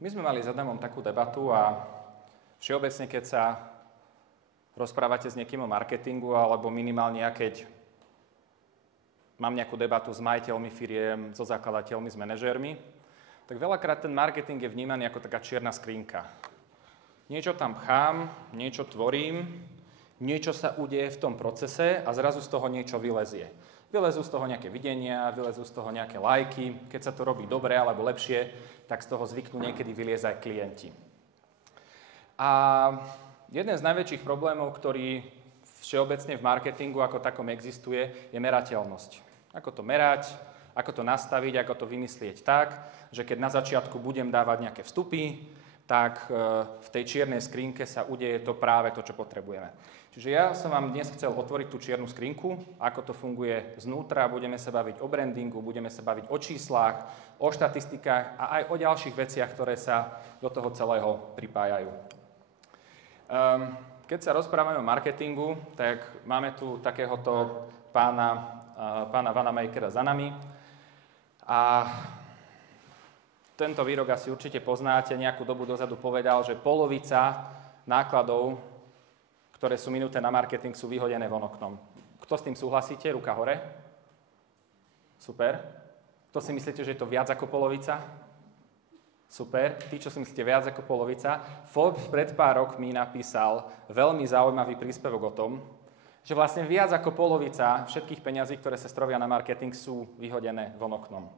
My sme mali s Adamom takú debatu a všeobecne, keď sa rozprávate s niekým o marketingu, alebo minimálne, keď mám nejakú debatu s majiteľmi firiem, so zakladateľmi, s manažérmi, tak veľakrát ten marketing je vnímaný ako taká čierna skrinka. Niečo tam pchám, niečo tvorím, niečo sa udeje v tom procese a zrazu z toho niečo vylezie. Vylezú z toho nejaké videnia, vylezú z toho nejaké lajky. Keď sa to robí dobre alebo lepšie, tak z toho zvyknú niekedy vyliezť aj klienti. A jeden z najväčších problémov, ktorý všeobecne v marketingu ako takom existuje, je merateľnosť. Ako to merať, ako to nastaviť, ako to vymyslieť tak, že keď na začiatku budem dávať nejaké vstupy, tak v tej čiernej skrinke sa udeje to práve to, čo potrebujeme. Čiže ja som vám dnes chcel otvoriť tú čiernu skrinku, ako to funguje znútra, budeme sa baviť o brandingu, budeme sa baviť o číslach, o štatistikách a aj o ďalších veciach, ktoré sa do toho celého pripájajú. Keď sa rozprávame o marketingu, tak máme tu takéhoto pána Vanamakera za nami a tento výrok asi určite poznáte, nejakú dobu dozadu povedal, že polovica nákladov, ktoré sú minuté na marketing, sú vyhodené von oknom. Kto s tým súhlasíte? Ruka hore. Super. Kto si myslíte, že je to viac ako polovica? Super. Tí, čo si myslíte viac ako polovica. Forbes pred pár rokmi napísal veľmi zaujímavý príspevok o tom, že vlastne viac ako polovica všetkých peňazí, ktoré sa strovia na marketing, sú vyhodené von oknom.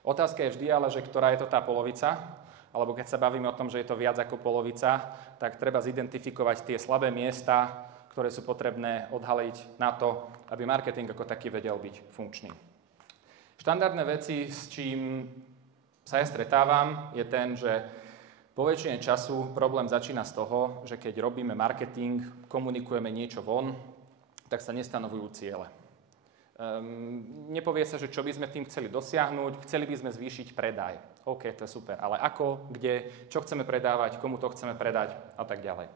Otázka je vždy ale, že ktorá je to tá polovica, alebo keď sa bavíme o tom, že je to viac ako polovica, tak treba zidentifikovať tie slabé miesta, ktoré sú potrebné odhaliť na to, aby marketing ako taký vedel byť funkčný. Štandardné veci, s čím sa ja stretávam, je ten, že po väčšine času problém začína z toho, že keď robíme marketing, komunikujeme niečo von, tak sa nestanovujú ciele. Nepovie sa, že čo by sme tým chceli dosiahnuť, chceli by sme zvýšiť predaj. OK, to je super, ale ako, kde, čo chceme predávať, komu to chceme predať a tak ďalej.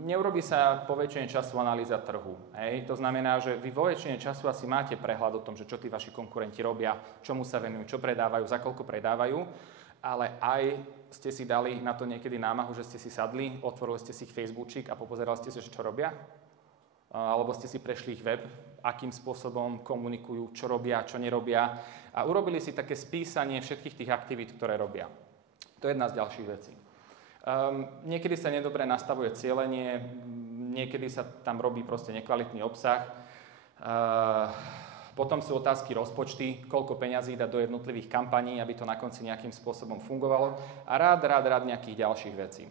Neurobí sa po väčšine času analýza trhu. Hej? To znamená, že vy vo väčšine času asi máte prehľad o tom, že čo tí vaši konkurenti robia, čomu sa venujú, čo predávajú, za koľko predávajú, ale aj ste si dali na to niekedy námahu, že ste si sadli, otvorili ste si ich Facebookčík a popozerali ste si, čo robia? Alebo ste si prešli ich web, akým spôsobom komunikujú, čo robia, čo nerobia a urobili si také spísanie všetkých tých aktivít, ktoré robia. To je jedna z ďalších vecí. Niekedy sa nedobre nastavuje cielenie, niekedy sa tam robí proste nekvalitný obsah. Potom sú otázky rozpočty, koľko peňazí dať do jednotlivých kampaní, aby to na konci nejakým spôsobom fungovalo a rád nejakých ďalších vecí.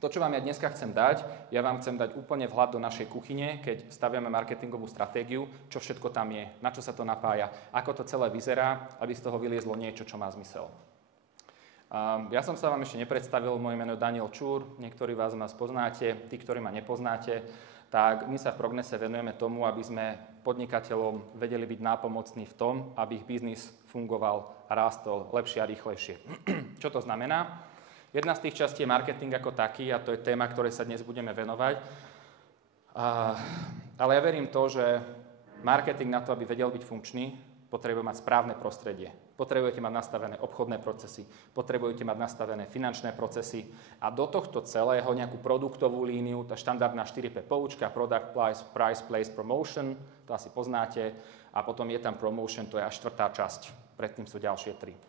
To, čo vám ja dneska chcem dať, ja vám chcem dať úplne vhľad do našej kuchyne, keď staviame marketingovú stratégiu, čo všetko tam je, na čo sa to napája, ako to celé vyzerá, aby z toho vyliezlo niečo, čo má zmysel. Ja som sa vám ešte nepredstavil, moje meno je Daniel Čúr, niektorí vás poznáte, tí, ktorí ma nepoznáte, tak my sa v Prognese venujeme tomu, aby sme podnikateľom vedeli byť nápomocní v tom, aby ich biznis fungoval a rástol lepšie a rýchlejšie. Čo to znamená? Jedna z tých častí je marketing ako taký a to je téma, ktorej sa dnes budeme venovať. Ale ja verím to, že marketing na to, aby vedel byť funkčný, potrebuje mať správne prostredie. Potrebujete mať nastavené obchodné procesy, potrebujete mať nastavené finančné procesy a do tohto celého nejakú produktovú líniu, tá štandardná 4P poučka, Product, Price, Place, Promotion, to asi poznáte, a potom je tam Promotion, to je až 4. časť, predtým sú ďalšie 3.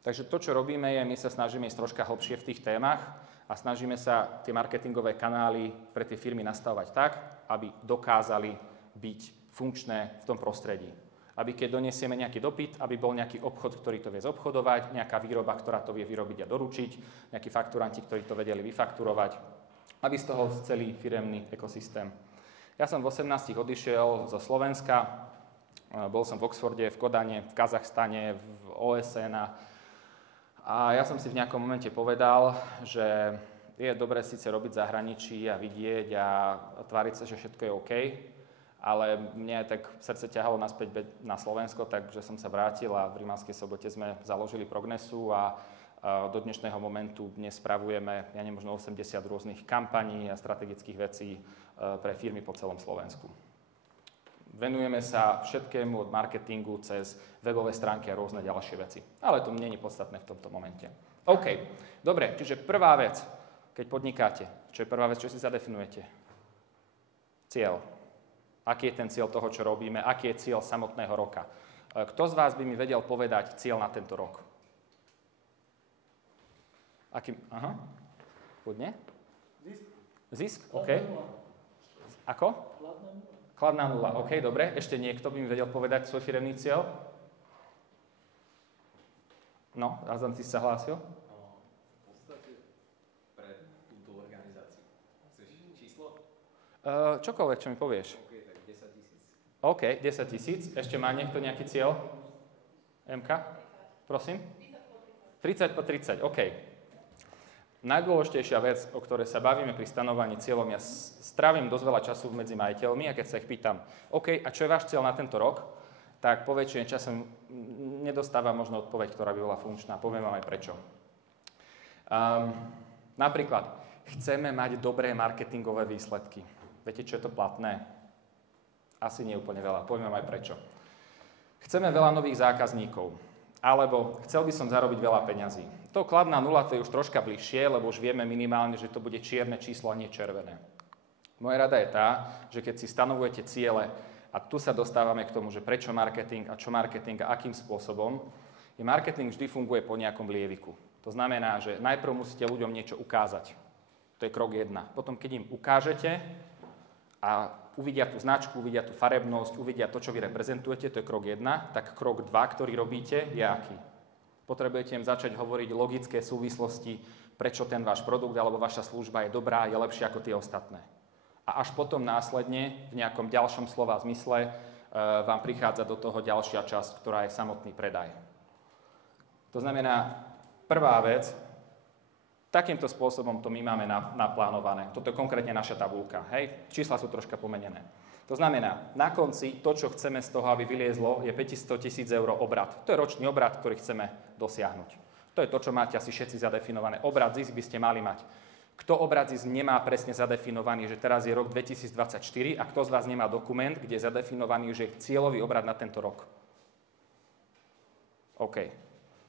Takže to, čo robíme, je, my sa snažíme ísť troška hlbšie v tých témach a snažíme sa tie marketingové kanály pre tie firmy nastavovať tak, aby dokázali byť funkčné v tom prostredí. Aby keď donesieme nejaký dopyt, aby bol nejaký obchod, ktorý to vie zobchodovať, nejaká výroba, ktorá to vie vyrobiť a doručiť, nejakí fakturanti, ktorí to vedeli vyfakturovať, aby z toho celý firemný ekosystém. Ja som v 18 odišiel zo Slovenska, bol som v Oxforde, v Kodane, v Kazachstane, v OSN a ja som si v nejakom momente povedal, že je dobre síce robiť v zahraničí a vidieť a tváriť sa, že všetko je OK, ale mne tak srdce ťahalo naspäť na Slovensko, takže som sa vrátil a v Rimavskej Sobote sme založili Prognesu a do dnešného momentu dnes spravujeme možno 80 rôznych kampaní a strategických vecí pre firmy po celom Slovensku. Venujeme sa všetkému od marketingu cez webové stránky a rôzne ďalšie veci. Ale to nie je podstatné v tomto momente. OK, dobre, čiže prvá vec, keď podnikáte, čo je prvá vec, čo si zadefinujete? Cieľ. Aký je ten cieľ toho, čo robíme? Aký je cieľ samotného roka? Kto z vás by mi vedel povedať cieľ na tento rok? Aký? Aha. Kľudne? Zisk? OK. Ako? Kladná nula. OK, dobre. Ešte niekto by mi vedel povedať svoj firemný cieľ? No, Azam, ty si sa hlásil? V podstate pre túto organizáciu. Chceš číslo? Čokoľvek, čo mi povieš. OK, tak 10 000. OK, 10 000. Ešte má niekto nejaký cieľ? MK? Prosím? 30 po 30, OK. Najdôležitejšia vec, o ktorej sa bavíme pri stanovaní cieľom, ja strávim dosť veľa času medzi majiteľmi a keď sa ich pýtam, OK, a čo je váš cieľ na tento rok, tak po väčšine časom nedostávam možno odpoveď, ktorá by bola funkčná. Poviem vám aj prečo. Napríklad, chceme mať dobré marketingové výsledky. Viete, čo je to platné? Asi nie úplne veľa. Poviem vám aj prečo. Chceme veľa nových zákazníkov. Alebo chcel by som zarobiť veľa peňazí. To kladná nula, to je už troška bližšie, lebo už vieme minimálne, že to bude čierne číslo a nie červené. Moja rada je tá, že keď si stanovujete ciele, a tu sa dostávame k tomu, že prečo marketing a čo marketing a akým spôsobom, je marketing vždy funguje po nejakom lieviku. To znamená, že najprv musíte ľuďom niečo ukázať. To je krok 1. Potom, keď im ukážete a uvidia tú značku, uvidia tú farebnosť, uvidia to, čo vy reprezentujete, to je krok 1, tak krok 2, ktorý robíte, je aký? Potrebujete im začať hovoriť logické súvislosti, prečo ten váš produkt alebo vaša služba je dobrá, je lepšia ako tie ostatné. A až potom následne, v nejakom ďalšom slova zmysle, vám prichádza do toho ďalšia časť, ktorá je samotný predaj. To znamená, prvá vec, takýmto spôsobom to my máme naplánované. Toto je konkrétne naša tabuľka. Hej? Čísla sú troška pomenené. To znamená, na konci to, čo chceme z toho, aby vyliezlo, je 500 000 eur obrat. To je ročný obrat, ktorý chceme dosiahnuť. To je to, čo máte asi všetci zadefinované. Obrat, zisk by ste mali mať. Kto obrat zisk nemá presne zadefinovaný, že teraz je rok 2024 a kto z vás nemá dokument, kde je zadefinovaný, že je cieľový obrat na tento rok? OK.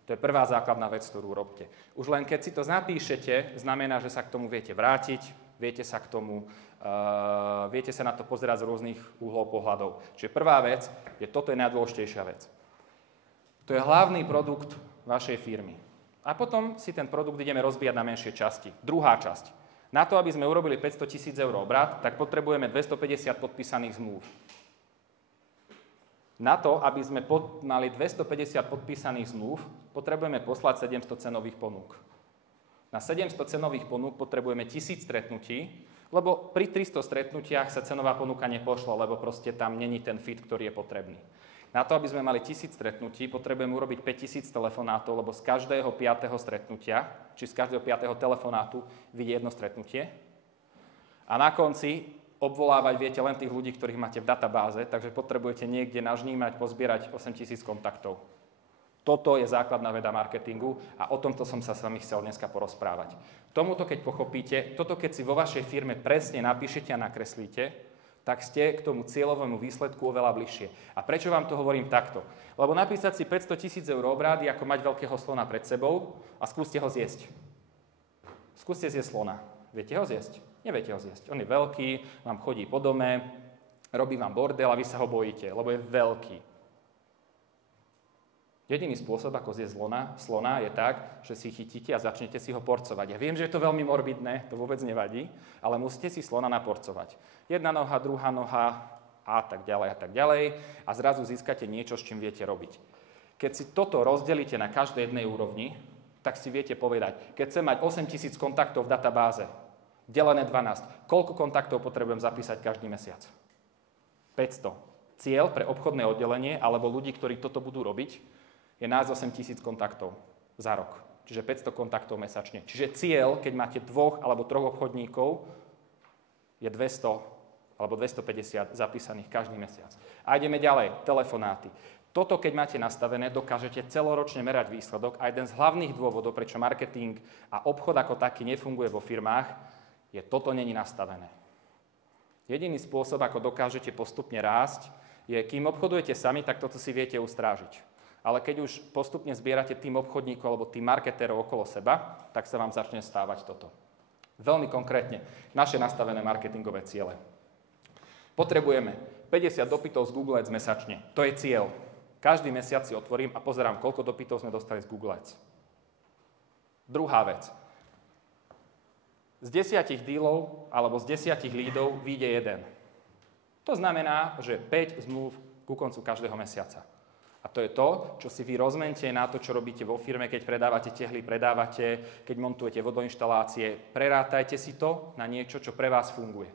To je prvá základná vec, ktorú robte. Už len keď si to napíšete, znamená, že sa k tomu viete vrátiť, viete sa na to pozerať z rôznych uhlov pohľadov. Čiže prvá vec toto je najdôležitejšia vec. To je hlavný produkt vašej firmy. A potom si ten produkt ideme rozbíjať na menšie časti. Druhá časť. Na to, aby sme urobili 500 000 eur obrat, tak potrebujeme 250 podpísaných zmluv. Na to, aby sme mali 250 podpísaných zmluv, potrebujeme poslať 700 cenových ponúk. Na 700 cenových ponúk potrebujeme 1000 stretnutí, lebo pri 300 stretnutiach sa cenová ponuka nepošla, lebo proste tam není ten fit, ktorý je potrebný. Na to, aby sme mali 1000 stretnutí, potrebujeme urobiť 5000 telefonátov, lebo z každého 5. stretnutia, či z každého 5. telefonátu vidie jedno stretnutie. A na konci obvolávať viete len tých ľudí, ktorých máte v databáze, takže potrebujete niekde nažnímať, pozbierať 8000 kontaktov. Toto je základná veda marketingu a o tomto som sa s vami chcel dneska porozprávať. Tomuto, keď pochopíte, toto keď si vo vašej firme presne napíšete a nakreslíte, tak ste k tomu cieľovému výsledku oveľa bližšie. A prečo vám to hovorím takto? Lebo napísať si 500 000 eur obrat je ako mať veľkého slona pred sebou a skúste ho zjesť. Skúste zjesť slona. Viete ho zjesť? Neviete ho zjesť. On je veľký, vám chodí po dome, robí vám bordel a vy sa ho bojíte, lebo je veľký. Jediný spôsob, ako zjesť slona, je tak, že si chytíte a začnete si ho porcovať. Ja viem, že je to veľmi morbidné, to vôbec nevadí, ale musíte si slona naporcovať. Jedna noha, druhá noha a tak ďalej a zrazu získate niečo, s čím viete robiť. Keď si toto rozdelíte na každej jednej úrovni, tak si viete povedať, keď chcem mať 8000 kontaktov v databáze, delené 12, koľko kontaktov potrebujem zapísať každý mesiac? 500. Cieľ pre obchodné oddelenie alebo ľudí, ktorí toto budú robiť, je nájsť 8000 kontaktov za rok. Čiže 500 kontaktov mesačne. Čiže cieľ, keď máte 2 alebo 3 obchodníkov, je 200 alebo 250 zapísaných každý mesiac. A ideme ďalej. Telefonáty. Toto, keď máte nastavené, dokážete celoročne merať výsledok a jeden z hlavných dôvodov, prečo marketing a obchod ako taký nefunguje vo firmách, je toto není nastavené. Jediný spôsob, ako dokážete postupne rásť, je, kým obchodujete sami, tak toto si viete ustrážiť. Ale keď už postupne zbierate tým obchodníkov alebo tým marketérov okolo seba, tak sa vám začne stávať toto. Veľmi konkrétne, naše nastavené marketingové ciele. Potrebujeme 50 dopytov z Google Ads mesačne. To je cieľ. Každý mesiac si otvorím a pozerám, koľko dopytov sme dostali z Google Ads. Druhá vec. Z 10 dílov alebo z 10 lídov vyjde jeden. To znamená, že 5 zmluv ku koncu každého mesiaca. A to je to, čo si vy rozmente na to, čo robíte vo firme, keď predávate tehly, keď montujete vodoinštalácie. Prerátajte si to na niečo, čo pre vás funguje.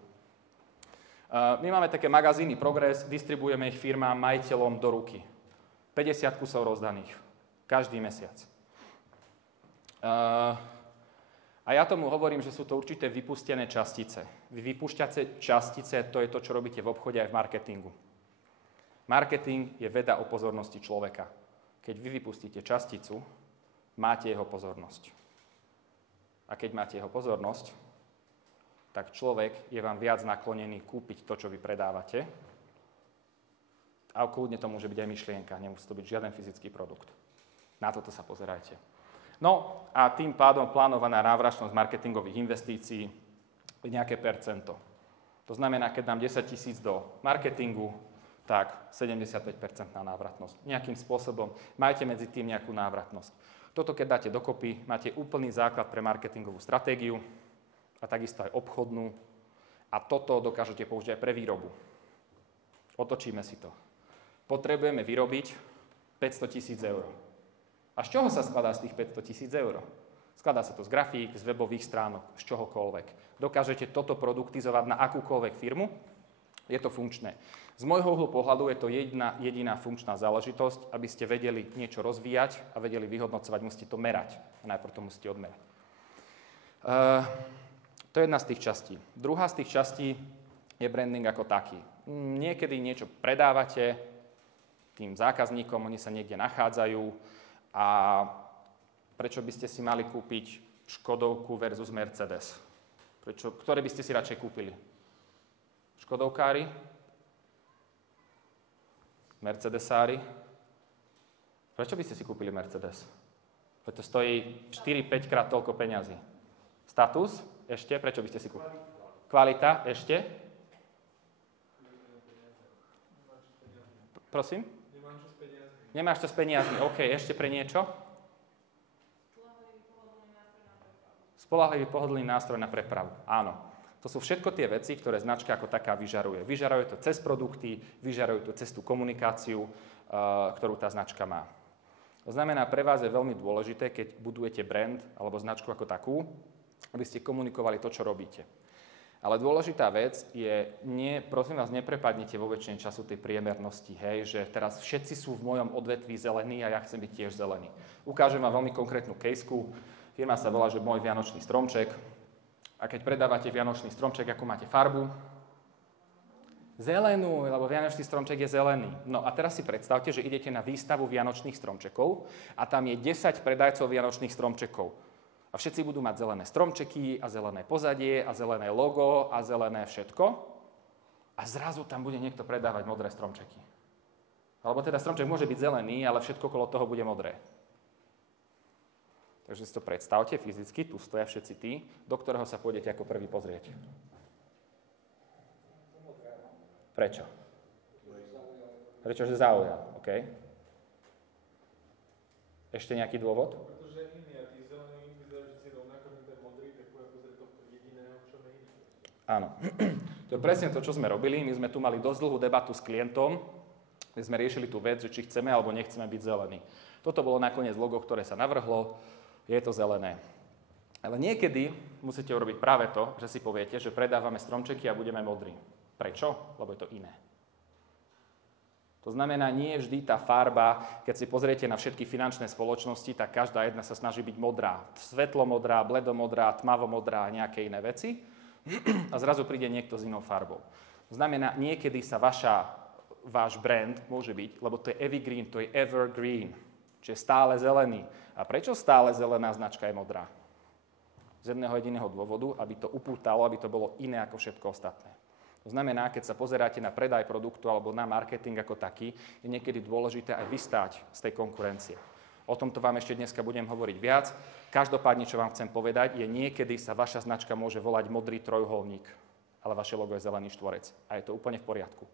My máme také magazíny Progress, distribuujeme ich firmám, majiteľom do ruky. 50 kusov rozdaných. Každý mesiac. A ja tomu hovorím, že sú to určité vypustené častice. Vypúšťace častice, to je to, čo robíte v obchode aj v marketingu. Marketing je veda o pozornosti človeka. Keď vy vypustíte časticu, máte jeho pozornosť. A keď máte jeho pozornosť, tak človek je vám viac naklonený kúpiť to, čo vy predávate. A kľudne to môže byť aj myšlienka, nemusí to byť žiaden fyzický produkt. Na toto sa pozerajte. No a tým pádom plánovaná návratnosť marketingových investícií je nejaké percento. To znamená, keď dám 10 000 do marketingu, tak 75% návratnosť. Nejakým spôsobom majte medzi tým nejakú návratnosť. Toto, keď dáte dokopy, máte úplný základ pre marketingovú stratégiu a takisto aj obchodnú. A toto dokážete použiť aj pre výrobu. Otočíme si to. Potrebujeme vyrobiť 500 000 eur. A z čoho sa skladá z tých 500 000 eur? Skladá sa to z grafík, z webových stránok, z čohokoľvek. Dokážete toto produktizovať na akúkoľvek firmu? Je to funkčné. Z môjho uhlu pohľadu je to jediná funkčná záležitosť, aby ste vedeli niečo rozvíjať a vedeli vyhodnocovať, musíte to merať. A najprv to musíte odmerať. To je jedna z tých častí. Druhá z tých častí je branding ako taký. Niekedy niečo predávate tým zákazníkom, oni sa niekde nachádzajú a prečo by ste si mali kúpiť Škodovku versus Mercedes? Ktoré by ste si radšej kúpili? Škodovkári? Mercedesári? Prečo by ste si kúpili Mercedes? Preto stojí 4-5 krát toľko peňazí. Status? Ešte? Prečo by ste si kúpili? Kvalita? Ešte? Prosím? Nemáš čo s peniazmi. OK, ešte pre niečo? Spoľahlivý pohodlný nástroj na prepravu. Áno. To sú všetko tie veci, ktoré značka ako taká vyžaruje. Vyžaruje to cez produkty, vyžaruje to cez tú komunikáciu, ktorú tá značka má. To znamená, pre vás je veľmi dôležité, keď budujete brand alebo značku ako takú, aby ste komunikovali to, čo robíte. Ale dôležitá vec je, prosím vás, neprepadnite vo väčšine času tej priemernosti, hej, že teraz všetci sú v mojom odvetví zelení a ja chcem byť tiež zelený. Ukážem vám veľmi konkrétnu kejsku. Firma sa volá, že Môj vianočný stromček. A keď predávate vianočný stromček, akú máte farbu? Zelenú, lebo vianočný stromček je zelený. No a teraz si predstavte, že idete na výstavu vianočných stromčekov a tam je 10 predajcov vianočných stromčekov. A všetci budú mať zelené stromčeky a zelené pozadie a zelené logo a zelené všetko. A zrazu tam bude niekto predávať modré stromčeky. Alebo teda stromček môže byť zelený, ale všetko okolo toho bude modré. Takže si to predstavte fyzicky, tu stoja všetci tí, do ktorého sa pôjdete ako prvý pozrieť. Prečo? Pretože zaujal, OK. Ešte nejaký dôvod? Pretože iný a tí zelení vyzerajú, že si rovnako ten modrý, tak bude pozrieť to jediného, čo nie je. Áno. To je presne to, čo sme robili. My sme tu mali dosť dlhú debatu s klientom, kde sme riešili tú vec, že či chceme alebo nechceme byť zelení. Toto bolo nakoniec logo, ktoré sa navrhlo. Je to zelené. Ale niekedy musíte urobiť práve to, že si poviete, že predávame stromčeky a budeme modrí. Prečo? Lebo je to iné. To znamená, nie vždy tá farba, keď si pozriete na všetky finančné spoločnosti, tak každá jedna sa snaží byť modrá. Svetlomodrá, bledomodrá, tmavomodrá a nejaké iné veci. A zrazu príde niekto s inou farbou. To znamená, niekedy sa váš brand môže byť, lebo to je evergreen, to je evergreen, čiže stále zelený. A prečo stále zelená značka je modrá? Z jedného jediného dôvodu, aby to upútalo, aby to bolo iné ako všetko ostatné. To znamená, keď sa pozeráte na predaj produktu alebo na marketing ako taký, je niekedy dôležité aj vystáť z tej konkurencie. O tomto vám ešte dneska budem hovoriť viac. Každopádne, čo vám chcem povedať, je niekedy sa vaša značka môže volať modrý trojuholník, ale vaše logo je zelený štvorec. A je to úplne v poriadku.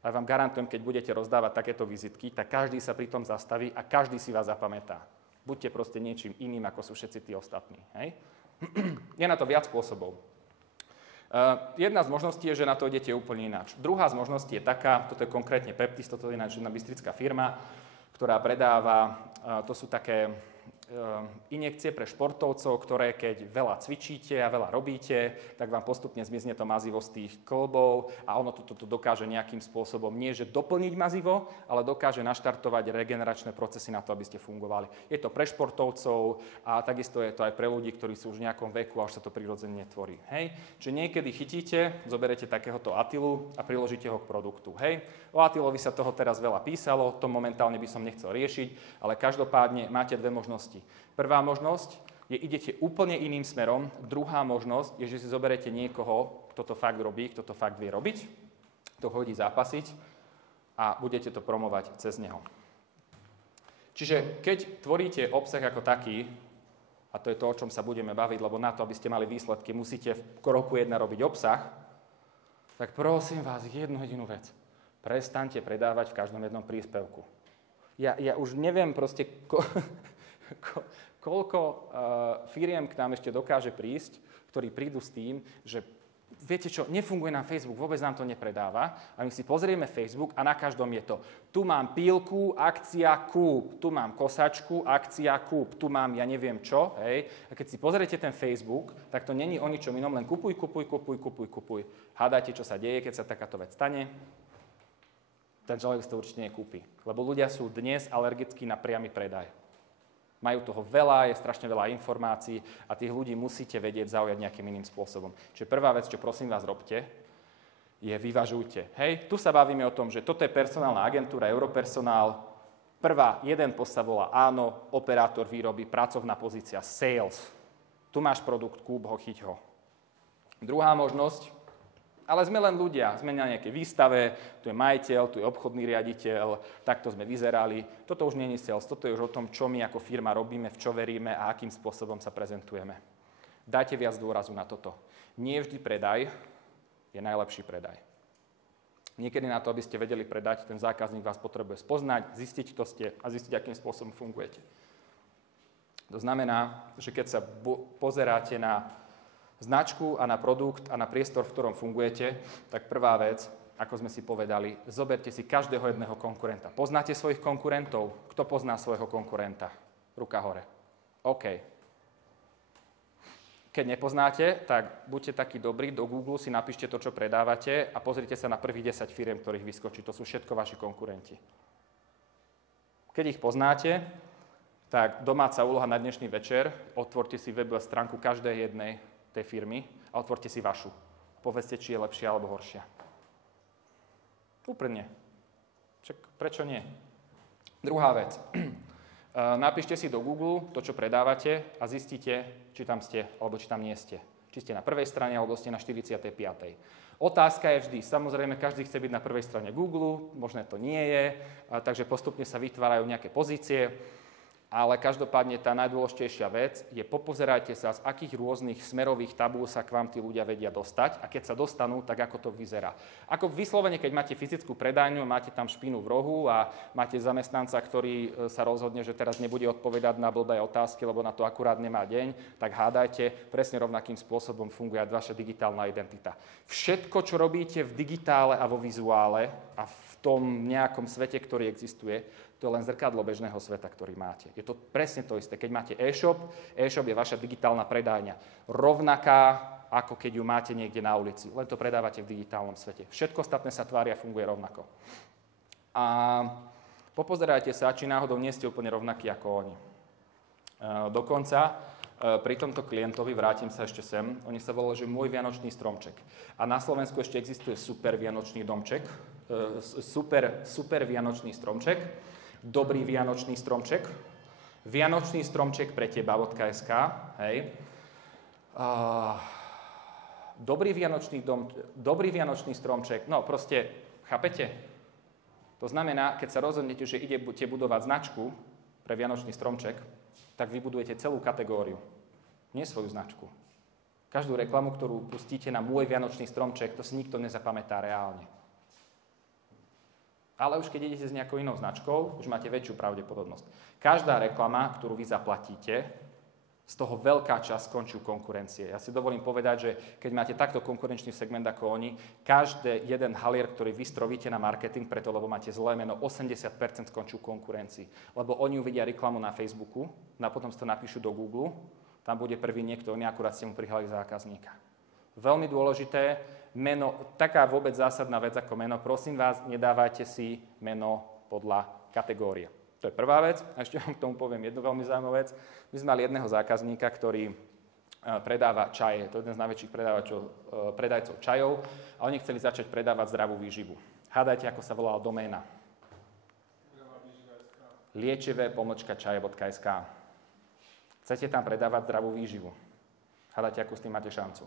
A vám garantujem, keď budete rozdávať takéto vizitky, tak každý sa pri tom zastaví a každý si vás zapamätá. Buďte proste niečím iným, ako sú všetci tí ostatní. Hej? Je na to viac spôsobov. Jedna z možností je, že na to idete úplne ináč. Druhá z možností je taká, toto je konkrétne Peptis, toto je ináč jedna bystrická firma, ktorá predáva, to sú také injekcie pre športovcov, ktoré keď veľa cvičíte a veľa robíte, tak vám postupne zmizne to mazivo z tých klbov a ono to dokáže nejakým spôsobom nie, že doplniť mazivo, ale dokáže naštartovať regeneračné procesy na to, aby ste fungovali. Je to pre športovcov a takisto je to aj pre ľudí, ktorí sú už v nejakom veku a už sa to prirodzene tvorí. Hej? Čiže niekedy chytíte, zoberete takéhoto Atilu a priložíte ho k produktu. Hej? O Atilovi sa toho teraz veľa písalo, to momentálne by som nechcel riešiť, ale každopádne máte dve možnosti. Prvá možnosť je, idete úplne iným smerom. Druhá možnosť je, že si zoberete niekoho, kto to fakt robí, kto to fakt vie robiť, kto hodí zápasiť a budete to promovať cez neho. Čiže keď tvoríte obsah ako taký, a to je to, o čom sa budeme baviť, lebo na to, aby ste mali výsledky, musíte v kroku 1 robiť obsah, tak prosím vás jednu jedinú vec. Prestaňte predávať v každom jednom príspevku. Ja už neviem proste, koľko firiem k nám ešte dokáže prísť, ktorí prídu s tým, že viete čo, nefunguje nám Facebook, vôbec nám to nepredáva. A my si pozrieme Facebook a na každom je to. Tu mám pílku, akcia, kúp. Tu mám kosačku, akcia, kúp. Tu mám ja neviem čo. Hej. A keď si pozriete ten Facebook, tak to není o ničom inom, len kupuj. Hádajte, čo sa deje, keď sa takáto vec stane. Ten človek si to určite nekúpi. Lebo ľudia sú dnes alergickí na priamy predaj. Majú toho veľa, je strašne veľa informácií a tých ľudí musíte vedieť zaujať nejakým iným spôsobom. Čiže prvá vec, čo prosím vás robte, je vyvažujte. Hej, tu sa bavíme o tom, že toto je personálna agentúra, Europersonál. Jeden post sa volá áno, operátor výroby, pracovná pozícia, sales. Tu máš produkt, kúp ho, chyť ho. Druhá možnosť, ale sme len ľudia, sme na nejakej výstave, tu je majiteľ, tu je obchodný riaditeľ, takto sme vyzerali. Toto už nie je sales, toto je už o tom, čo my ako firma robíme, v čo veríme a akým spôsobom sa prezentujeme. Dajte viac dôrazu na toto. Nie vždy predaj je najlepší predaj. Niekedy na to, aby ste vedeli predať, ten zákazník vás potrebuje spoznať, zistiť, kto ste a zistiť, akým spôsobom fungujete. To znamená, že keď sa pozeráte na značku a na produkt a na priestor, v ktorom fungujete, tak prvá vec, ako sme si povedali, zoberte si každého jedného konkurenta. Poznáte svojich konkurentov? Kto pozná svojho konkurenta? Ruka hore. OK. Keď nepoznáte, tak buďte takí dobrí, do Google si napíšte to, čo predávate a pozrite sa na prvých 10 firiem, ktorých vyskočí. To sú všetko vaši konkurenti. Keď ich poznáte, tak domáca úloha na dnešný večer, otvorte si webovú stránku každej jednej tej firmy a otvorte si vašu. Povedzte, či je lepšia alebo horšia. Úprimne. Však prečo nie? Druhá vec. Napíšte si do Google to, čo predávate a zistite, či tam ste alebo či tam nie ste. Či ste na prvej strane alebo ste na 45. Otázka je vždy, samozrejme, každý chce byť na prvej strane Google, možno to nie je, takže postupne sa vytvárajú nejaké pozície. Ale každopádne tá najdôležitejšia vec je popozerajte sa, z akých rôznych smerových tabúl sa k vám tí ľudia vedia dostať a keď sa dostanú, tak ako to vyzerá. Ako vyslovene, keď máte fyzickú predajňu, máte tam špinu v rohu a máte zamestnanca, ktorý sa rozhodne, že teraz nebude odpovedať na blbé otázky, lebo na to akurát nemá deň, tak hádajte, presne rovnakým spôsobom funguje vaša digitálna identita. Všetko, čo robíte v digitále a vo vizuále a v tom nejakom svete, ktorý existuje, to je len zrkadlo bežného sveta, ktorý máte. Je to presne to isté. Keď máte e-shop, e-shop je vaša digitálna predajňa. Rovnaká, ako keď ju máte niekde na ulici. Len to predávate v digitálnom svete. Všetko ostatné sa tvária a funguje rovnako. A popozerajte sa, či náhodou nie ste úplne rovnakí ako oni. Dokonca pri tomto klientovi, vrátim sa ešte sem, oni sa volajú, že môj vianočný stromček. A na Slovensku ešte existuje super vianočný domček, super vianočný stromček, dobrý vianočný stromček, vianočný stromček pre teba.sk, hej. dobrý vianočný dom, dobrý vianočný stromček, no proste, chápete? To znamená, keď sa rozhodnete, že idete budovať značku pre vianočný stromček, tak vybudujete celú kategóriu, nie svoju značku. Každú reklamu, ktorú pustíte na môj vianočný stromček, to si nikto nezapamätá reálne. Ale už keď idete s nejakou inou značkou, už máte väčšiu pravdepodobnosť. Každá reklama, ktorú vy zaplatíte, z toho veľká časť skončí u konkurencie. Ja si dovolím povedať, že keď máte takto konkurenčný segment ako oni, každý jeden halier, ktorý vy strovíte na marketing, preto lebo máte zlé meno, 80% skončí u konkurencii. Lebo oni uvidia reklamu na Facebooku, a potom si to napíšu do Google, tam bude prvý niekto, oni akurát ste mu prihlali zákazníka. Veľmi dôležité, meno, taká vôbec zásadná vec ako meno, prosím vás, nedávajte si meno podľa kategórie. To je prvá vec. A ešte vám k tomu poviem jednu veľmi zaujímavú vec. My sme mali jedného zákazníka, ktorý predáva čaje. To je jeden z najväčších predajcov čajov. A oni chceli začať predávať zdravú výživu. Hádajte, ako sa volala doména. liečive-čaje.sk. Chcete tam predávať zdravú výživu. Hádajte, akú s tým máte šancu.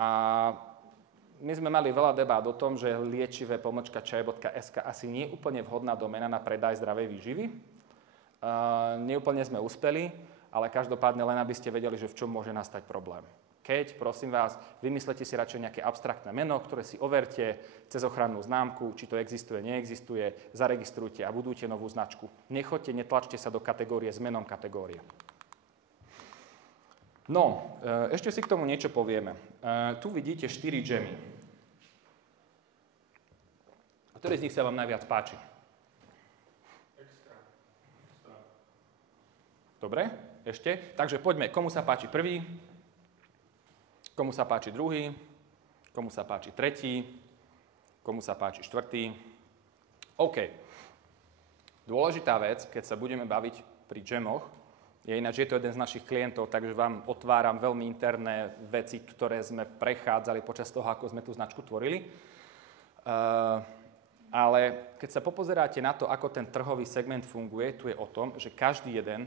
A my sme mali veľa debát o tom, že liečive-čaje.sk asi nie je úplne vhodná doména na predaj zdravej výživy. Neúplne sme uspeli, ale každopádne len aby ste vedeli, že v čom môže nastať problém. Keď, prosím vás, vymyslete si radšej nejaké abstraktné meno, ktoré si overte cez ochrannú známku, či to existuje, neexistuje, zaregistrujte a budujte novú značku. Nechoďte, netlačte sa do kategórie s menom kategórie. No, ešte si k tomu niečo povieme. Tu vidíte 4 džemy. Ktorý z nich sa vám najviac páči? Extra. Dobre, ešte. Takže poďme, komu sa páči prvý, komu sa páči druhý, komu sa páči tretí, komu sa páči štvrtý. OK. Dôležitá vec, keď sa budeme baviť pri džemoch, je ináč, je to jeden z našich klientov, takže vám otváram veľmi interné veci, ktoré sme prechádzali počas toho, ako sme tú značku tvorili. Ale keď sa popozeráte na to, ako ten trhový segment funguje, tu je o tom, že každý jeden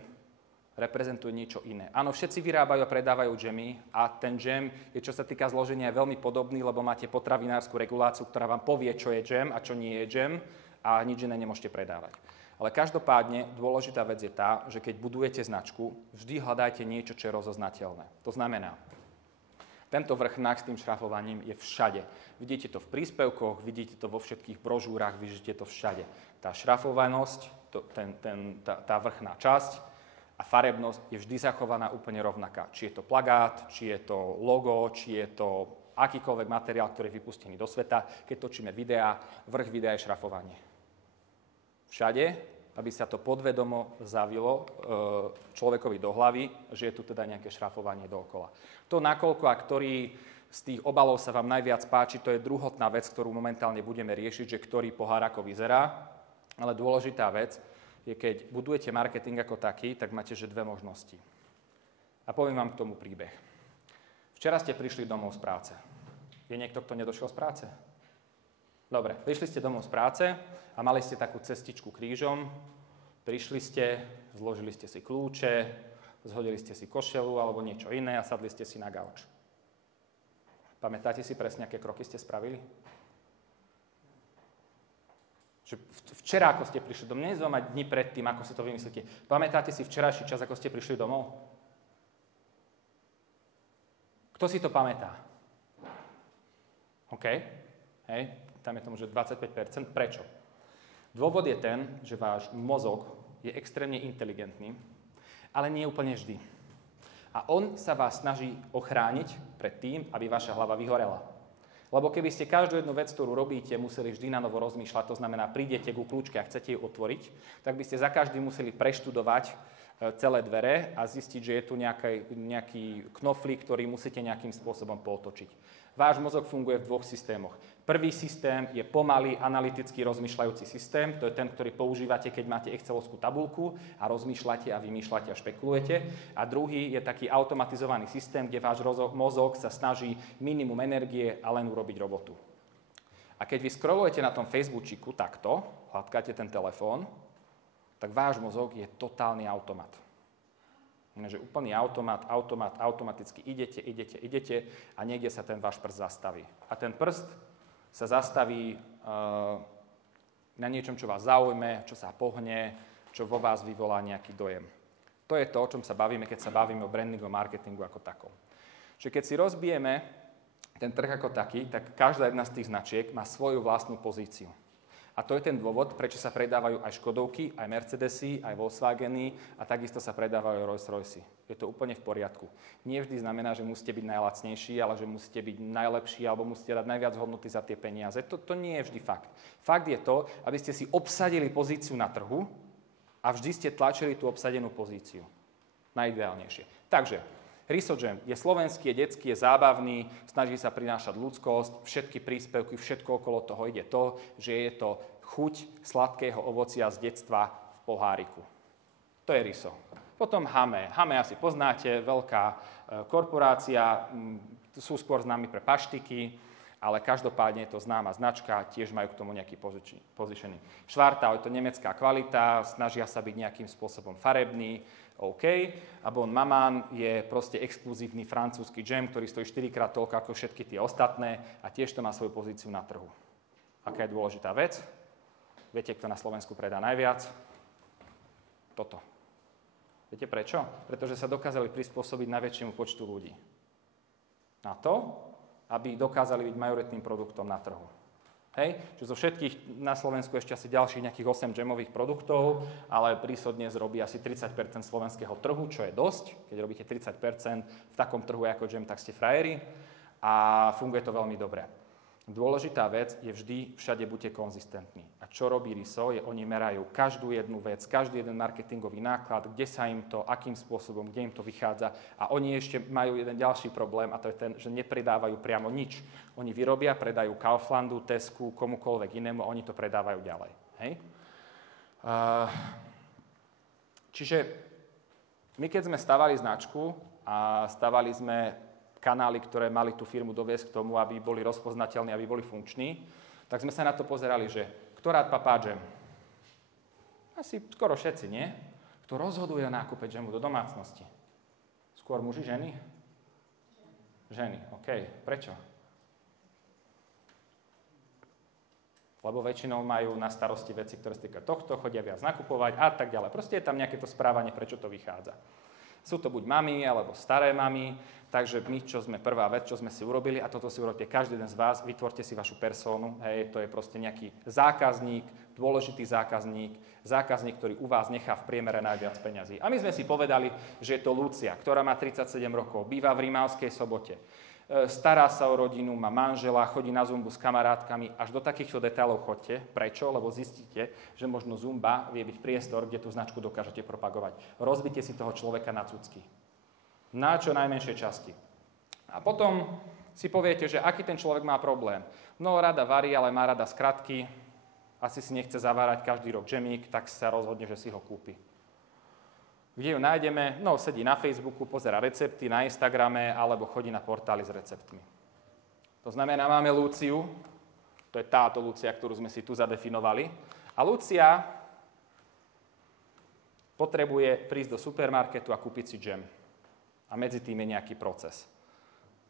reprezentuje niečo iné. Áno, všetci vyrábajú a predávajú džemy a ten džem je, čo sa týka zloženia, veľmi podobný, lebo máte potravinárskú reguláciu, ktorá vám povie, čo je džem a čo nie je džem a nič iné nemôžete predávať. Ale každopádne dôležitá vec je tá, že keď budujete značku, vždy hľadajte niečo, čo je rozoznateľné. To znamená, tento vrchnák s tým šrafovaním je všade. Vidíte to v príspevkoch, vidíte to vo všetkých brožúrach, vidíte to všade. Tá šrafovanosť, tá vrchná časť a farebnosť je vždy zachovaná úplne rovnaká. Či je to plagát, či je to logo, či je to akýkoľvek materiál, ktorý je vypustený do sveta. Keď točíme videá, vrch videa je šrafovanie. Všade, aby sa to podvedomo zavilo človekovi do hlavy, že je tu teda nejaké šrafovanie dookola. To, nakoľko a ktorý z tých obalov sa vám najviac páči, to je druhotná vec, ktorú momentálne budeme riešiť, že ktorý pohár ako vyzerá. Ale dôležitá vec je, keď budujete marketing ako taký, tak máte že dve možnosti. A poviem vám k tomu príbeh. Včera ste prišli domov z práce. Je niekto, kto nedošiel z práce? Dobre, prišli ste domov z práce a mali ste takú cestičku krížom, prišli ste, zložili ste si kľúče, zhodili ste si košelu alebo niečo iné a sadli ste si na gauč. Pamätáte si presne, aké kroky ste spravili? Že včera, ako ste prišli domov, nezaujímať dni predtým, ako si to vymyslíte. Pamätáte si včerajší čas, ako ste prišli domov? Kto si to pamätá? OK, hej, tam je tomu, že 25%. Prečo? Dôvod je ten, že váš mozog je extrémne inteligentný, ale nie úplne vždy. A on sa vás snaží ochrániť pred tým, aby vaša hlava vyhorela. Lebo keby ste každú jednu vec, ktorú robíte, museli vždy na novo rozmýšľať, to znamená, prídete ku kľúčke a chcete ju otvoriť, tak by ste za každým museli preštudovať celé dvere a zistiť, že je tu nejaký knoflík, ktorý musíte nejakým spôsobom pootočiť. Váš mozog funguje v dvoch systémoch. Prvý systém je pomalý, analyticky rozmýšľajúci systém. To je ten, ktorý používate, keď máte excelovskú tabuľku a rozmýšľate a vymýšľate a špekulujete. A druhý je taký automatizovaný systém, kde váš mozog sa snaží minimum energie a len urobiť robotu. A keď vy scrollujete na tom Facebooku takto, hladkáte ten telefón, tak váš mozog je totálny automat. Že úplný automaticky idete a niekde sa ten váš prst zastaví. A ten prst sa zastaví na niečom, čo vás zaujme, čo sa pohne, čo vo vás vyvolá nejaký dojem. To je to, o čom sa bavíme, keď sa bavíme o brandingu, marketingu ako takom. Čiže keď si rozbijeme ten trh ako taký, tak každá jedna z tých značiek má svoju vlastnú pozíciu. A to je ten dôvod, prečo sa predávajú aj Škodovky, aj Mercedesy, aj Volkswageny a takisto sa predávajú Rolls-Royce. Je to úplne v poriadku. Nie vždy znamená, že musíte byť najlacnejší, ale že musíte byť najlepší alebo musíte dať najviac hodnoty za tie peniaze. To nie je vždy fakt. Fakt je to, aby ste si obsadili pozíciu na trhu a vždy ste tlačili tú obsadenú pozíciu. Najideálnejšie. Takže Riso Jam je slovenský, je detský, je zábavný, snaží sa prinášať ľudskosť, všetky príspevky, všetko okolo toho ide to, že je to chuť sladkého ovocia z detstva v poháriku. To je Riso. Potom Hame. Hame asi poznáte, veľká korporácia, sú skôr známi pre paštiky, ale každopádne je to známa značka, tiež majú k tomu nejaký positioning. Schwartau je to nemecká kvalita, snažia sa byť nejakým spôsobom farebný, OK. A Bon Maman je proste exkluzívny francúzsky džem, ktorý stojí 4-krát toľko ako všetky tie ostatné a tiež to má svoju pozíciu na trhu. Aká je dôležitá vec? Viete, kto na Slovensku predá najviac? Toto. Viete prečo? Pretože sa dokázali prispôsobiť najväčšiemu počtu ľudí. Na to, aby dokázali byť majoritným produktom na trhu. Hej? Čiže zo všetkých na Slovensku ešte asi ďalších nejakých 8 džemových produktov, ale Riso dnes robí asi 30% slovenského trhu, čo je dosť. Keď robíte 30% v takom trhu ako džem, tak ste frajeri a funguje to veľmi dobre. Dôležitá vec je vždy, všade buďte konzistentní. A čo robí Riso, je oni merajú každú jednu vec, každý jeden marketingový náklad, kde sa im to, akým spôsobom, kde im to vychádza. A oni ešte majú jeden ďalší problém a to je ten, že nepredávajú priamo nič. Oni vyrobia, predajú Kauflandu, Tesku, komukoľvek inému a oni to predávajú ďalej. Hej? Čiže my keď sme stavali značku a stavali sme kanály, ktoré mali tú firmu doviesť k tomu, aby boli rozpoznateľní, aby boli funkční, tak sme sa na to pozerali, že kto rád papá džem? Asi skoro všetci, nie? Kto rozhoduje o nákupe džemu do domácnosti? Skôr muži, ženy? Ženy, OK. Prečo? Lebo väčšinou majú na starosti veci, ktoré sa týkajú tohto, chodia viac nakupovať a tak ďalej. Proste je tam nejaké to správanie, prečo to vychádza. Sú to buď mami, alebo staré mami, takže my, čo sme prvá vec, čo sme si urobili, a toto si urobíte každý jeden z vás, vytvorte si vašu persónu, hej, to je proste nejaký zákazník, dôležitý zákazník, ktorý u vás nechá v priemere najviac peňazí. A my sme si povedali, že je to Lucia, ktorá má 37 rokov, býva v Rimavskej Sobote. Stará sa o rodinu, má manžela, chodí na zumbu s kamarátkami, až do takýchto detailov chodte. Prečo? Lebo zistíte, že možno zumba vie byť priestor, kde tú značku dokážete propagovať. Rozbite si toho človeka na cucky. Na čo najmenšej časti. A potom si poviete, že aký ten človek má problém. No, rada varí, ale má rada skratky, asi si nechce zavárať každý rok džemík, tak sa rozhodne, že si ho kúpi. Kde ju nájdeme? No, sedí na Facebooku, pozerá recepty, na Instagrame, alebo chodí na portály s receptmi. To znamená, máme Luciu, to je táto Lucia, ktorú sme si tu zadefinovali. A Lucia potrebuje prísť do supermarketu a kúpiť si džem. A medzi tým je nejaký proces.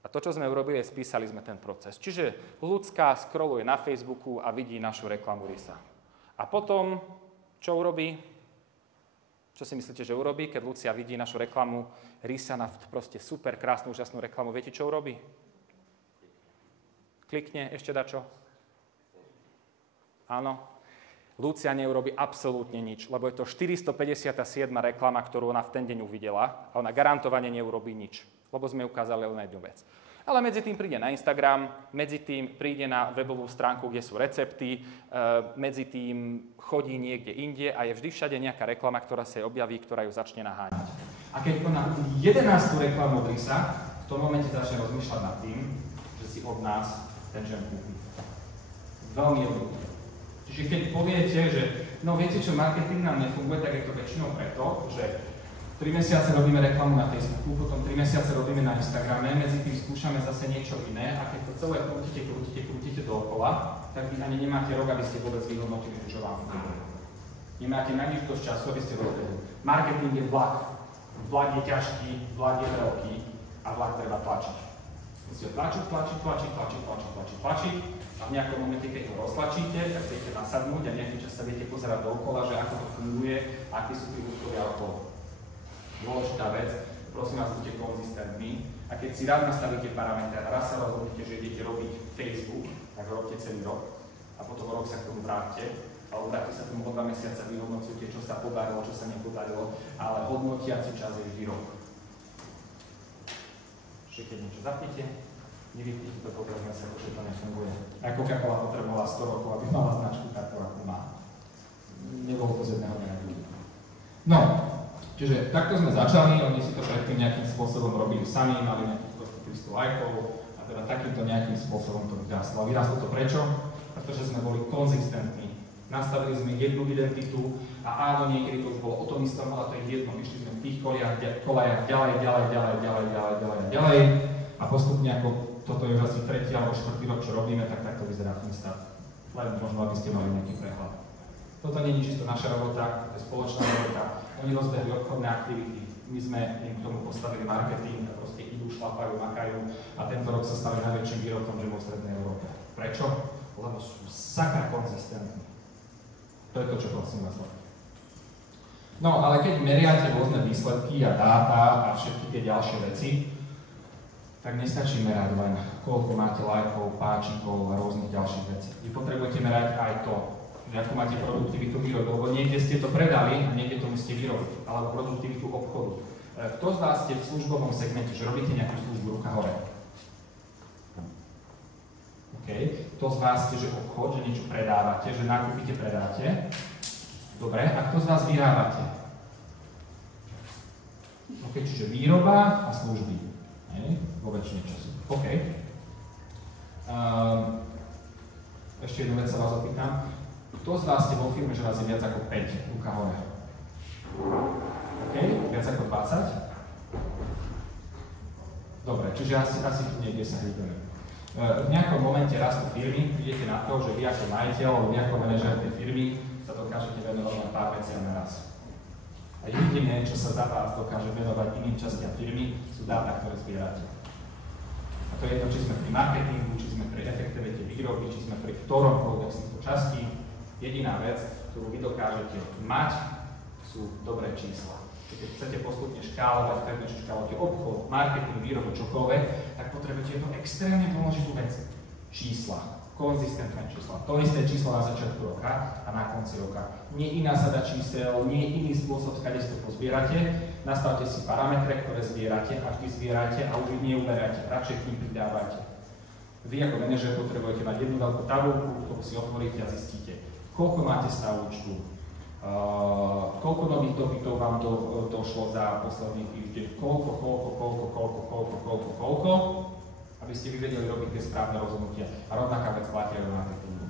A to, čo sme urobili, je spísali sme ten proces. Čiže ľudská scrolluje na Facebooku a vidí našu reklamu Risa. A potom, čo urobí? Čo si myslíte, že urobí, keď Lucia vidí našu reklamu Risa na proste super krásnu, úžasnú reklamu? Viete, čo urobí? Klikne, ešte dačo? Áno. Lucia neurobí absolútne nič, lebo je to 457. reklama, ktorú ona v ten deň uvidela a ona garantovane neurobí nič, lebo sme ukázali len jednu vec. Ale medzi tým príde na Instagram, medzi tým príde na webovú stránku, kde sú recepty, medzi tým chodí niekde inde a je vždy všade nejaká reklama, ktorá sa jej objaví, ktorá ju začne naháňať. A keď koná 11. reklamu od Risa, v tom momente začne rozmýšľať nad tým, že si od nás ten džem kúpi. Veľmi jednoduché. Čiže keď poviete, že no viete čo, marketing nám nefunguje, tak je to väčšinou preto, že 3 mesiace robíme reklamu na Facebooku, potom 3 mesiace robíme na Instagrame, medzi tým skúšame zase niečo iné a keď to celé krútite dookola, tak vy ani nemáte rok, aby ste vôbec vyhodnotili, čo vám funguje. Nemáte na nič dosť času, aby ste rozhodli. Marketing je vlak. Vlak je ťažký, vlak je veľký a vlak treba tlačiť. Musíte tlačiť a v nejakom momente, keď ho roztlačíte, tak chcete nasadnúť a nejaký čas sa viete pozerať dookola, že ako to funguje a akí sú tí účtovia okolo. Dôležitá vec, prosím vás, buďte konzistentní a keď si raz nastavíte parametre a raz sa rozhodnete, že idete robiť Facebook, tak ho robte celý rok a potom rok sa k tomu vráťte. Ale vráťte sa k tomu o 2 mesiace, vyhodnocujte, čo sa podarilo, čo sa nepodarilo, ale hodnotiaci čas je vždy rok. Ešte keď niečo zapnete, nevypnite to po 3 mesiacoch, že to nefunguje. Aj Coca-Cola potrebovala 100 rokov, aby mala značku takú, ako má. Nebolo to z jedného dňa na druhý. No, čiže takto sme začali, oni si to predtým nejakým spôsobom robili sami, mali nejakých 300 lajkov a teda takýmto nejakým spôsobom to vyrastlo. A vyrastlo to prečo? Pretože sme boli konzistentní. Nastavili sme jednu identitu a áno, niekedy to už bolo o tom istom, ale to je jedno. Išli sme v tých kolajach ďalej a postupne ako toto je už asi 3. alebo 4. rok, čo robíme, tak takto vyzerá ten stav. Len možno, aby ste mali nejaký prehľad. Toto nie je čisto naša robota, to je spoločná robota. Oni rozbehli obchodné aktivity, my sme im k tomu postavili marketing a proste idú, šlapajú, makajú a tento rok sa stali najväčším výrobcom džemov v Strednej Európe. Prečo? Lebo sú sakra konzistentní. To je to, čo prosím vás. No, ale keď meriate rôzne výsledky a dáta a všetky tie ďalšie veci, tak nestačí merať len, koľko máte lajkov, páčikov a rôznych ďalších vecí. Vy potrebujete merať aj to, že ako máte produktivitu výroby, lebo niekde ste to predali a niekde to musíte vyrobiť, alebo produktivitu obchodu. Kto z vás ste v službovom segmente, že robíte nejakú službu, ruka hore? Okay. Kto z vás ste, že obchod, že niečo predávate, že nakúpite, predáte? Dobre, a kto z vás vyrábate? OK, čiže výroba a služby. Vo väčšine času. OK. Ešte jednu vec sa vás opýtam. Kto z vás ste vo firme, že vás je viac ako 5? Ruka hore. OK, viac ako 20? Dobre, čiže asi tu niekde sa hýbeme. V nejakom momente rastu firmy idete na to, že vy ako majiteľ alebo vy ako manažer tej firmy sa dokážete venovať na pár veciam naraz. A jediné, čo sa za vás dokáže venovať iným častiam firmy, sú dáta, ktoré zbierate. A to je to, či sme pri marketingu, či sme pri efektivite výroby, či sme pri ktoromkoľvek z týchto častí. Jediná vec, ktorú vy dokážete mať, sú dobré čísla. Keď chcete postupne škálovať, tak škálujete obchod, marketing, výrobu, čokoľvek, tak potrebujete jednu extrémne dôležitú vec. Čísla. Konzistentné čísla. To isté číslo na začiatku roka a na konci roka. Nie iná sada čísel, nie iný spôsob, skade si to pozbierate. Nastavte si parametre, ktoré zbierate a vždy zbierate a už ich neuberate. Radšej k nim pridávajte. Vy ako manažer potrebujete mať jednu veľkú tabuľku, ktorú si otvoríte a zistíte, koľko máte stav účtu, koľko nových dopytov vám došlo za posledný týždeň, koľko, aby ste vy vedeli robiť tie správne rozhodnutia. A rovnaká vec platí aj do marketingu.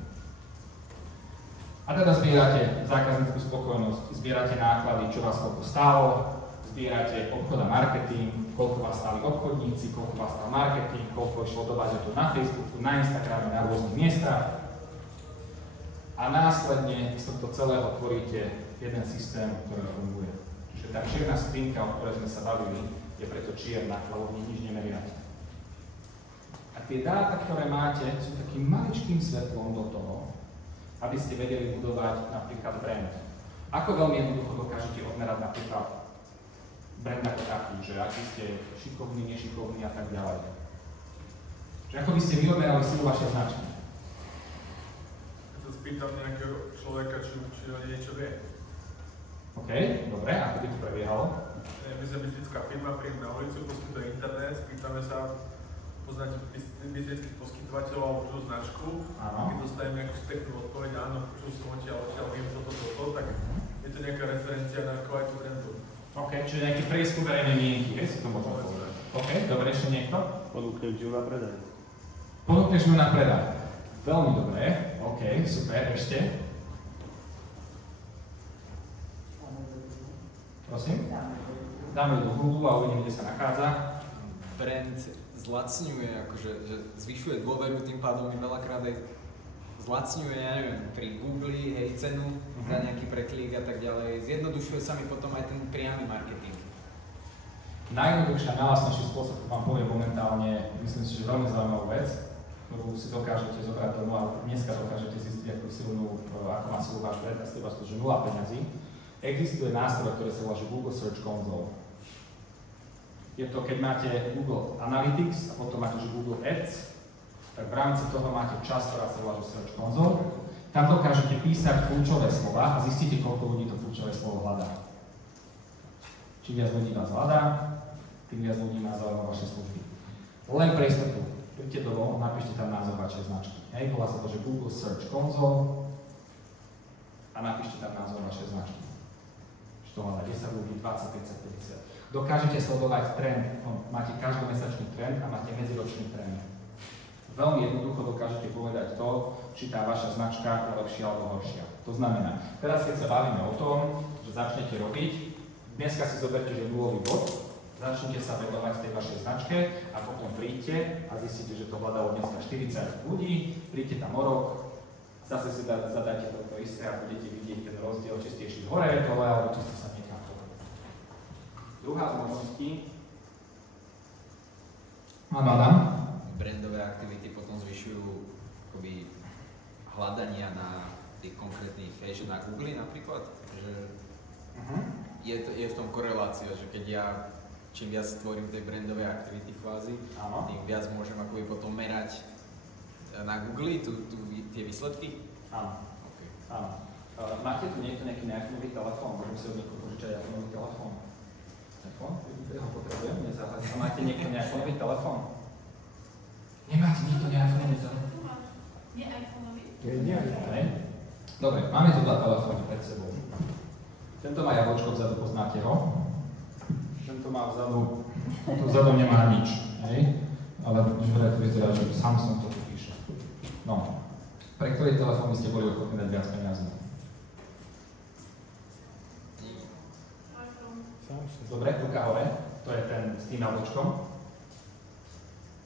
A teda zbierate zákazníckú spokojnosť, zbierate náklady, čo vás koľko stálo, zbierate obchod a marketing, koľko vás stáli obchodníci, koľko vás stál marketing, koľko išlo do budžetu na Facebooku, na Instagrame, na rôznych miestach. A následne z tohto celého tvoríte jeden systém, ktorý funguje. Čiže tá čierna skrinka, o ktorej sme sa bavili, je preto čierna, lebo v nič nemeriate. A tie dáta, ktoré máte, sú takým maličkým svetlom do toho, aby ste vedeli budovať napríklad brand. Ako veľmi jednoducho dokážete odmerať napríklad brand ako taký, že aký ste šikovní, nešikovní a tak ďalej. Čiže ako by ste vyodmerali silu vašej značky? Spýtam nejakého človeka, či o niečo vie. OK, dobre, ako by to prebiehalo? My sme mystická firma, príjem na ulicu, poskytuje internet, spýtame sa, poznáte mystických poskytovateľov alebo tú značku. A keď dostaneme nejakú spätnú odpoveď, áno, počul som odtiaľ, viem toto, tak je to nejaká referencia na kvalitu brandu. OK, čiže nejaký prieskum verejnej mienky, si to možno povedať. OK, dobre, ešte niekto? Ponúkneš ju na predaj. Ponúkneš ju na predaj. Veľmi dobré, OK, super, ešte? Prosím? Dáme do Google a uvidíme, kde sa nachádza. Brand zlacňuje, akože že zvyšuje dôveru, tým pádom mi veľakrát aj zlacňuje, ja neviem, pri Google, hej, cenu za nejaký preklik a tak ďalej. Zjednodušuje sa mi potom aj ten priamy marketing. Najjednoduchší a najlacnejší spôsob, ktorý vám poviem momentálne, myslím si, že veľmi zaujímavú vec, ktorú si dokážete zobrať domov a dneska dokážete zistiť, ako má silu váš brand a ste vás to, že 0 peňazí. Existuje nástroj, ktorý sa volá Google Search Console. Je to, keď máte Google Analytics a potom máte že Google Ads, tak v rámci toho máte časť, ktorá sa volá Search Console. Tam dokážete písať kľúčové slova a zistíte, koľko ľudí to kľúčové slovo hľadá. Čím viac ľudí vás hľadá, tým viac ľudí má záujem o vaše služby. Len pre istotu, príďte domov, napíšte tam názov vašej značky. Hej, volá sa to, že Google Search Console a napíšte tam názov vašej značky. Čo to hľadá 10 ľudí, 20, 30, 50. Dokážete sledovať trend, máte každomesačný trend a máte medziročný trend. Veľmi jednoducho dokážete povedať to, či tá vaša značka je lepšia alebo horšia. To znamená, teraz keď sa bavíme o tom, že začnete robiť, dneska si zoberte, že nulový bod, začnite sa venovať tej vašej značke a potom príďte a zistíte, že to hľadalo dneska 40 ľudí, príďte tam o rok, zase si zadáte toto isté a budete vidieť ten rozdiel, či ste išli hore, dole, alebo či ste sa niekam dole. Druhá z možností. Áno, Adam. Brandové aktivity potom zvyšujú akoby hľadania na tých konkrétnych fashion na Google napríklad, že je v tom korelácia, že keď ja čím viac stvorím tej brandovej aktivity kvázi, tým viac môžem akoby potom merať na Google tie výsledky? Áno. Okay. Áno. Máte tu niekto nejaký iPhone-ový telefón? Môžem si od niekoho požičať iPhone-ový telefón? Telefón? Ja ho potrebujem, nezáhľadne. A máte niekto iPhone-ový telefón? Nemáte nikto iPhone-ový telefón? Nie iPhone-ový? Nie. Dobre, máme tu 2 telefóny pred sebou. Tento má jablčko vzadu, poznáte ho? Tento má vzadu, tu vzadu nemá nič, hej? Ale už vraj to vyzerá, že Samsung to tu píše. No, pre ktorý telefón by ste boli ochotní dať viac peniazí? Dobre, ruka hore, to je ten s tým jablčkom.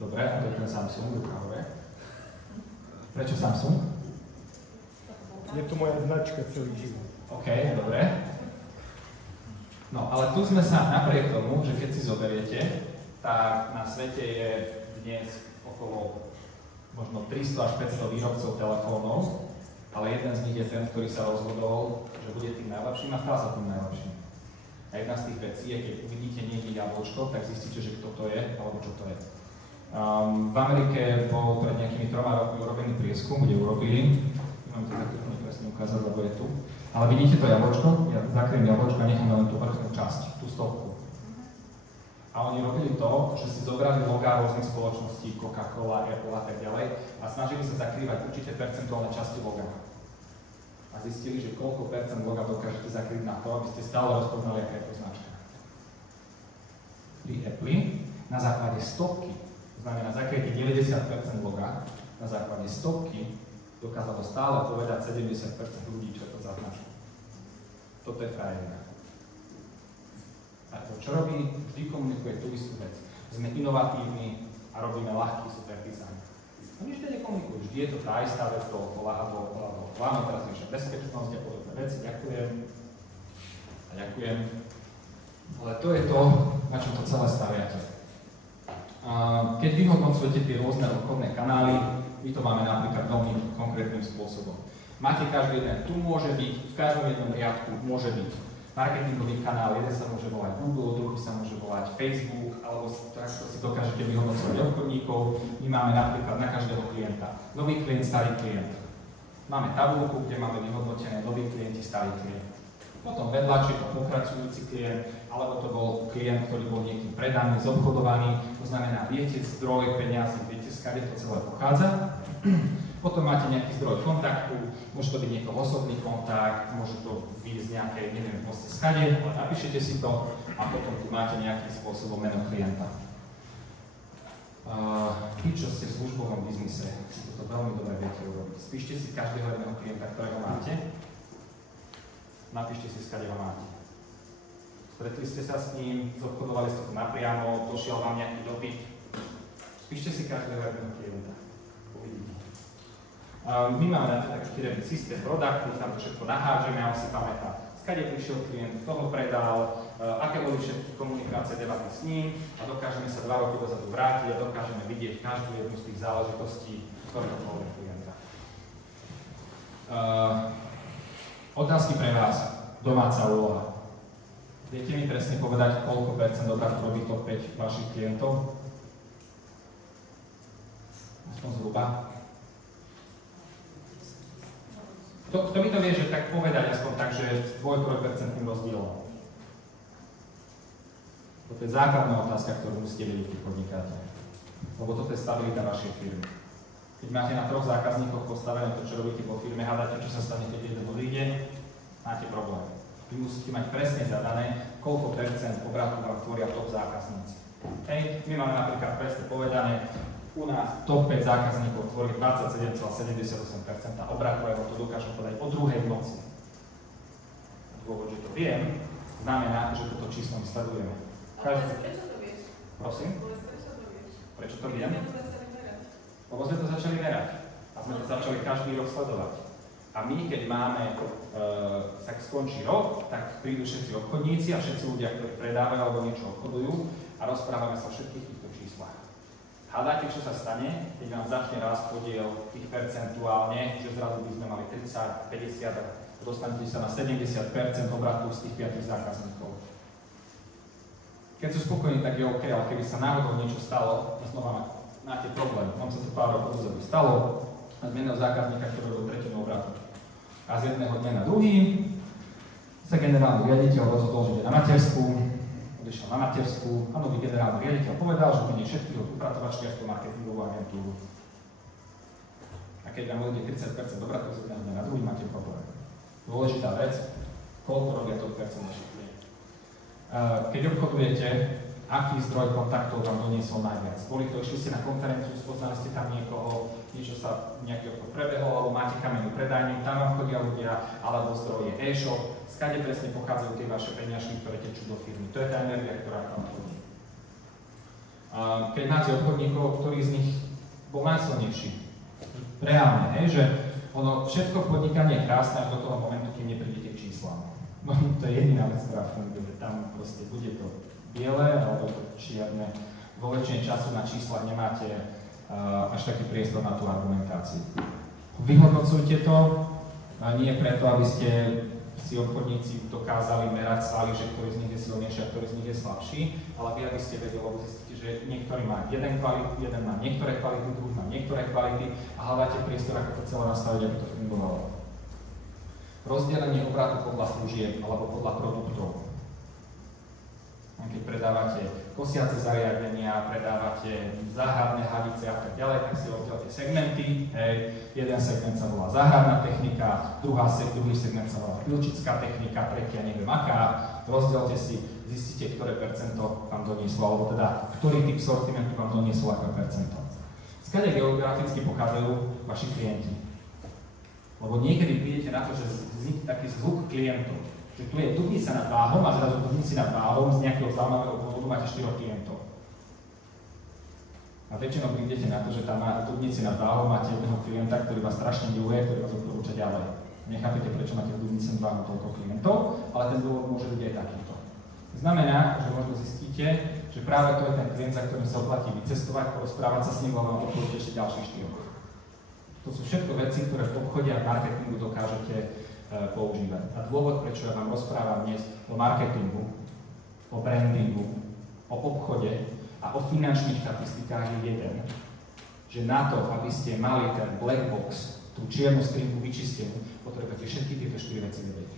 Dobre, a to je ten Samsung, ruka hore. Prečo Samsung? Je to moja značka celý život. OK, dobre. No, ale tu sme sa napriek tomu, že keď si zoberiete, tak na svete je dnes okolo možno 300 až 500 výrobcov telefónov, ale jeden z nich je ten, ktorý sa rozhodol, že bude tým najlepším a stal sa tým najlepším. A jedna z tých vecí je, keď uvidíte niekde jablčko, tak zistíte, že kto to je, alebo čo to je. V Amerike bol pred nejakými 3 rokmi urobený prieskum, kde urobili, mám to takto presne ukázať, lebo je tu, ale vidíte to jablčko? Ja zakriem jablčko a nechám len tú vrchnú časť, tú stopku. A oni robili to, že si zobrali logá rôznych spoločností, Coca-Cola, Apple a tak ďalej a snažili sa zakrývať určité percentuálne časti loga. A zistili, že koľko percent loga dokážete zakryť na to, aby ste stále rozpoznali, aká je to značka. Pri Apple na základe stopky, to znamená zakryjete 90% loga, na základe stopky dokázalo stále povedať 70% ľudí, čo je to za značku. Toto je frajerina. A to, čo robí, vždy komunikuje tú istú vec. Sme inovatívni a robíme ľahký super design. A nič nekomunikujú, vždy je to tá istá vec dookola. Máme teraz vyššia bezpečnosť a podobné veci. Ďakujem. A ďakujem. Ale to je to, na čom to celé staviate. Keď vyhodnocujete tie rôzne obchodné kanály, my to máme napríklad veľmi konkrétnym spôsobom. Máte každý jeden, tu môže byť, v každom jednom riadku môže byť marketingový kanál, jeden sa môže volať Google, druhý sa môže volať Facebook, alebo takto si dokážete vyhodnocovať obchodníkov. My máme napríklad na každého klienta nový klient, starý klient. Máme tabuľku, kde máme vyhodnotené noví klienti, starý klient. Potom vedľa, či je to pokračujúci klient, alebo to bol klient, ktorý bol niekým predaný, zobchodovaný. To znamená, viete zdroj peniazy, viete, skade to celé pochádza. Potom máte nejaký zdroj kontaktu, môže to byť niekoho osobný kontakt, môže to byť z nejakej, neviem, proste skade, ale napíšete si to a potom tu máte nejakým spôsobom meno klienta. Tí, čo ste v službovom biznise, si toto veľmi dobre viete urobiť. Spíšte si každého jedného klienta, ktorého máte, napíšte si, skade ho máte. Stretli ste sa s ním, zobchodovali ste to napriamo, došiel vám nejaký dopyt. Spíšte si každého jedného klienta. Uvidíte. My máme na to taký firemný systém produktu, tam to všetko nahážeme a on si pamätá. skade prišiel klient, kto ho predal, aké boli všetky komunikácie, debaty s ním a dokážeme sa 2 roky dozadu vrátiť a dokážeme vidieť každú jednu z tých záležitostí, ktorého klienta. Otázky pre vás, domáca úloha. Viete mi presne povedať, koľko percent obratu robí top 5 vašich klientov? Aspoň zhruba. Kto mi to vie, že tak povedať aspoň tak, že s 2-3% rozdielom? Toto je základná otázka, ktorú musíte vedieť, keď podnikáte. Lebo toto je stabilita vašej firmy. Keď máte na 3 zákazníkoch postavené to, čo robíte vo firme, hádate, čo sa stane, keď jeden odíde, máte problém. Vy musíte mať presne zadané, koľko percent obratu vám tvoria top zákazníci. Hej, my máme napríklad presne povedané, u nás top 5 zákazníkov tvorí 27,78% obratu, a to dokážem povedať o 2:00 v noci. Dôvod, že to viem, znamená, že toto číslo my sledujeme. Prečo to vieš? Prosím? Prečo to vieš? Prečo to viem? Lebo sme to začali merať. A sme to začali každý rok sledovať. A my, keď máme, sa skončí rok, tak prídu všetci obchodníci a všetci ľudia, ktorí predávajú alebo niečo obchodujú a rozprávame sa o všetkých týchto číslach. Hádajte, čo sa stane, keď nám začne rásť podiel tých percentuálne, že zrazu by sme mali 30, 50 a dostanete sa na 70% obratu z tých 5 zákazníkov. Keď sú spokojní, tak je OK, ale keby sa náhodou niečo stalo, znova máte problém. Mám sa to pár rokov dozadu stalo a zmenil zákazníka, ktorý robil 1/3 obratu. A z jedného dňa na druhý sa generálny riaditeľ rozhodol, že ide na matersku, odišiel na matersku a nový generálny riaditeľ povedal, že bude všetkých upratovať šliažskú marketingovú agentúru. A keď vám ide 30% obratu z jedného dňa na druhý, máte problém. Dôležitá vec, koľko robia to percent našich klientov. Keď obchodujete, aký zdroj kontaktov vám doniesol najviac? Boli to, išli ste na konferenciu, spoznali ste tam niekoho, niečo sa nejaký obchod prebehol, alebo máte kamennú predajňu, tam vám chodia ľudia, alebo zdroj je e-shop, skade presne pochádzajú tie vaše peňažky, ktoré tečú do firmy. To je tá energia, ktorá tam chodí. Keď máte obchodníkov, ktorý z nich bol najsilnejší, reálne, že ono všetko v podnikaní je krásne až do toho momentu, kým neprídete k číslam. No to je jediná vec, ktorá funguje, že tam proste bude to biele alebo čierne. Vo väčšine času na číslach nemáte až taký priestor na tú argumentáciu. Vyhodnocujte to, nie preto, aby ste si obchodníci dokázali merať stavy, že ktorý z nich je silnejší a ktorý z nich je slabší, ale vy, aby ste vedeli, lebo zistíte, že niektorý má jeden má niektoré kvality, druhý má niektoré kvality a hľadáte priestor, ako to celé nastaviť, aby to fungovalo. Rozdelenie obratu podľa služieb alebo podľa produktov. Keď predávate kosiace zariadenia, predávate záhradné hadice a tak ďalej, tak si rozdielte segmenty. Jeden segment sa volá záhradná technika, druhý segment sa volá pilčická technika, tretia neviem aká. Rozdielte si, zistíte, ktoré percento vám donieslo, alebo teda ktorý typ sortimentu vám donieslo aké percento. Skade geograficky pochádzajú vaši klienti. Lebo niekedy prídete na to, že vznikne taký zvuk klientov. Že tu je Dubnica nad Váhom a zrazu v Dubnici nad Váhom z nejakého zaujímavého dôvodu máte 4 klientov. A väčšinou prídete na to, že tam v Dubnici nad Váhom máte jedného klienta, ktorý vás strašne miluje, ktorý vás odporúča ďalej. Nechápete, prečo máte v Dubnici nad Váhom toľko klientov, ale ten dôvod môže byť aj takýto. Znamená, že možno zistíte, že práve to je ten klient, za ktorým sa oplatí vycestovať, porozprávať sa s ním, lebo vám odporúča ešte ďalších 4. To sú všetko veci, ktoré v obchode a v marketingu dokážete používať. A dôvod, prečo ja vám rozprávam dnes o marketingu, o brandingu, o obchode a o finančných štatistikách je jeden. Že na to, aby ste mali ten black box, tú čiernu skrinku vyčistenú, potrebujete všetky tieto 4 veci vedieť.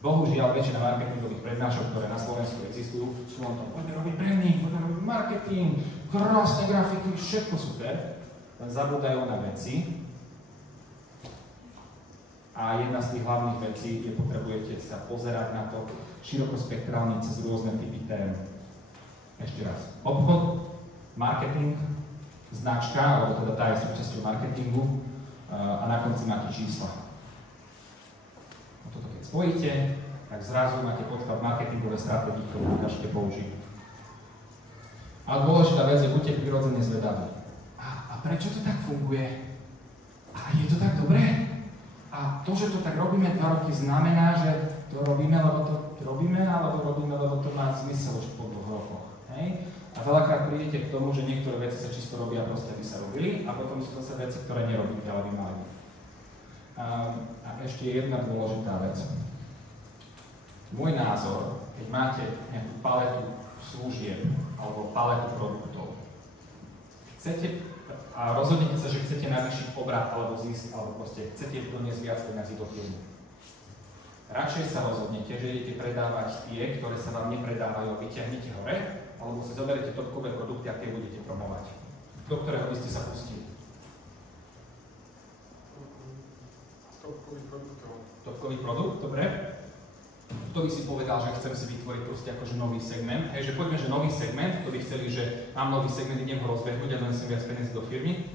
Bohužiaľ, väčšina marketingových prednášok, ktoré na Slovensku existujú, sú len to, poďme robiť branding, poďme robiť marketing, krásne grafiky, všetko super, len zabúdajú na veci. A jedna z tých hlavných vecí je, potrebujete sa pozerať na to širokospektrálne cez rôzne typy tém. Ešte raz. Obchod, marketing, značka, alebo teda tá je súčasťou marketingu a na konci máte čísla. A toto keď spojíte, tak zrazu máte podklad marketingové stratégie, ktorú dokážete použiť. Ale dôležitá vec je, buďte prirodzene zvedaví. A prečo to tak funguje? A je to tak dobré? A to, že to tak robíme 2 roky, znamená, že To robíme, lebo to má zmysel už po 2 rokoch. Hej? A veľakrát prídete k tomu, že niektoré veci sa čisto robia proste, aby sa robili, a potom sú zase veci, ktoré nerobíte, ale by mali. A ešte jedna dôležitá vec. Môj názor, keď máte nejakú paletu služieb alebo paletu produktov, chcete a rozhodnete sa, že chcete navýšiť obrat alebo zisk, alebo proste chcete doniesť viac peňazí do firmy. Radšej sa rozhodnete, že idete predávať tie, ktoré sa vám nepredávajú, vyťahnete hore, alebo si zoberiete topkové produkty a tie budete promovať. Do ktorého by ste sa pustili? Topkový produkt, dobre. Kto by si povedal, že chcem si vytvoriť proste akože nový segment? Hej, že poďme, že nový segment, kto by chceli, že mám nový segment, idem ho rozbehnúť a donesem viac peniazí do firmy?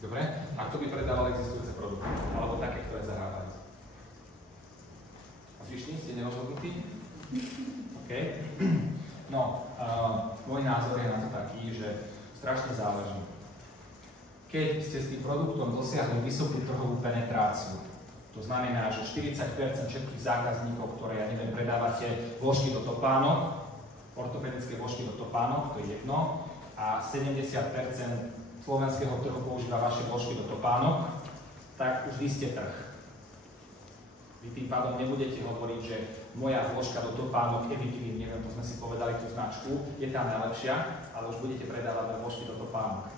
Dobre. A kto by predával existujúce produkty? Alebo také, ktoré zarábajú? A zvyšní ste nerozhodnutí? OK. No, môj názor je na to taký, že strašne záleží. Keď ste s tým produktom dosiahli vysokú trhovú penetráciu, to znamená, že 40% všetkých zákazníkov, ktoré, ja neviem, predávate vložky do topánok, ortopedické vložky do topánok, to je jedno, a 70% slovenského trhu používa vaše vložky do topánok, tak už vy ste trh. Vy tým pádom nebudete hovoriť, že moja vložka do topánok, Eviklin, neviem, to sme si povedali tú značku, je tá najlepšia, ale už budete predávať vložky do topánok.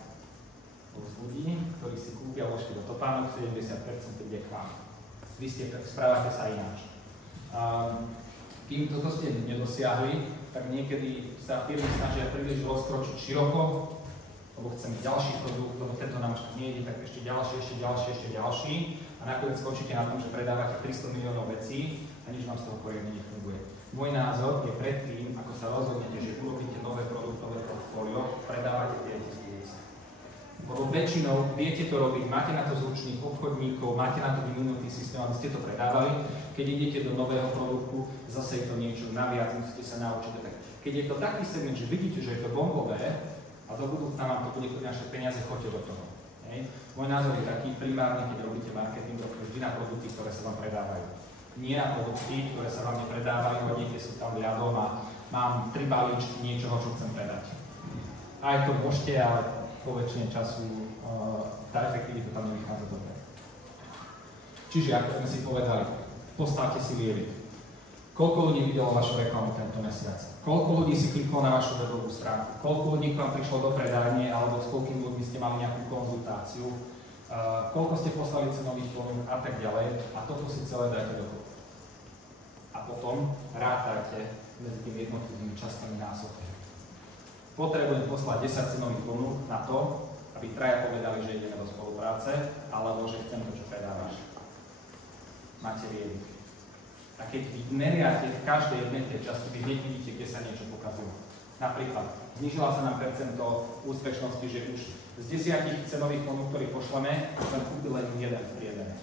Z ľudí, ktorí si kúpia vložky do topánok, 70% ide k vám. Vy ste, správate sa ináč. Kým toto ste nedosiahli, tak niekedy sa firmy snažia príliš rozkročiť široko, lebo chceme ďalší produkt, lebo tento nám už nejde, tak ešte ďalší. A nakoniec skončíte na tom, že predávate 300 miliónov vecí a nič vám z toho poriadne nefunguje. Môj názor je predtým, ako sa rozhodnete, že urobíte nové produktové portfólio, predávate tie existujúce. Lebo väčšinou viete to robiť, máte na to zručných obchodníkov, máte na to vyvinutý systém, aby ste to predávali. Keď idete do nového produktu, zase je to niečo naviac, musíte sa naučiť. Tak. Keď je to taký segment, že vidíte, že je to bombové a do budúcna vám to bude prinášať peniaze, choďte do toho. Hej. Môj názor je taký, primárne, keď robíte marketing, vždy na produkty, ktoré sa vám predávajú. Nie na produkty, ktoré sa vám nepredávajú, a niekde sú tam ľadom a mám 3 balíčky niečoho, čo chcem predať. Aj to môžete, ale po väčšine času tá efektivita tam nevychádza dobre. Čiže, ako sme si povedali, postavte si lievit. Koľko ľudí videlo vašu reklamu tento mesiac? Koľko ľudí si kliklo na vašu webovú stránku? Koľko ľudí k vám prišlo do predajne, alebo s koľkými ľuďmi ste mali nejakú konzultáciu? Koľko ste poslali cenových ponúk a tak ďalej? A toto si celé dajte dokopy. A potom rátajte medzi tými jednotlivými časťami násobky. Potrebujem poslať 10 cenových ponúk na to, aby traja povedali, že ideme do spolupráce, alebo že chcem to, čo predávaš. Máte riedy. A keď vy meriate v každej jednej tej časti, vy hneď vidíte, kde sa niečo pokazilo. Napríklad, znížila sa nám percento úspešnosti, že už z 10 cenových ponúk, ktorých pošleme, sme kúpili len jeden v priedene.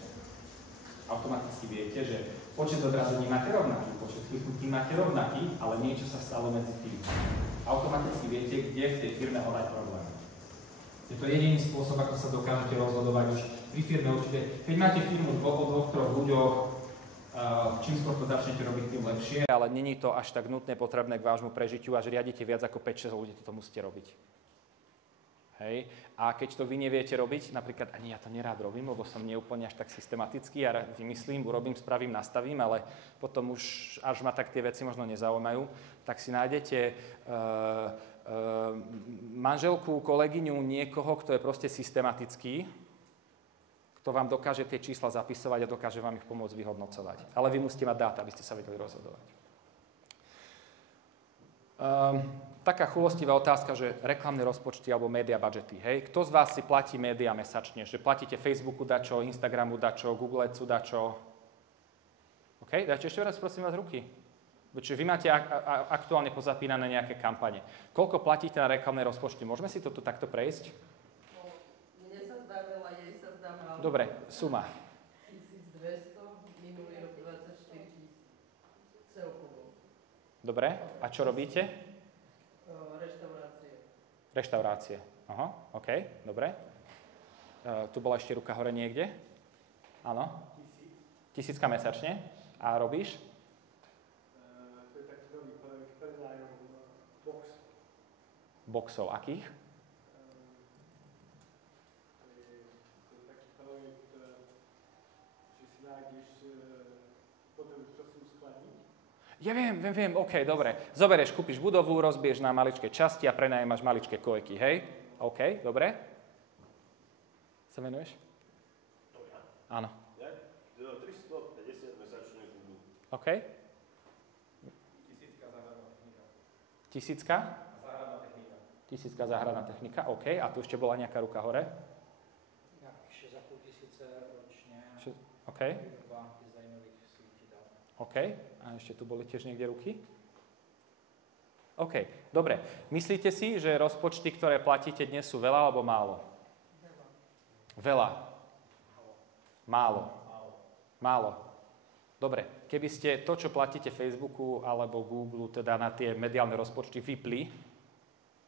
Automaticky viete, že počet odrazení máte rovnaký, počet kliknutí máte rovnaký, ale niečo sa stalo medzi tým. Automaticky viete, kde v tej firme hľadať problém. Je to jediný spôsob, ako sa dokážete rozhodovať už pri firme určite. Keď máte firmu o 2-3 ľuďoch, čím skôr to začnete robiť, tým lepšie. Ale není to až tak nutne potrebné k vášmu prežitiu, až riadite viac ako 5-6 ľudí, to musíte robiť. Hej. A keď to vy neviete robiť, napríklad ani ja to nerád robím, lebo som neúplne až tak systematický, ja vymyslím, urobím, spravím, nastavím, ale potom už, až ma tak tie veci možno nezaujímajú, tak si nájdete manželku, kolegyňu, niekoho, kto je proste systematický, kto vám dokáže tie čísla zapisovať a dokáže vám ich pomôcť vyhodnocovať. Ale vy musíte mať dáta, aby ste sa vedeli rozhodovať. Taká chulostivá otázka, že reklamné rozpočty alebo media budžety. Hej? Kto z vás si platí média mesačne? Že platíte Facebooku dačo, Instagramu dačo, Google Adsu dačo? OK? Dajte ešte raz, prosím vás, ruky. Čiže vy máte aktuálne pozapínané nejaké kampane. Koľko platíte na reklamné rozpočty? Môžeme si toto takto prejsť? No, mne sa zdá veľa, jej sa zdá málo. Dobre, suma. 1200, minulý rok 24 000 celkovo. Dobre, a čo robíte? Reštaurácie. Aha, OK, dobre. Tu bola ešte ruka hore niekde? Áno? 1000 mesačne. A robíš? Boxov. Akých? To je taký projekt, že si nájdeš, potrebuješ čo si uskladniť. Ja viem, OK, dobre. Zoberieš, kúpiš budovu, rozbiješ na maličké časti a prenajímaš maličké kojky, hej? OK, dobre. Sa venuješ? Áno. 350 mesačne budú. OK. 1000 záhradná technika. 1000? Záhradná technika. 1000 záhradná technika, OK. A tu ešte bola nejaká ruka hore? Nejakých 6500 ročne. OK. Dva dizajnových sietí dát. OK. A ešte tu boli tiež niekde ruky? OK, dobre. Myslíte si, že rozpočty, ktoré platíte dnes sú veľa alebo málo? Veľa. Málo. Dobre, keby ste to, čo platíte Facebooku alebo Google, teda na tie mediálne rozpočty vypli,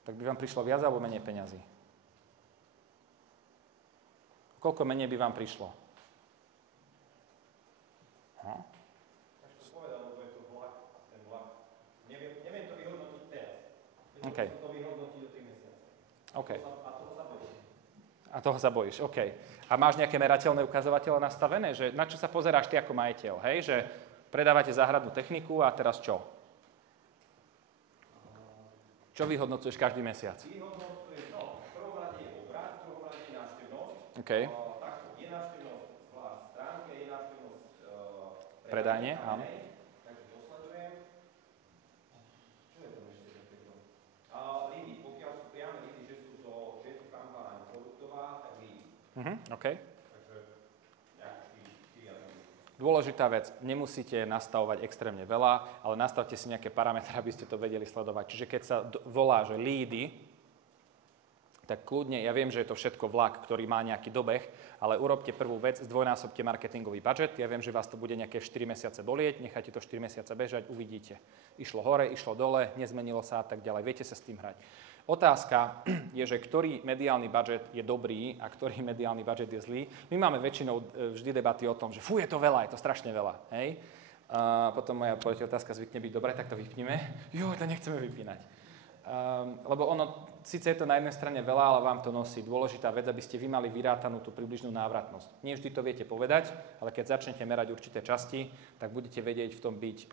tak by vám prišlo viac alebo menej peňazí? Koľko menej by vám prišlo? Tak to povedal, lebo je to vlak a ten vlak. Neviem to vyhodnotiť teraz. OK. Musím to vyhodnotiť do 3 mesiace. OK. A toho sa bojím. A toho sa bojíš, OK. A máš nejaké merateľné ukazovatele nastavené? Že na čo sa pozeráš ty ako majiteľ? Hej? Že predávate záhradnú techniku a teraz čo? Čo vyhodnocuješ každý mesiac? Vyhodnocujem, v prvom rade je obrat, v druhom rade je návštevnosť. OK. Takto, je návštevnosť zvlášť stránke, je návštevnosť Predajne, áno. Takže to sledujem. Čo je to ešte takéto? Lídy, pokiaľ sú priame lídy, že je to kampaň produktová, tak lídy. OK. Takže nejaký 4. Dôležitá vec, nemusíte nastavovať extrémne veľa, ale nastavte si nejaké parametre, aby ste to vedeli sledovať. Čiže keď sa volá, že lídy, tak kľudne, ja viem, že je to všetko vlak, ktorý má nejaký dobeh, ale urobte prvú vec, zdvojnásobte marketingový budget. Ja viem, že vás to bude nejaké 4 mesiace bolieť, nechajte to 4 mesiace bežať, uvidíte. Išlo hore, išlo dole, nezmenilo sa a tak ďalej. Viete sa s tým hrať. Otázka je, že ktorý mediálny budget je dobrý a ktorý mediálny budget je zlý. My máme väčšinou vždy debaty o tom, že fú, je to veľa, je to strašne veľa. Hej? A potom moja otázka zvykne byť, dobre, tak to vypnime. To nechceme vypínať. Lebo ono, síce je to na jednej strane veľa, ale vám to nosí. Dôležitá vec, aby ste vy mali vyrátanú tú približnú návratnosť. Nie vždy to viete povedať, ale keď začnete merať určité časti, tak budete vedieť v tom byť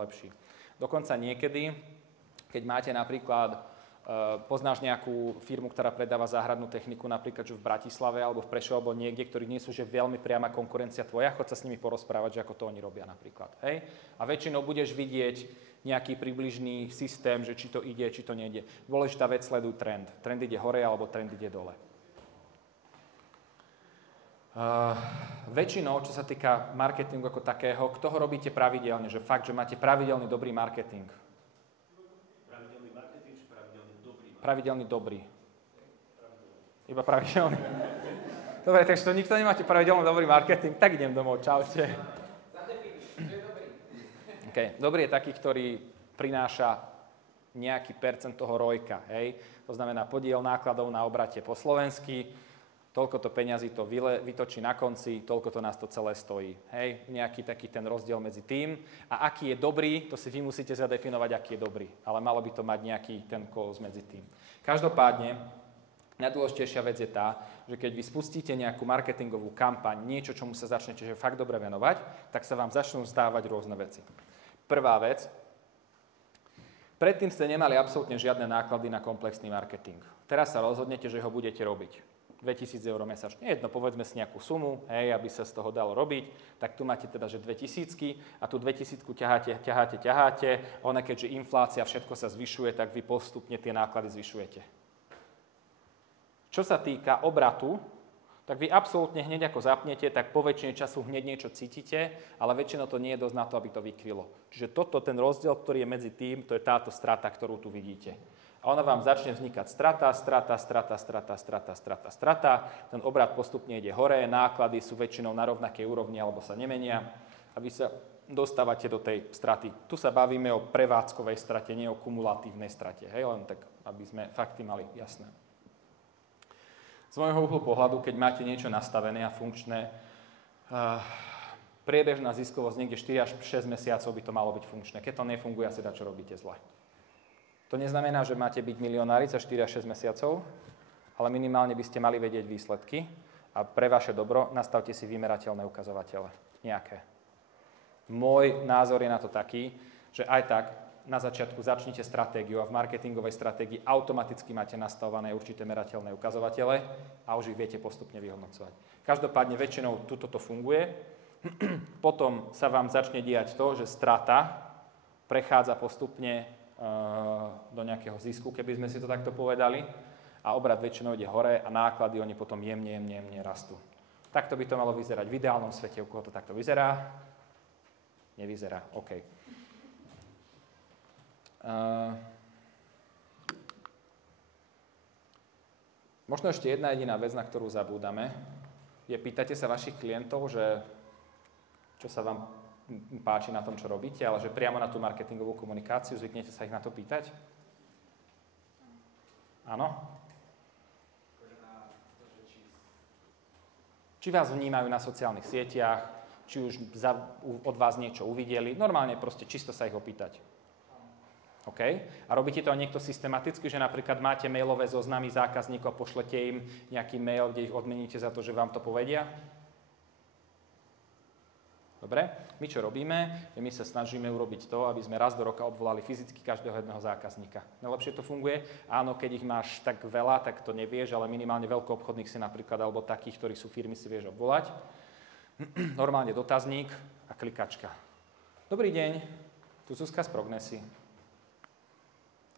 lepší. Dokonca niekedy, keď máte napríklad poznáš nejakú firmu, ktorá predáva záhradnú techniku, napríklad že v Bratislave alebo v Prešove alebo niekde, ktorí nie sú že veľmi priama konkurencia tvoja, chod sa s nimi porozprávať, že ako to oni robia napríklad. Hej? A väčšinou budeš vidieť nejaký približný systém, že či to ide, či to nejde. Dôležitá vec, sleduj trend. Trend ide hore alebo trend ide dole. Väčšinou, čo sa týka marketingu ako takého, kto ho robíte pravidelne, že fakt, že máte pravidelný dobrý marketing. Pravidelný dobrý. Iba pravidelný. Dobre, takže to nikto nemáte pravidelný dobrý marketing, tak idem domov, čaute. Okay. Dobrý je taký, ktorý prináša nejaký percent toho rojka, hej? To znamená podiel nákladov na obrate po slovensky, toľko to peňazí to vytočí na konci, toľko to nás to celé stojí, hej? Nejaký taký ten rozdiel medzi tým. A aký je dobrý, to si vy musíte zadefinovať, aký je dobrý. Ale malo by to mať nejaký ten kóz medzi tým. Každopádne, najdôležitejšia vec je tá, že keď vy spustíte nejakú marketingovú kampaň, niečo, čomu sa začnete že fakt dobre venovať, tak sa vám začnú zdávať rôzne veci. Prvá vec, predtým ste nemali absolútne žiadne náklady na komplexný marketing. Teraz sa rozhodnete, že ho budete robiť. 2000 eur mesačne. Jedno, povedzme si nejakú sumu, hej, aby sa z toho dalo robiť, tak tu máte teda, že 2000 a tu 2000 ťaháte, ona keďže inflácia, všetko sa zvyšuje, tak vy postupne tie náklady zvyšujete. Čo sa týka obratu, tak vy absolútne hneď ako zapnete, tak po väčšine času hneď niečo cítite, ale väčšinou to nie je dosť na to, aby to vykrylo. Čiže toto, ten rozdiel, ktorý je medzi tým, to je táto strata, ktorú tu vidíte. A ona vám začne vznikať strata. Ten obrat postupne ide hore, náklady sú väčšinou na rovnakej úrovni alebo sa nemenia a vy sa dostávate do tej straty. Tu sa bavíme o prevádzkovej strate, nie o kumulatívnej strate. Hej? Len tak, aby sme fakty mali jasné. Z môjho uhlu pohľadu, keď máte niečo nastavené a funkčné, priebežná ziskovosť niekde 4 až 6 mesiacov by to malo byť funkčné. Keď to nefunguje, asi dá, čo robíte zle. To neznamená, že máte byť milionári za 4 až 6 mesiacov, ale minimálne by ste mali vedieť výsledky a pre vaše dobro nastavte si vymerateľné ukazovatele. Nejaké. Môj názor je na to taký, že aj tak na začiatku začnite stratégiu a v marketingovej stratégii automaticky máte nastavované určité merateľné ukazovatele a už ich viete postupne vyhodnocovať. Každopádne väčšinou tuto to funguje. Potom sa vám začne diať to, že strata prechádza postupne do nejakého zisku, keby sme si to takto povedali, a obrad väčšinou ide hore a náklady oni potom jemne rastú. Takto by to malo vyzerať v ideálnom svete, u koho to takto vyzerá. Nevyzerá, OK. Možno ešte jedna jediná vec, na ktorú zabúdame, je pýtate sa vašich klientov, že čo sa vám páči na tom, čo robíte, ale že priamo na tú marketingovú komunikáciu zvyknete sa ich na to pýtať? Áno? Či vás vnímajú na sociálnych sieťach, či už od vás niečo uvideli, normálne proste čisto sa ich opýtať. OK? A robíte to aj niekto systematicky, že napríklad máte mailové zoznamy zákazníkov, pošlete im nejaký mail, kde ich odmeníte za to, že vám to povedia? Dobre? My čo robíme? My sa snažíme urobiť to, aby sme raz do roka obvolali fyzicky každého jedného zákazníka. Najlepšie to funguje? Áno, keď ich máš tak veľa, tak to nevieš, ale minimálne veľkoobchodných si napríklad, alebo takých, ktorí sú firmy, si vieš obvolať. Normálne dotazník a klikačka. Dobrý deň, tu Zuzka z Prognesy.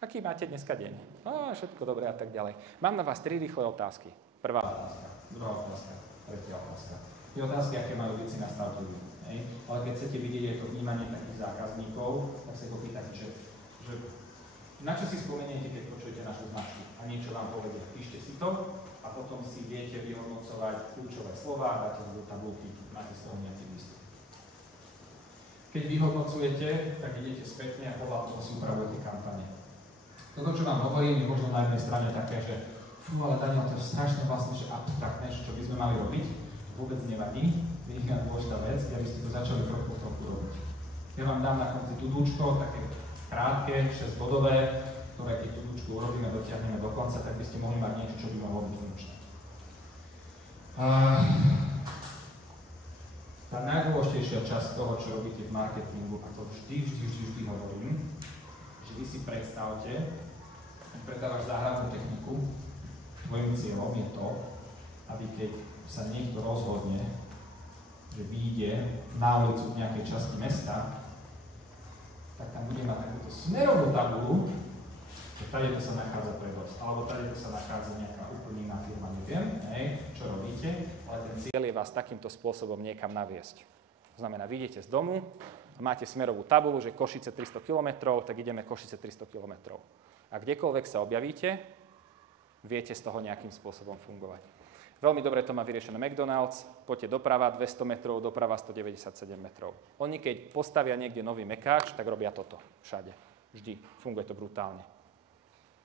Aký máte dneska deň? Všetko dobré a tak ďalej. Mám na vás 3 rýchle otázky. Prvá otázka, druhá otázka, tretia otázka. Tie otázky, aké majú veci na startujú. Ale keď chcete vidieť aj to vnímanie takých zákazníkov, tak sa ho pýtate, že na čo si spomeniete, keď počujete našu značku a niečo vám povedia. Píšte si to a potom si viete vyhodnocovať kľúčové slová, dáte to do tabulky, máte z toho nejaký výstup. Keď vyhodnocujete, tak idete spätne a podľa toho si upravujete kampane. Toto, čo vám hovorím, je možno na jednej strane také, že ale Daniel, to je strašne vlastne, že abstraktné, čo by sme mali robiť, vôbec nevadí. Jediná dôležitá vec, aby ste to začali krok po kroku robiť. Ja vám dám na konci tudúčko, také krátke, 6-bodové, ktoré keď tudúčku urobíme, dotiahneme do konca, tak by ste mohli mať niečo, čo by mohlo byť funkčné. Tá najdôležitejšia časť toho, čo robíte v marketingu, a to vždy hovorím, že vy si predstavte, ak predávaš záhradnú techniku, tvojim cieľom je to, aby keď sa niekto rozhodne, že vyjde na ulicu v nejakej časti mesta, tak tam bude mať takúto smerovú tabulu, že tady to sa nachádza prevoz, alebo tady to sa nachádza nejaká úplne iná firma, neviem, čo robíte, ale ten cieľ je vás takýmto spôsobom niekam naviesť. To znamená, vyjdete z domu, máte smerovú tabulu, že Košice 300 km, tak ideme Košice 300 km. A kdekoľvek sa objavíte, viete z toho nejakým spôsobom fungovať. Veľmi dobre to má vyriešené McDonald's, poďte doprava 200 metrov, doprava 197 metrov. Oni keď postavia niekde nový mekáč, tak robia toto všade. Vždy. Funguje to brutálne.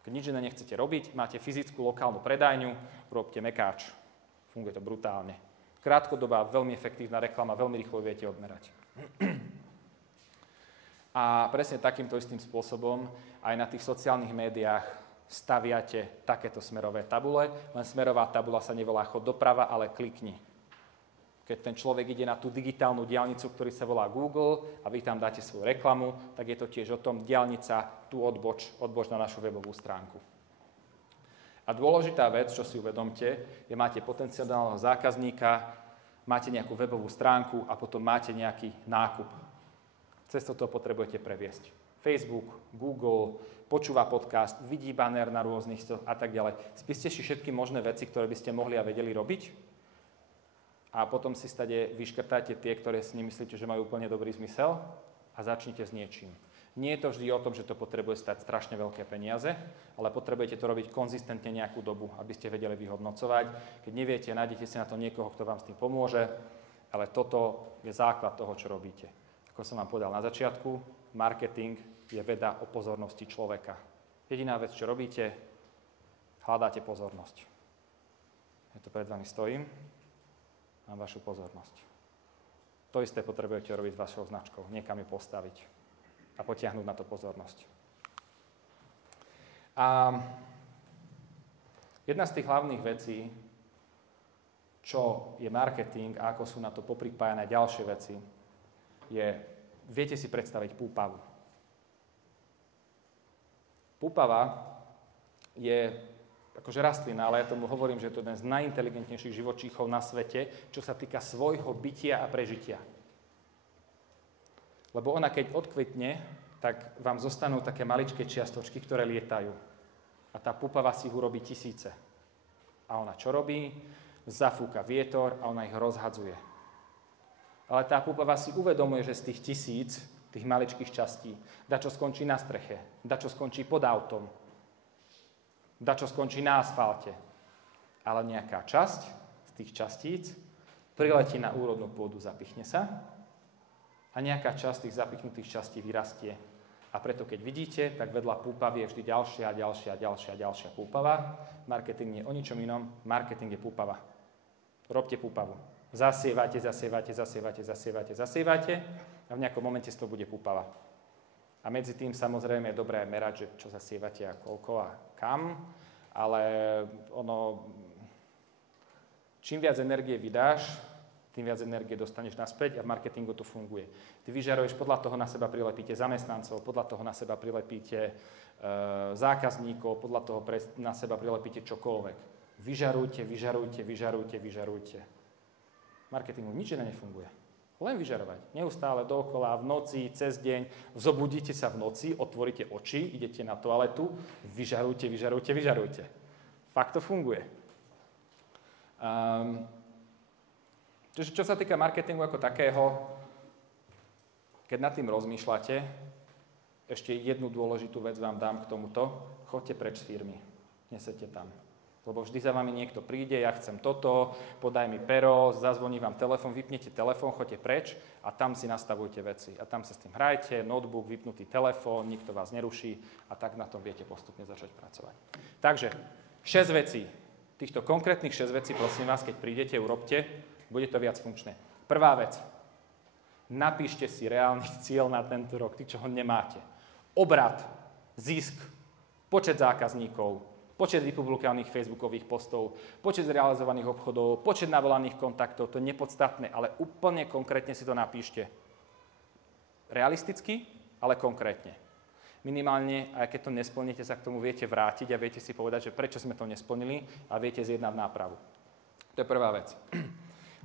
Keď nič iné nechcete robiť, máte fyzickú lokálnu predajňu, robte mekáč. Funguje to brutálne. Krátkodobá, veľmi efektívna reklama, veľmi rýchlo viete odmerať. A presne takýmto istým spôsobom aj na tých sociálnych médiách staviate takéto smerové tabule, len smerová tabula sa nevolá chod doprava, ale klikni. Keď ten človek ide na tú digitálnu diaľnicu, ktorý sa volá Google a vy tam dáte svoju reklamu, tak je to tiež o tom diaľnica, tu odboč na našu webovú stránku. A dôležitá vec, čo si uvedomte, je, máte potenciálneho zákazníka, máte nejakú webovú stránku a potom máte nejaký nákup. Cez toto potrebujete previesť. Facebook, Google, počúva podcast, vidí banner na rôznych a tak ďalej. Spíšte si všetky možné veci, ktoré by ste mohli a vedeli robiť a potom si stade vyškrtajte tie, ktoré si nemyslíte, že majú úplne dobrý zmysel a začnite s niečím. Nie je to vždy o tom, že to potrebuje stať strašne veľké peniaze, ale potrebujete to robiť konzistentne nejakú dobu, aby ste vedeli vyhodnocovať. Keď neviete, nájdete si na to niekoho, kto vám s tým pomôže, ale toto je základ toho, čo robíte. Ako som vám povedal na začiatku, marketing je veda o pozornosti človeka. Jediná vec, čo robíte, hľadáte pozornosť. Ja to pred vami stojím, mám vašu pozornosť. To isté potrebujete robiť s vašou značkou, niekam ju postaviť a potiahnuť na to pozornosť. A jedna z tých hlavných vecí, čo je marketing a ako sú na to popripájané ďalšie veci, je, viete si predstaviť púpavu. Púpava je akože rastlina, ale ja tomu hovorím, že je to jeden z najinteligentnejších živočíchov na svete, čo sa týka svojho bytia a prežitia. Lebo ona, keď odkvetne, tak vám zostanú také maličké čiastočky, ktoré lietajú. A tá púpava si ich urobí tisíce. A ona čo robí? Zafúka vietor a ona ich rozhadzuje. Ale tá púpava si uvedomuje, že z tých 1000, tých maličkých častí, dačo skončí na streche, dačo skončí pod autom, dačo skončí na asfalte. Ale nejaká časť z tých častíc priletí na úrodnú pôdu, zapichne sa a nejaká časť tých zapichnutých častí vyrastie. A preto, keď vidíte, tak vedľa púpavy je vždy ďalšia púpava. Marketing nie je o ničom inom, marketing je púpava. Robte púpavu. Zasievate a v nejakom momente z toho bude púpava. A medzi tým samozrejme je dobré merať, že čo zasievate a koľko a kam, ale čím viac energie vydáš, tým viac energie dostaneš naspäť a v marketingu to funguje. Ty vyžaruješ, podľa toho na seba prilepíte zamestnancov, podľa toho na seba prilepíte zákazníkov, podľa toho na seba prilepíte čokoľvek. Vyžarujte. V marketingu nič iné nefunguje. Len vyžarovať. Neustále dookola, v noci, cez deň. Zobudíte sa v noci, otvoríte oči, idete na toaletu, vyžarujte. Fakt to funguje. Čo sa týka marketingu ako takého, keď nad tým rozmýšľate, ešte jednu dôležitú vec vám dám k tomuto. Choďte preč z firmy. Nesedte tam. Lebo vždy za vami niekto príde, ja chcem toto, podaj mi pero, zazvoní vám telefón, vypnete telefón, choďte preč a tam si nastavujte veci. A tam sa s tým hrajte, notebook, vypnutý telefón, nikto vás neruší a tak na tom viete postupne začať pracovať. Takže 6 vecí. Týchto konkrétnych 6 vecí, prosím vás, keď prídete, urobte, bude to viac funkčné. Prvá vec. Napíšte si reálny cieľ na tento rok, tí, čo ho nemáte. Obrat, zisk, počet zákazníkov, počet vypublikovaných facebookových postov, počet zrealizovaných obchodov, počet navolaných kontaktov, to je nepodstatné, ale úplne konkrétne si to napíšte. Realisticky, ale konkrétne. Minimálne, aj keď to nesplníte, sa k tomu viete vrátiť a viete si povedať, že prečo sme to nesplnili a viete zjednať nápravu. To je prvá vec.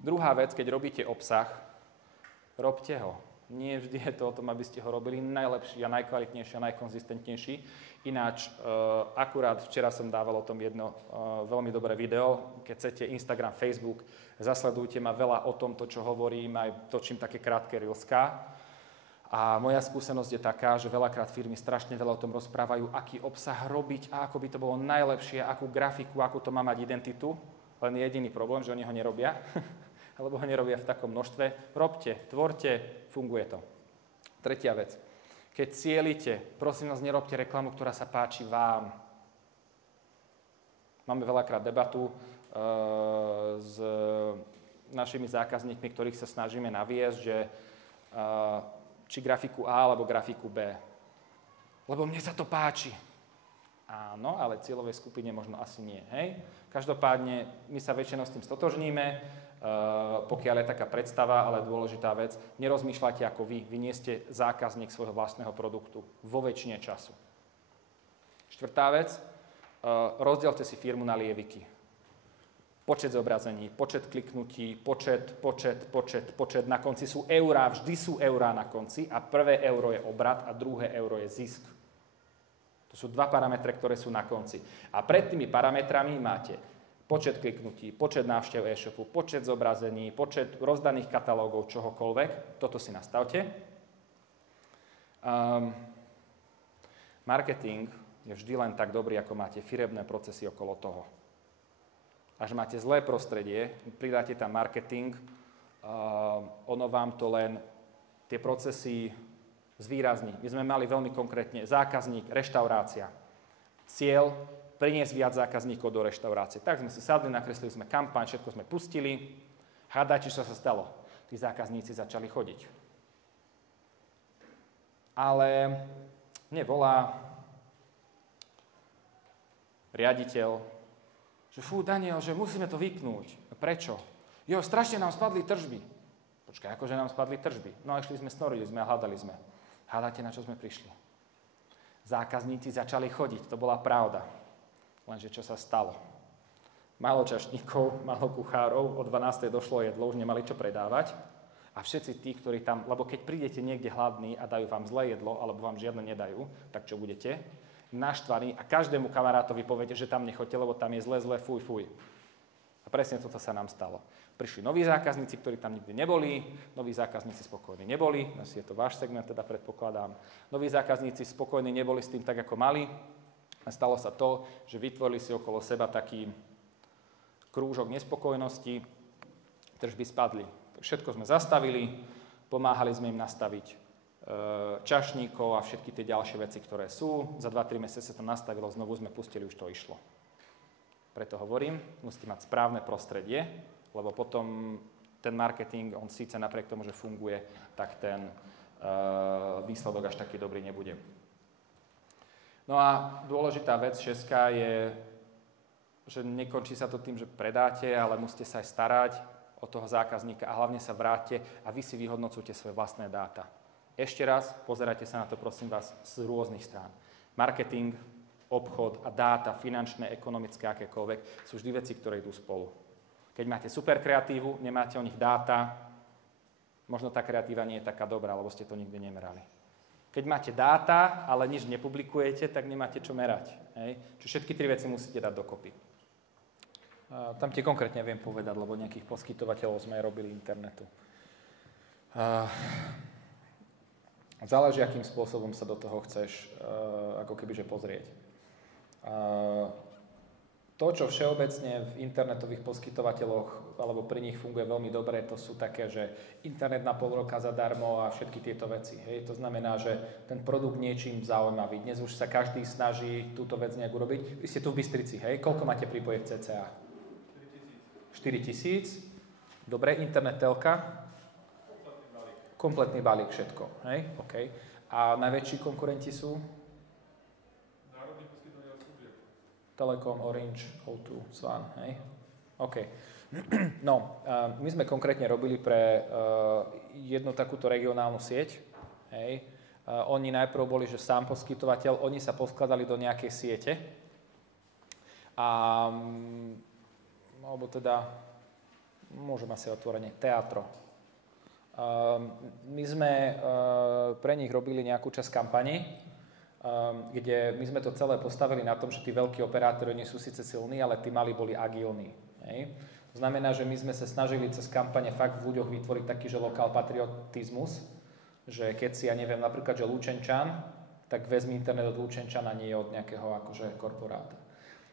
Druhá vec, keď robíte obsah, robte ho. Nie vždy je to o tom, aby ste ho robili najlepší a najkvalitnejší a najkonzistentnejší. Ináč, akurát včera som dával o tom jedno veľmi dobré video. Keď chcete Instagram, Facebook, zasledujte ma veľa o tomto, čo hovorím, aj točím také krátke reelská. A moja skúsenosť je taká, že veľakrát firmy strašne veľa o tom rozprávajú, aký obsah robiť a ako by to bolo najlepšie, akú grafiku, akú to má mať identitu. Len je jediný problém, že oni ho nerobia. Alebo ho nerobia v takom množstve. Robte, tvorte, funguje to. Tretia vec. Keď cielite, prosím vás, nerobte reklamu, ktorá sa páči vám. Máme veľakrát debatu s našimi zákazníkmi, ktorých sa snažíme naviesť, že či grafiku A alebo grafiku B. Lebo mne sa to páči. Áno, ale cieľovej skupine možno asi nie. Hej? Každopádne my sa väčšinou s tým stotožníme, pokiaľ je taká predstava, ale dôležitá vec, nerozmýšľajte ako vy nie ste zákazník svojho vlastného produktu vo väčšine času. Štvrtá vec, rozdielte si firmu na lieviky. Počet zobrazení, počet kliknutí, počet, na konci sú eurá, vždy sú eurá na konci a prvé euro je obrat a druhé euro je zisk. To sú dva parametre, ktoré sú na konci. A pred tými parametrami máte počet kliknutí, počet návštev e-shopu, počet zobrazení, počet rozdaných katalógov, čohokoľvek. Toto si nastavte. Marketing je vždy len tak dobrý, ako máte firemné procesy okolo toho. Až máte zlé prostredie, pridáte tam marketing, ono vám to len tie procesy zvýrazní. My sme mali veľmi konkrétne zákazník, reštaurácia. Cieľ priniesť viac zákazníkov do reštaurácie. Tak sme si sadli, nakreslili sme kampaň, všetko sme pustili. Hádajte, čo sa stalo. Tí zákazníci začali chodiť. Ale mne volá riaditeľ, že Daniel, že musíme to vypnúť. Prečo? Jo, strašne nám spadli tržby. Počkaj, akože nám spadli tržby? No a išli sme, snorili sme a hľadali sme. Hádate, na čo sme prišli? Zákazníci začali chodiť, to bola pravda. Lenže čo sa stalo? Málo čašníkov, málo kuchárov, o 12. došlo jedlo, už nemali čo predávať. A všetci tí, ktorí tam, lebo keď prídete niekde hladný a dajú vám zlé jedlo, alebo vám žiadne nedajú, tak čo budete? Naštvaní a každému kamarátovi poviete, že tam nechoďte, lebo tam je zle, fuj. A presne toto sa nám stalo. Prišli noví zákazníci, ktorí tam nikdy neboli, noví zákazníci spokojní neboli, asi je to váš segment, teda predpokladám. Noví zákazníci spokojní neboli s tým tak, ako mali. A stalo sa to, že vytvorili si okolo seba taký krúžok nespokojnosti, tržby spadli. Všetko sme zastavili, pomáhali sme im nastaviť čašníkov a všetky tie ďalšie veci, ktoré sú. Za 2-3 mesiace sa to nastavilo, znovu sme pustili, už to išlo. Preto hovorím, musíte mať správne prostredie, lebo potom ten marketing, on síce napriek tomu, že funguje, tak ten výsledok až taký dobrý nebude. No a dôležitá vec šestka je, že nekončí sa to tým, že predáte, ale musíte sa aj starať od toho zákazníka a hlavne sa vráťte a vy si vyhodnocujte svoje vlastné dáta. Ešte raz, pozerajte sa na to, prosím vás, z rôznych strán. Marketing, obchod a dáta, finančné, ekonomické, akékoľvek, sú vždy veci, ktoré idú spolu. Keď máte super kreatívu, nemáte o nich dáta, možno tá kreatíva nie je taká dobrá, lebo ste to nikdy nemerali. Keď máte dáta, ale nič nepublikujete, tak nemáte čo merať. Hej? Čiže všetky tri veci musíte dať dokopy. Tam ti konkrétne viem povedať, lebo nejakých poskytovateľov sme robili internetu. Záleží, akým spôsobom sa do toho chceš ako kebyže pozrieť. To, čo všeobecne v internetových poskytovateľoch alebo pri nich funguje veľmi dobre, to sú také, že internet na pol roka zadarmo a všetky tieto veci. Hej? To znamená, že ten produkt niečím zaujímavý. Dnes už sa každý snaží túto vec nejak urobiť. Vy ste tu v Bystrici, hej? Koľko máte prípojiek cca? 4000. Dobre, internet telka? Kompletný balík, všetko. Hej? OK. A najväčší konkurenti sú? Národný poskytovateľ služieb. Telekom, Orange, O2, Svan. Hej? OK. No, my sme konkrétne robili pre jednu takúto regionálnu sieť. Hej? Oni najprv boli, že sám poskytovateľ, oni sa poskladali do nejakej siete. Alebo teda, môžem asi otvorene, Teatro. My sme pre nich robili nejakú časť kampani, kde my sme to celé postavili na tom, že tí veľkí operátori nie sú síce silní, ale tí malí boli agilní. Hej? To znamená, že my sme sa snažili cez kampane fakt v ľuďoch vytvoriť taký, že lokál patriotizmus, že keď si, ja neviem, napríklad, že Lučenčan, tak vezmi internet od Lučenčana, nie od nejakého akože korporáta.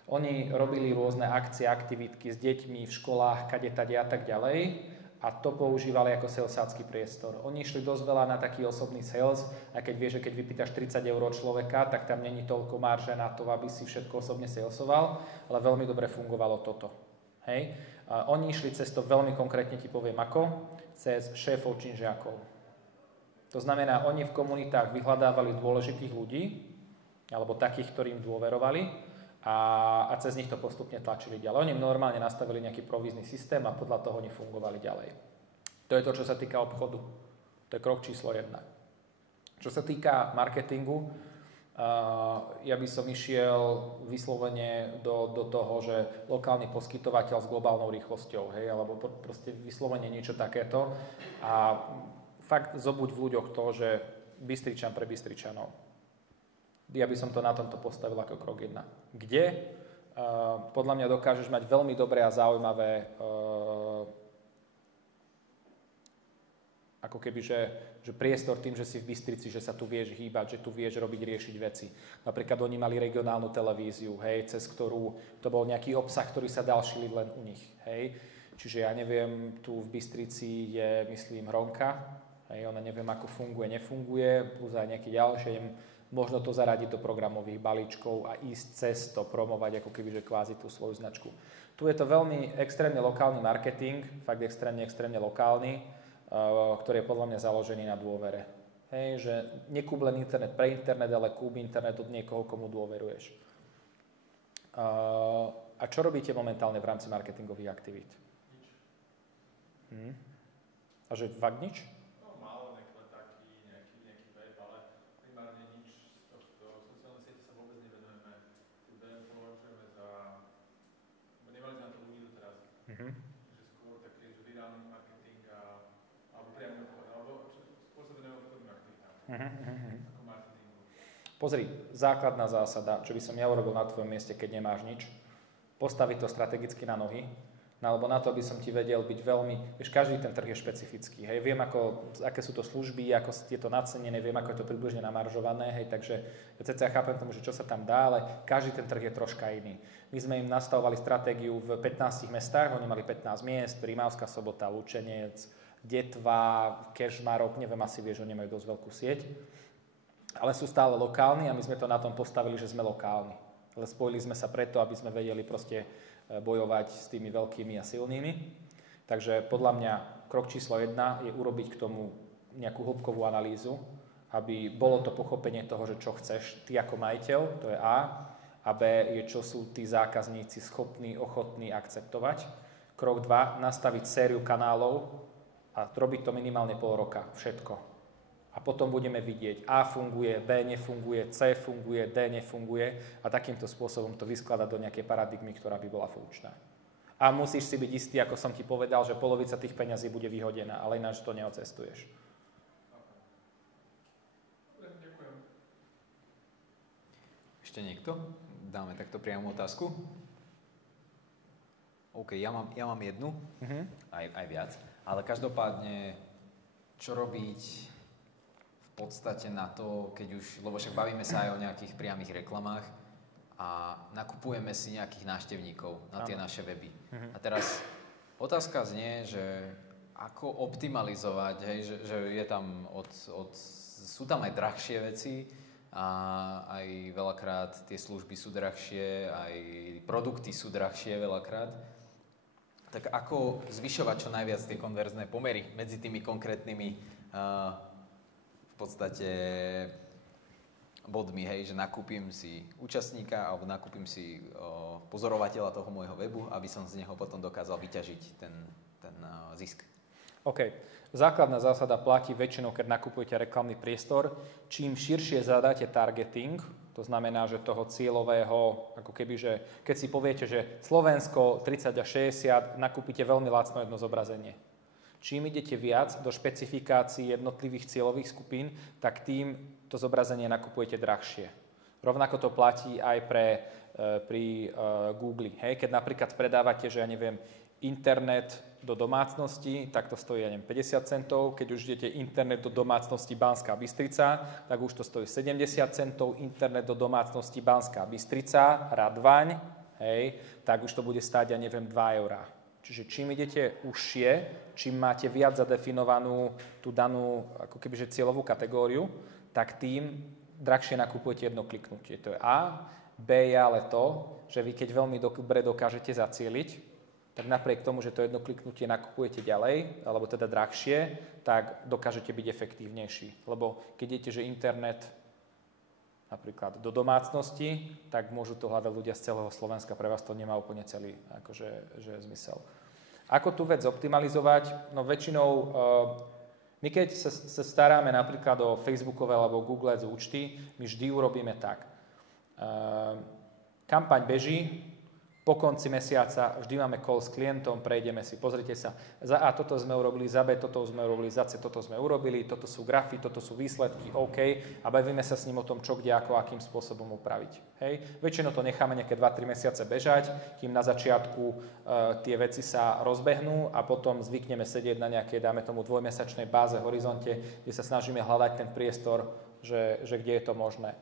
Oni robili rôzne akcie, aktivitky s deťmi v školách, kadetade a tak ďalej a to používali ako salesácky priestor. Oni išli dosť veľa na taký osobný sales a keď vieš, že keď vypýtaš 30 eur od človeka, tak tam není toľko marže na to, aby si všetko osobne salesoval, ale veľmi dobre fungovalo toto. Hej? Oni išli cez to veľmi konkrétne, ti poviem ako, cez šéfov činžiakov. To znamená, oni v komunitách vyhľadávali dôležitých ľudí, alebo takých, ktorým dôverovali, a cez nich to postupne tlačili ďalej. Oni normálne nastavili nejaký provízny systém a podľa toho oni fungovali ďalej. To je to, čo sa týka obchodu. To je krok číslo 1. Čo sa týka marketingu, ja by som išiel vyslovene do toho, že lokálny poskytovateľ s globálnou rýchlosťou, hej, alebo proste vyslovene niečo takéto. A fakt zobuď v ľuďoch to, že Bystričan pre Bystričanov. Ja by som to na tomto postavil ako krok 1. Kde podľa mňa dokážeš mať veľmi dobré a zaujímavé ako keby, že priestor tým, že si v Bystrici, že sa tu vieš hýbať, že tu vieš riešiť veci. Napríklad oni mali regionálnu televíziu, hej, cez ktorú to bol nejaký obsah, ktorý sa dal šíriť len u nich. Hej. Čiže ja neviem, tu v Bystrici je, myslím, Hronka, hej, ona neviem, ako funguje, nefunguje, plus aj nejaký ďalší, možno to zaradiť do programových balíčkov a ísť cez to, promovať ako keby, že kvázi tú svoju značku. Tu je to veľmi extrémne lokálny marketing, fakt extrémne lokálny, ktorý je podľa mňa založený na dôvere. Hej, že nekúp len internet pre internet, ale kúp internet od niekoho, komu dôveruješ. A čo robíte momentálne v rámci marketingových aktivít? Nič. A že fakt nič? No, málo nejaké letáky, nejaký web, ale primárne nič z tohto. Sociálne siete sa vôbec nevenujeme. Ten web považujeme za... Nemali sme na to ľudí doteraz. Takže skôr taký, že virálny marketing alebo priamy obchod, alebo skôr sa venujeme obchodným aktivitám. Ako marketingu. Pozri, základná zásada, čo by som ja urobil na tvojom mieste, keď nemáš nič, postaviť to strategicky na nohy, alebo na to, aby som ti vedel byť veľmi... Vieš, každý ten trh je špecifický, hej, viem, aké sú to služby, ako je to nacenené, viem, ako je to približne namaržované, hej, takže ja chápem tomu, že čo sa tam dá, ale každý ten trh je troška iný. My sme im nastavovali stratégiu v 15 mestách, oni mali 15 miest, Rimavská Sobota, Lučenec, Detva, Kežmarok, neviem, asi vieš, že nemajú dosť veľkú sieť, ale sú stále lokálni a my sme to na tom postavili, že sme lokálni. Ale spojili sme sa preto, aby sme vedeli proste bojovať s tými veľkými a silnými. Takže podľa mňa krok číslo 1 je urobiť k tomu nejakú hĺbkovú analýzu, aby bolo to pochopenie toho, že čo chceš ty ako majiteľ, to je A, a B je, čo sú tí zákazníci schopní, ochotní akceptovať. Krok 2, nastaviť sériu kanálov a robiť to minimálne pol roka, všetko. A potom budeme vidieť, A funguje, B nefunguje, C funguje, D nefunguje a takýmto spôsobom to vyskladať do nejakej paradigmy, ktorá by bola funkčná. A musíš si byť istý, ako som ti povedal, že polovica tých peňazí bude vyhodená, ale ináč to neocestuješ. Ďakujem. Ešte niekto? Dáme takto priamu otázku. OK, ja mám jednu, aj viac, ale každopádne, čo robiť v podstate na to, keď už, lebo však bavíme sa aj o nejakých priamých reklamách a nakupujeme si nejakých návštevníkov na tie naše weby. A teraz otázka znie, že ako optimalizovať, hej, že je tam sú tam aj drahšie veci a aj veľakrát tie služby sú drahšie, aj produkty sú drahšie veľakrát. Tak ako zvyšovať čo najviac tie konverzné pomery medzi tými konkrétnymi v podstate bodmi, hej, že nakúpim si účastníka alebo nakúpim si pozorovateľa toho môjho webu, aby som z neho potom dokázal vyťažiť ten zisk. OK. Základná zásada platí väčšinou, keď nakupujete reklamný priestor. Čím širšie zadáte targeting, to znamená, že toho cieľového, ako keby, že keď si poviete, že Slovensko 30 až 60, nakúpite veľmi lacno jedno zobrazenie. Čím idete viac do špecifikácií jednotlivých cieľových skupín, tak tým to zobrazenie nakupujete drahšie. Rovnako to platí aj pri Google. Hej? Keď napríklad predávate, že ja neviem, internet do domácnosti, tak to stojí, ja neviem, 50 centov. Keď už idete internet do domácnosti Banská Bystrica, tak už to stojí 70 centov. Internet do domácnosti Banská Bystrica, Radvaň, hej, tak už to bude stáť, ja neviem, 2 eurá. Čiže čím idete užšie, čím máte viac zadefinovanú tú danú ako kebyže cieľovú kategóriu, tak tým drahšie nakupujete jedno kliknutie. To je A. B je ale to, že vy keď veľmi dobre dokážete zacieliť, tak napriek tomu, že to jedno kliknutie nakupujete ďalej, alebo teda drahšie, tak dokážete byť efektívnejší. Lebo keď idete, že internet napríklad do domácnosti, tak môžu to hľadať ľudia z celého Slovenska. Pre vás to nemá úplne celý akože, že zmysel. Ako tú vec optimalizovať? No väčšinou, my keď sa staráme napríklad o Facebookové alebo Google Ads účty, my vždy urobíme tak. Kampaň beží, po konci mesiaca vždy máme call s klientom, prejdeme si, pozrite sa, za A toto sme urobili, za B toto sme urobili, za C toto sme urobili, toto sú grafy, toto sú výsledky, OK, a bavíme sa s ním o tom, čo, kde, ako, akým spôsobom upraviť. Hej. Väčšinou to necháme nejaké 2-3 mesiace bežať, kým na začiatku tie veci sa rozbehnú a potom zvykneme sedieť na nejakej, dáme tomu, dvojmesačnej báze, horizonte, kde sa snažíme hľadať ten priestor, že kde je to možné.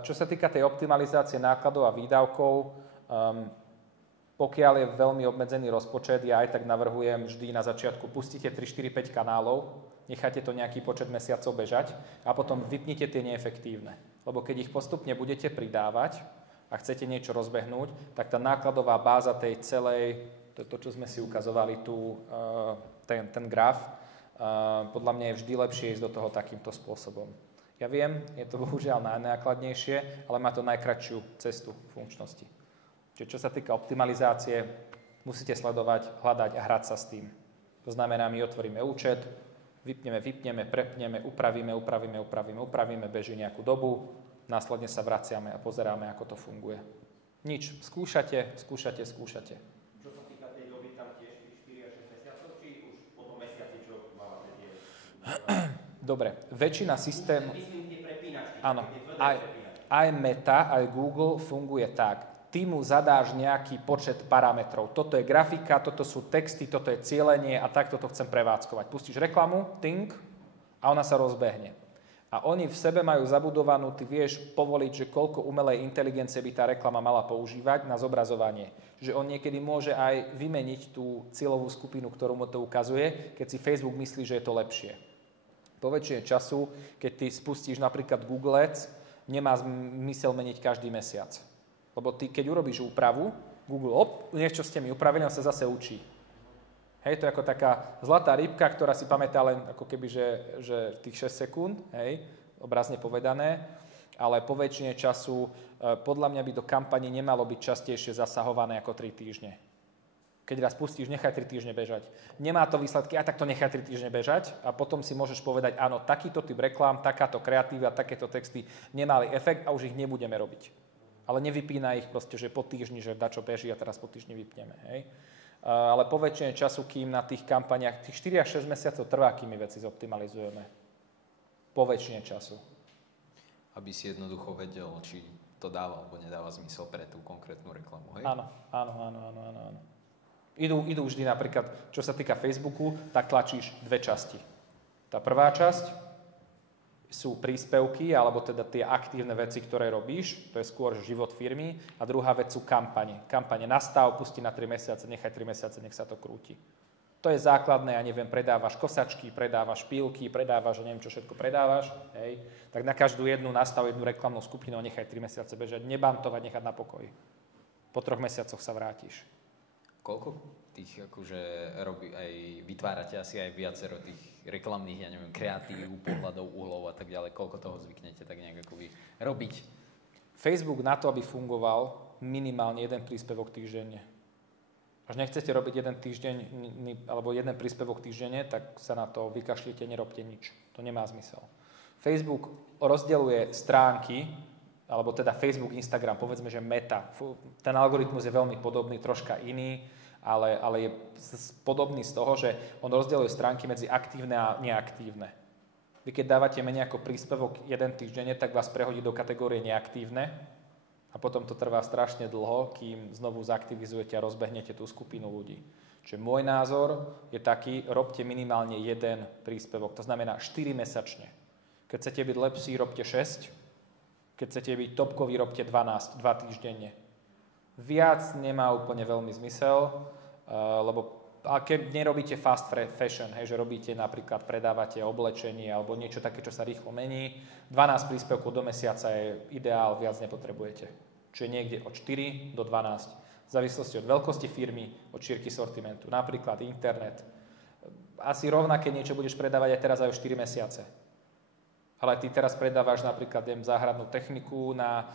Čo sa týka tej optimalizácie nákladov a výdavkov, pokiaľ je veľmi obmedzený rozpočet, ja aj tak navrhujem vždy na začiatku pustite 3, 4, 5 kanálov, nechajte to nejaký počet mesiacov bežať a potom vypnite tie neefektívne. Lebo keď ich postupne budete pridávať a chcete niečo rozbehnúť, tak tá nákladová báza tej celej, to čo sme si ukazovali tu, ten graf, podľa mňa je vždy lepšie ísť do toho takýmto spôsobom. Ja viem, je to bohužiaľ najnákladnejšie, ale má to najkratšiu cestu funkčnosti. Čiže čo sa týka optimalizácie, musíte sledovať, hľadať a hrať sa s tým. To znamená, my otvoríme účet, vypneme, prepneme, upravíme, beží nejakú dobu, následne sa vraciame a pozeráme, ako to funguje. Nič. Skúšate. Čo sa týka tej doby, tam tiež 4 až 6 mesiacov, či už po tom mesiaci, čo mávate tie... Dobre, väčšina systémov... Myslím tie prepínačky. Áno, tie tvrdé prepínačky. aj Meta, aj Google funguje tak. Ty mu zadáš nejaký počet parametrov. Toto je grafika, toto sú texty, toto je cielenie a takto to chcem prevádzkovať. Pustíš reklamu, ting, a ona sa rozbehne. A oni v sebe majú zabudovanú, ty vieš povoliť, že koľko umelej inteligencie by tá reklama mala používať na zobrazovanie. Že on niekedy môže aj vymeniť tú cieľovú skupinu, ktorú mu to ukazuje, keď si Facebook myslí, že je to lepšie. Po väčšine času, keď ty spustíš napríklad Google Ads, nemá zmysel meniť každý mesiac. Lebo ty, keď urobíš úpravu, Google, niečo ste mi upravili, on sa zase učí. Hej, to je ako taká zlatá rybka, ktorá si pamätá len ako keby, že tých 6 sekúnd, hej, obrazne povedané, ale po väčšine času podľa mňa by do kampani nemalo byť častejšie zasahované ako 3 týždne. Keď raz pustíš, nechaj 3 týždne bežať. Nemá to výsledky, a tak to nechaj 3 týždne bežať a potom si môžeš povedať, áno, takýto typ reklám, takáto kreatíva, takéto texty nemali efekt a už ich nebudeme robiť. Ale nevypína ich proste, že po týždni, že dačo beží a teraz po týždni vypneme. Hej? Ale po väčšine času, kým na tých kampaniach, tých 4 až 6 mesiacov trvá, kým my veci zoptimalizujeme. Po väčšine času. Aby si jednoducho vedel, či to dáva alebo nedáva zmysel pre tú konkrétnu reklamu. Hej? Áno. Idú vždy napríklad, čo sa týka Facebooku, tak tlačíš 2 časti. Tá prvá časť sú príspevky, alebo teda tie aktívne veci, ktoré robíš, to je skôr život firmy, a druhá vec sú kampane. Kampane nastav, pusti na 3 mesiace, nechaj 3 mesiace, nech sa to krúti. To je základné, ja neviem, predávaš kosačky, predávaš pílky, predávaš, neviem, čo všetko predávaš, hej, tak na každú jednu nastav jednu reklamnú skupinu a nechaj 3 mesiace bežať, nebantovať, nechať na pokoji. Po 3 mesiacoch sa vrátiš. Koľko tých akože vytvárate asi aj viacero tých reklamných, ja neviem, kreatív, pohľadov, uhlov a tak ďalej, koľko toho zvyknete tak nejak akoby robiť? Facebook na to, aby fungoval, minimálne 1 príspevok týždenne. Až nechcete robiť jeden týždeň, alebo 1 príspevok týždenne, tak sa na to vykašlite, nerobte nič. To nemá zmysel. Facebook rozdeľuje stránky, alebo teda Facebook, Instagram, povedzme, že Meta. Ten algoritmus je veľmi podobný, troška iný, ale je podobný z toho, že on rozdeľuje stránky medzi aktívne a neaktívne. Vy keď dávate menej ako príspevok 1 týždenne, tak vás prehodí do kategórie neaktívne a potom to trvá strašne dlho, kým znovu zaktivizujete a rozbehnete tú skupinu ľudí. Čiže môj názor je taký, robte minimálne 1 príspevok, to znamená 4 mesačne. Keď chcete byť lepší, robte 6, keď chcete byť topkový, robte 12, 2 týždenne. Viac nemá úplne veľmi zmysel, lebo keď nerobíte fast fashion, hej, že robíte napríklad, predávate oblečenie alebo niečo také, čo sa rýchlo mení, 12 príspevkov do mesiaca je ideál, viac nepotrebujete. Čiže niekde od 4 do 12. V závislosti od veľkosti firmy, od šírky sortimentu. Napríklad internet. Asi rovnaké niečo budeš predávať aj teraz aj o 4 mesiace. Ale ty teraz predávaš napríklad záhradnú techniku na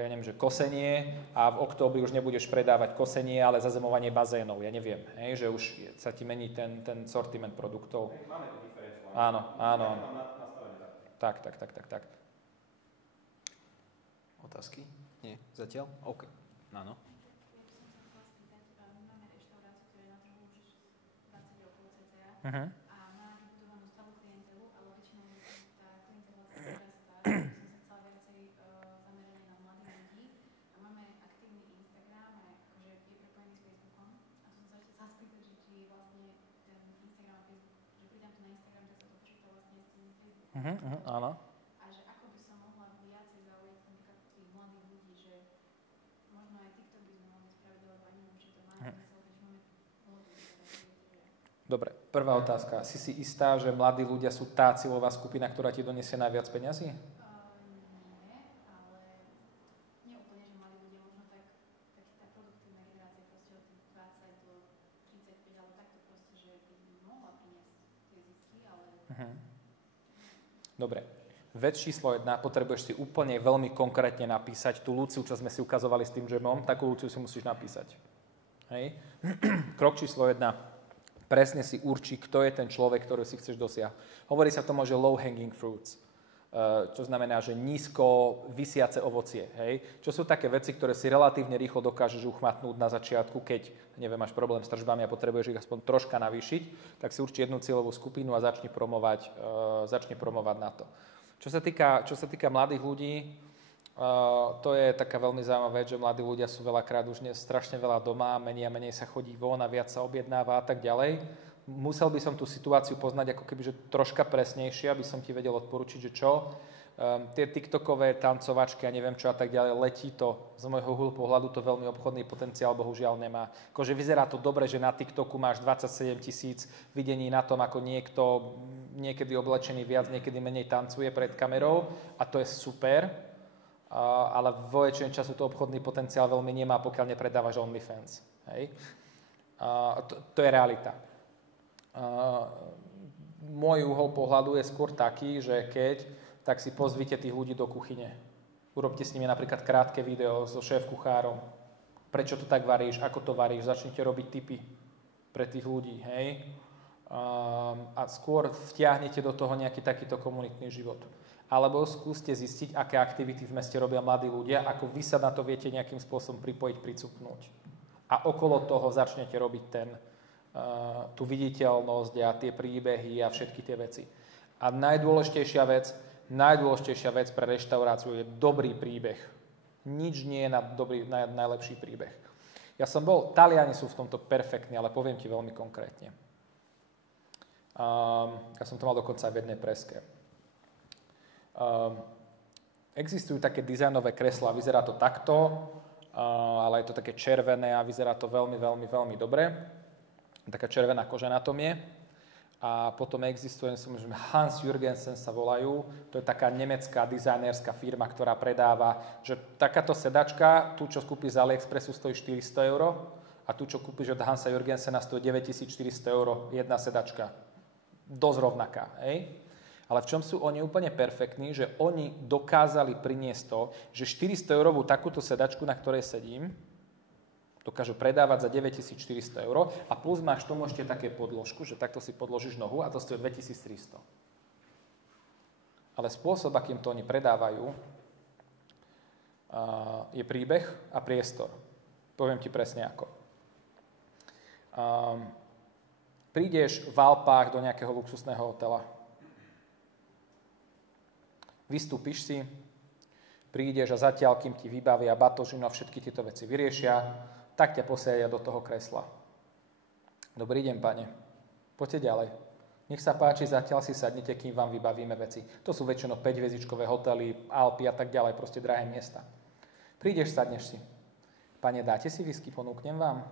ja neviem, že kosenie a v októbri už nebudeš predávať kosenie, ale zazemovanie bazénov, ja neviem, hej, že už sa ti mení ten sortiment produktov. Máme to diferenciálne. Áno. Tak. Otázky? Nie? Zatiaľ? OK. Áno. Uh-huh. Áno. A že ako by som mohla viacej zaujať napríklad tých mladých ľudí, že možno aj TikTok by sme mohli spraviť, lebo ani neviem, či to má zmysel, takže máme Dobre, prvá otázka. Si istá, že mladí ľudia sú tá cieľová skupina, ktorá ti donesie najviac peňazí? Nie, ale nie úplne, že mladí ľudia, možno tá produktívna generácia proste od tých 20 do 35, alebo takto proste, že by mohla priniesť tie zisky, ale... Dobre. Vec číslo 1, potrebuješ si úplne veľmi konkrétne napísať tú Luciu, čo sme si ukazovali s tým džemom, takú Luciu si musíš napísať. Hej. Krok číslo 1, presne si urči, kto je ten človek, ktorý si chceš dosiahnuť. Hovorí sa tomu, že low hanging fruits, čo znamená, že nízko visiace ovocie. Hej. Čo sú také veci, ktoré si relatívne rýchlo dokážeš uchmatnúť na začiatku, keď, neviem, máš problém s tržbami a potrebuješ ich aspoň troška navýšiť, tak si urči jednu cieľovú skupinu a začni promovať na to. Čo sa týka mladých ľudí, to je taká veľmi zaujímavá vec, že mladí ľudia sú veľakrát už strašne veľa doma, menej a menej sa chodí von a viac sa objednáva a tak ďalej. Musel by som tú situáciu poznať ako keby, že troška presnejšie, aby som ti vedel odporučiť, že čo. Tie tiktokové tancovačky a neviem čo a tak ďalej, letí to, z môjho uhlu pohľadu to veľmi obchodný potenciál bohužiaľ nemá. Akože vyzerá to dobre, že na TikToku máš 27 000 videní na tom, ako niekto niekedy oblečený viac, niekedy menej tancuje pred kamerou a to je super, ale vo väčšine času to obchodný potenciál veľmi nemá, pokiaľ nepredávaš OnlyFans. Hej? To je realita. Môj uhol pohľadu je skôr taký, že tak si pozvite tých ľudí do kuchyne. Urobte s nimi napríklad krátke video so šéf-kuchárom. Prečo to tak varíš, ako to varíš, začnite robiť tipy pre tých ľudí, hej? A skôr vtiahnete do toho nejaký takýto komunitný život. Alebo skúste zistiť, aké aktivity v meste robia mladí ľudia, ako vy sa na to viete nejakým spôsobom pripojiť, pricupnúť. A okolo toho začnete robiť tú viditeľnosť a tie príbehy a všetky tie veci. A najdôležitejšia vec pre reštauráciu je dobrý príbeh. Nič nie je na najlepší príbeh. Taliani sú v tomto perfektní, ale poviem ti veľmi konkrétne. Ja som to mal dokonca aj v jednej preske. Existujú také dizajnové kreslá, vyzerá to takto, ale je to také červené a vyzerá to veľmi, veľmi, veľmi dobre. Taká červená koža na tom je. A potom existuje, Hans Jürgensen sa volajú, to je taká nemecká dizajnerská firma, ktorá predáva, že takáto sedačka, tú, čo kúpiš z AliExpressu, stojí 400 € a tú, čo kúpiš od Hansa Jürgensena, stojí 9400 € jedna sedačka. Dosť rovnaká, hej? Ale v čom sú oni úplne perfektní, že oni dokázali priniesť to, že 400 € takúto sedačku, na ktorej sedím, dokážu predávať za 9400 € a plus máš tomu ešte také podložku, že takto si podložíš nohu a to stojí 2300. Ale spôsob, akým to oni predávajú, je príbeh a priestor. Poviem ti presne ako. Prídeš v Alpách do nejakého luxusného hotela. Vystúpiš si, prídeš a zatiaľ, kým ti vybavia batožinu a všetky tieto veci vyriešia, tak ťa posadia do toho kresla. Dobrý deň, pane. Poďte ďalej. Nech sa páči, zatiaľ si sadnite, kým vám vybavíme veci. To sú väčšinou 5-hviezdičkové hotely, Alpy a tak ďalej, proste drahé miesta. Prídeš, sadneš si. Pane, dáte si whisky, ponúknem vám?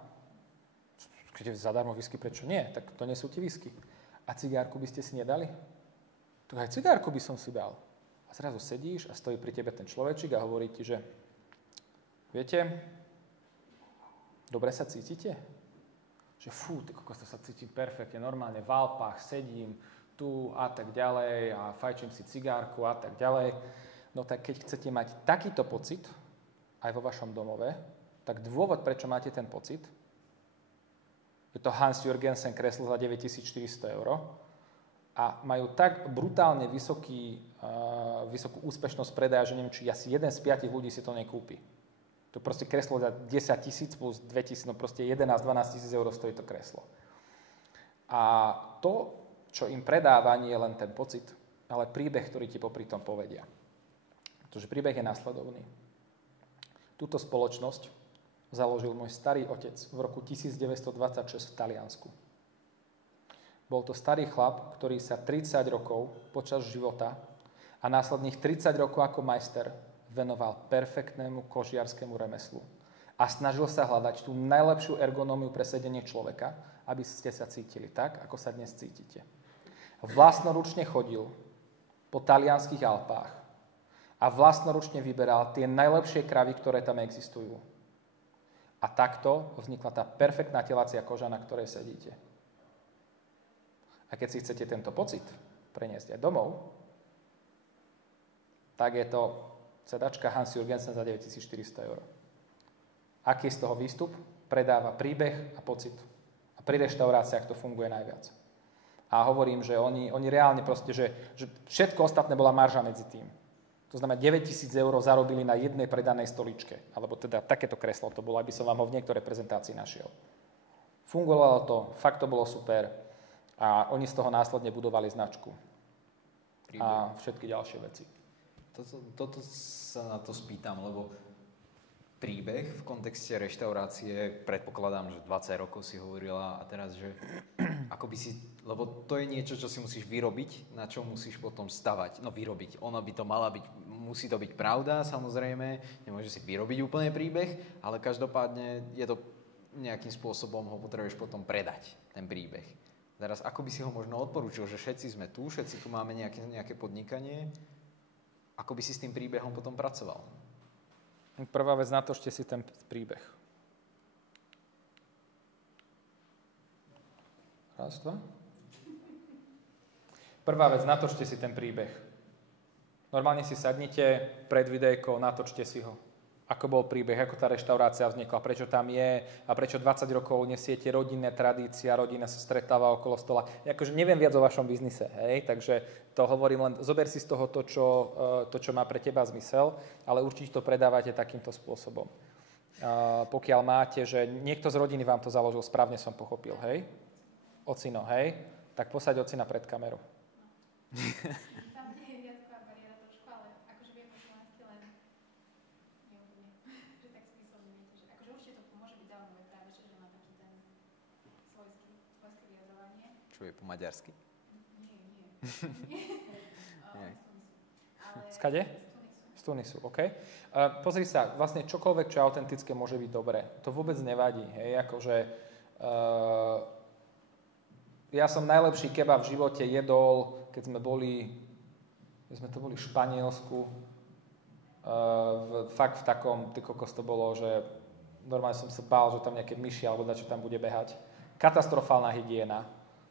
Keď je zadarmo whisky, prečo nie? Tak to nie sú ti whisky. A cigárku by ste si nedali? Tak aj cigárku by som si dal. A zrazu sedíš a stojí pri tebe ten človečik a hovorí ti, že viete, dobre sa cítite? Že fú, to sa cítim perfektne, normálne v Alpách sedím tu a tak ďalej a fajčím si cigárku a tak ďalej. No tak keď chcete mať takýto pocit aj vo vašom domove, tak dôvod, prečo máte ten pocit, je to Hans Jürgensen kreslo za 9400 € a majú tak brutálne vysokú úspešnosť predaja, že neviem, či asi 1 z 5 ľudí si to nekúpi. To proste kreslo za 10 000 plus 2000, no proste 11-12 000 € stojí to kreslo. A to, čo im predáva, nie je len ten pocit, ale príbeh, ktorý ti popri tom povedia. Pretože príbeh je následovný. Túto spoločnosť založil môj starý otec v roku 1926 v Taliansku. Bol to starý chlap, ktorý sa 30 rokov počas života a následných 30 rokov ako majster venoval perfektnému kožiarskému remeslu a snažil sa hľadať tú najlepšiu ergonómiu pre sedenie človeka, aby ste sa cítili tak, ako sa dnes cítite. Vlastnoručne chodil po talianských Alpách a vlastnoručne vyberal tie najlepšie kravy, ktoré tam existujú. A takto vznikla tá perfektná telacia koža, na ktorej sedíte. A keď si chcete tento pocit preniesť aj domov, tak je to sedačka Hans Jürgensen za 9400 €. Aký je z toho výstup? Predáva príbeh a pocit. A pri reštauráciách to funguje najviac. A hovorím, že oni reálne proste, že všetko ostatné bola marža medzi tým. To znamená, 9000 € zarobili na jednej predanej stoličke. Alebo teda takéto kreslo to bolo, aby som vám ho v niektorej prezentácii našiel. Fungovalo to, fakt to bolo super. A oni z toho následne budovali značku. A všetky ďalšie veci. Toto sa na to spýtam, lebo príbeh v kontexte reštaurácie, predpokladám, že 20 rokov si hovorila a teraz, že ako by si, lebo to je niečo, čo si musíš vyrobiť, na čo musíš potom stavať. No vyrobiť, ono by to mala byť, musí to byť pravda, samozrejme, nemôže si vyrobiť úplne príbeh, ale každopádne je to nejakým spôsobom, ho potrebuješ potom predať, ten príbeh. Teraz, ako by si ho možno odporúčil, že všetci sme tu, všetci tu máme nejaké podnikanie, ako by si s tým príbehom potom pracoval? Prvá vec, natočte si ten príbeh. Raz, dva. Prvá vec, natočte si ten príbeh. Normálne si sadnite pred videjkou, natočte si ho. Ako bol príbeh, ako tá reštaurácia vznikla, prečo tam je a prečo 20 rokov nesiete rodinné tradície a rodina sa stretáva okolo stola. Akože neviem viac o vašom biznise, hej? Takže to hovorím len, zober si z toho to, čo má pre teba zmysel, ale určite to predávate takýmto spôsobom. Pokiaľ máte, že niekto z rodiny vám to založil, správne som pochopil, hej? Ocino, hej? Tak posaď ocina pred kameru. Je po maďarsky? Nie. Skade? Z Tunisu, OK. Pozri sa, vlastne čokoľvek, čo je autentické, môže byť dobré. To vôbec nevadí, hej, akože ja som najlepší kebab v živote jedol, keď sme to boli v Španielsku, fakt v takom, ty kokos to bolo, že normálne som sa bál, že tam nejaké myši alebo dačo tam bude behať. Katastrofálna hygiena.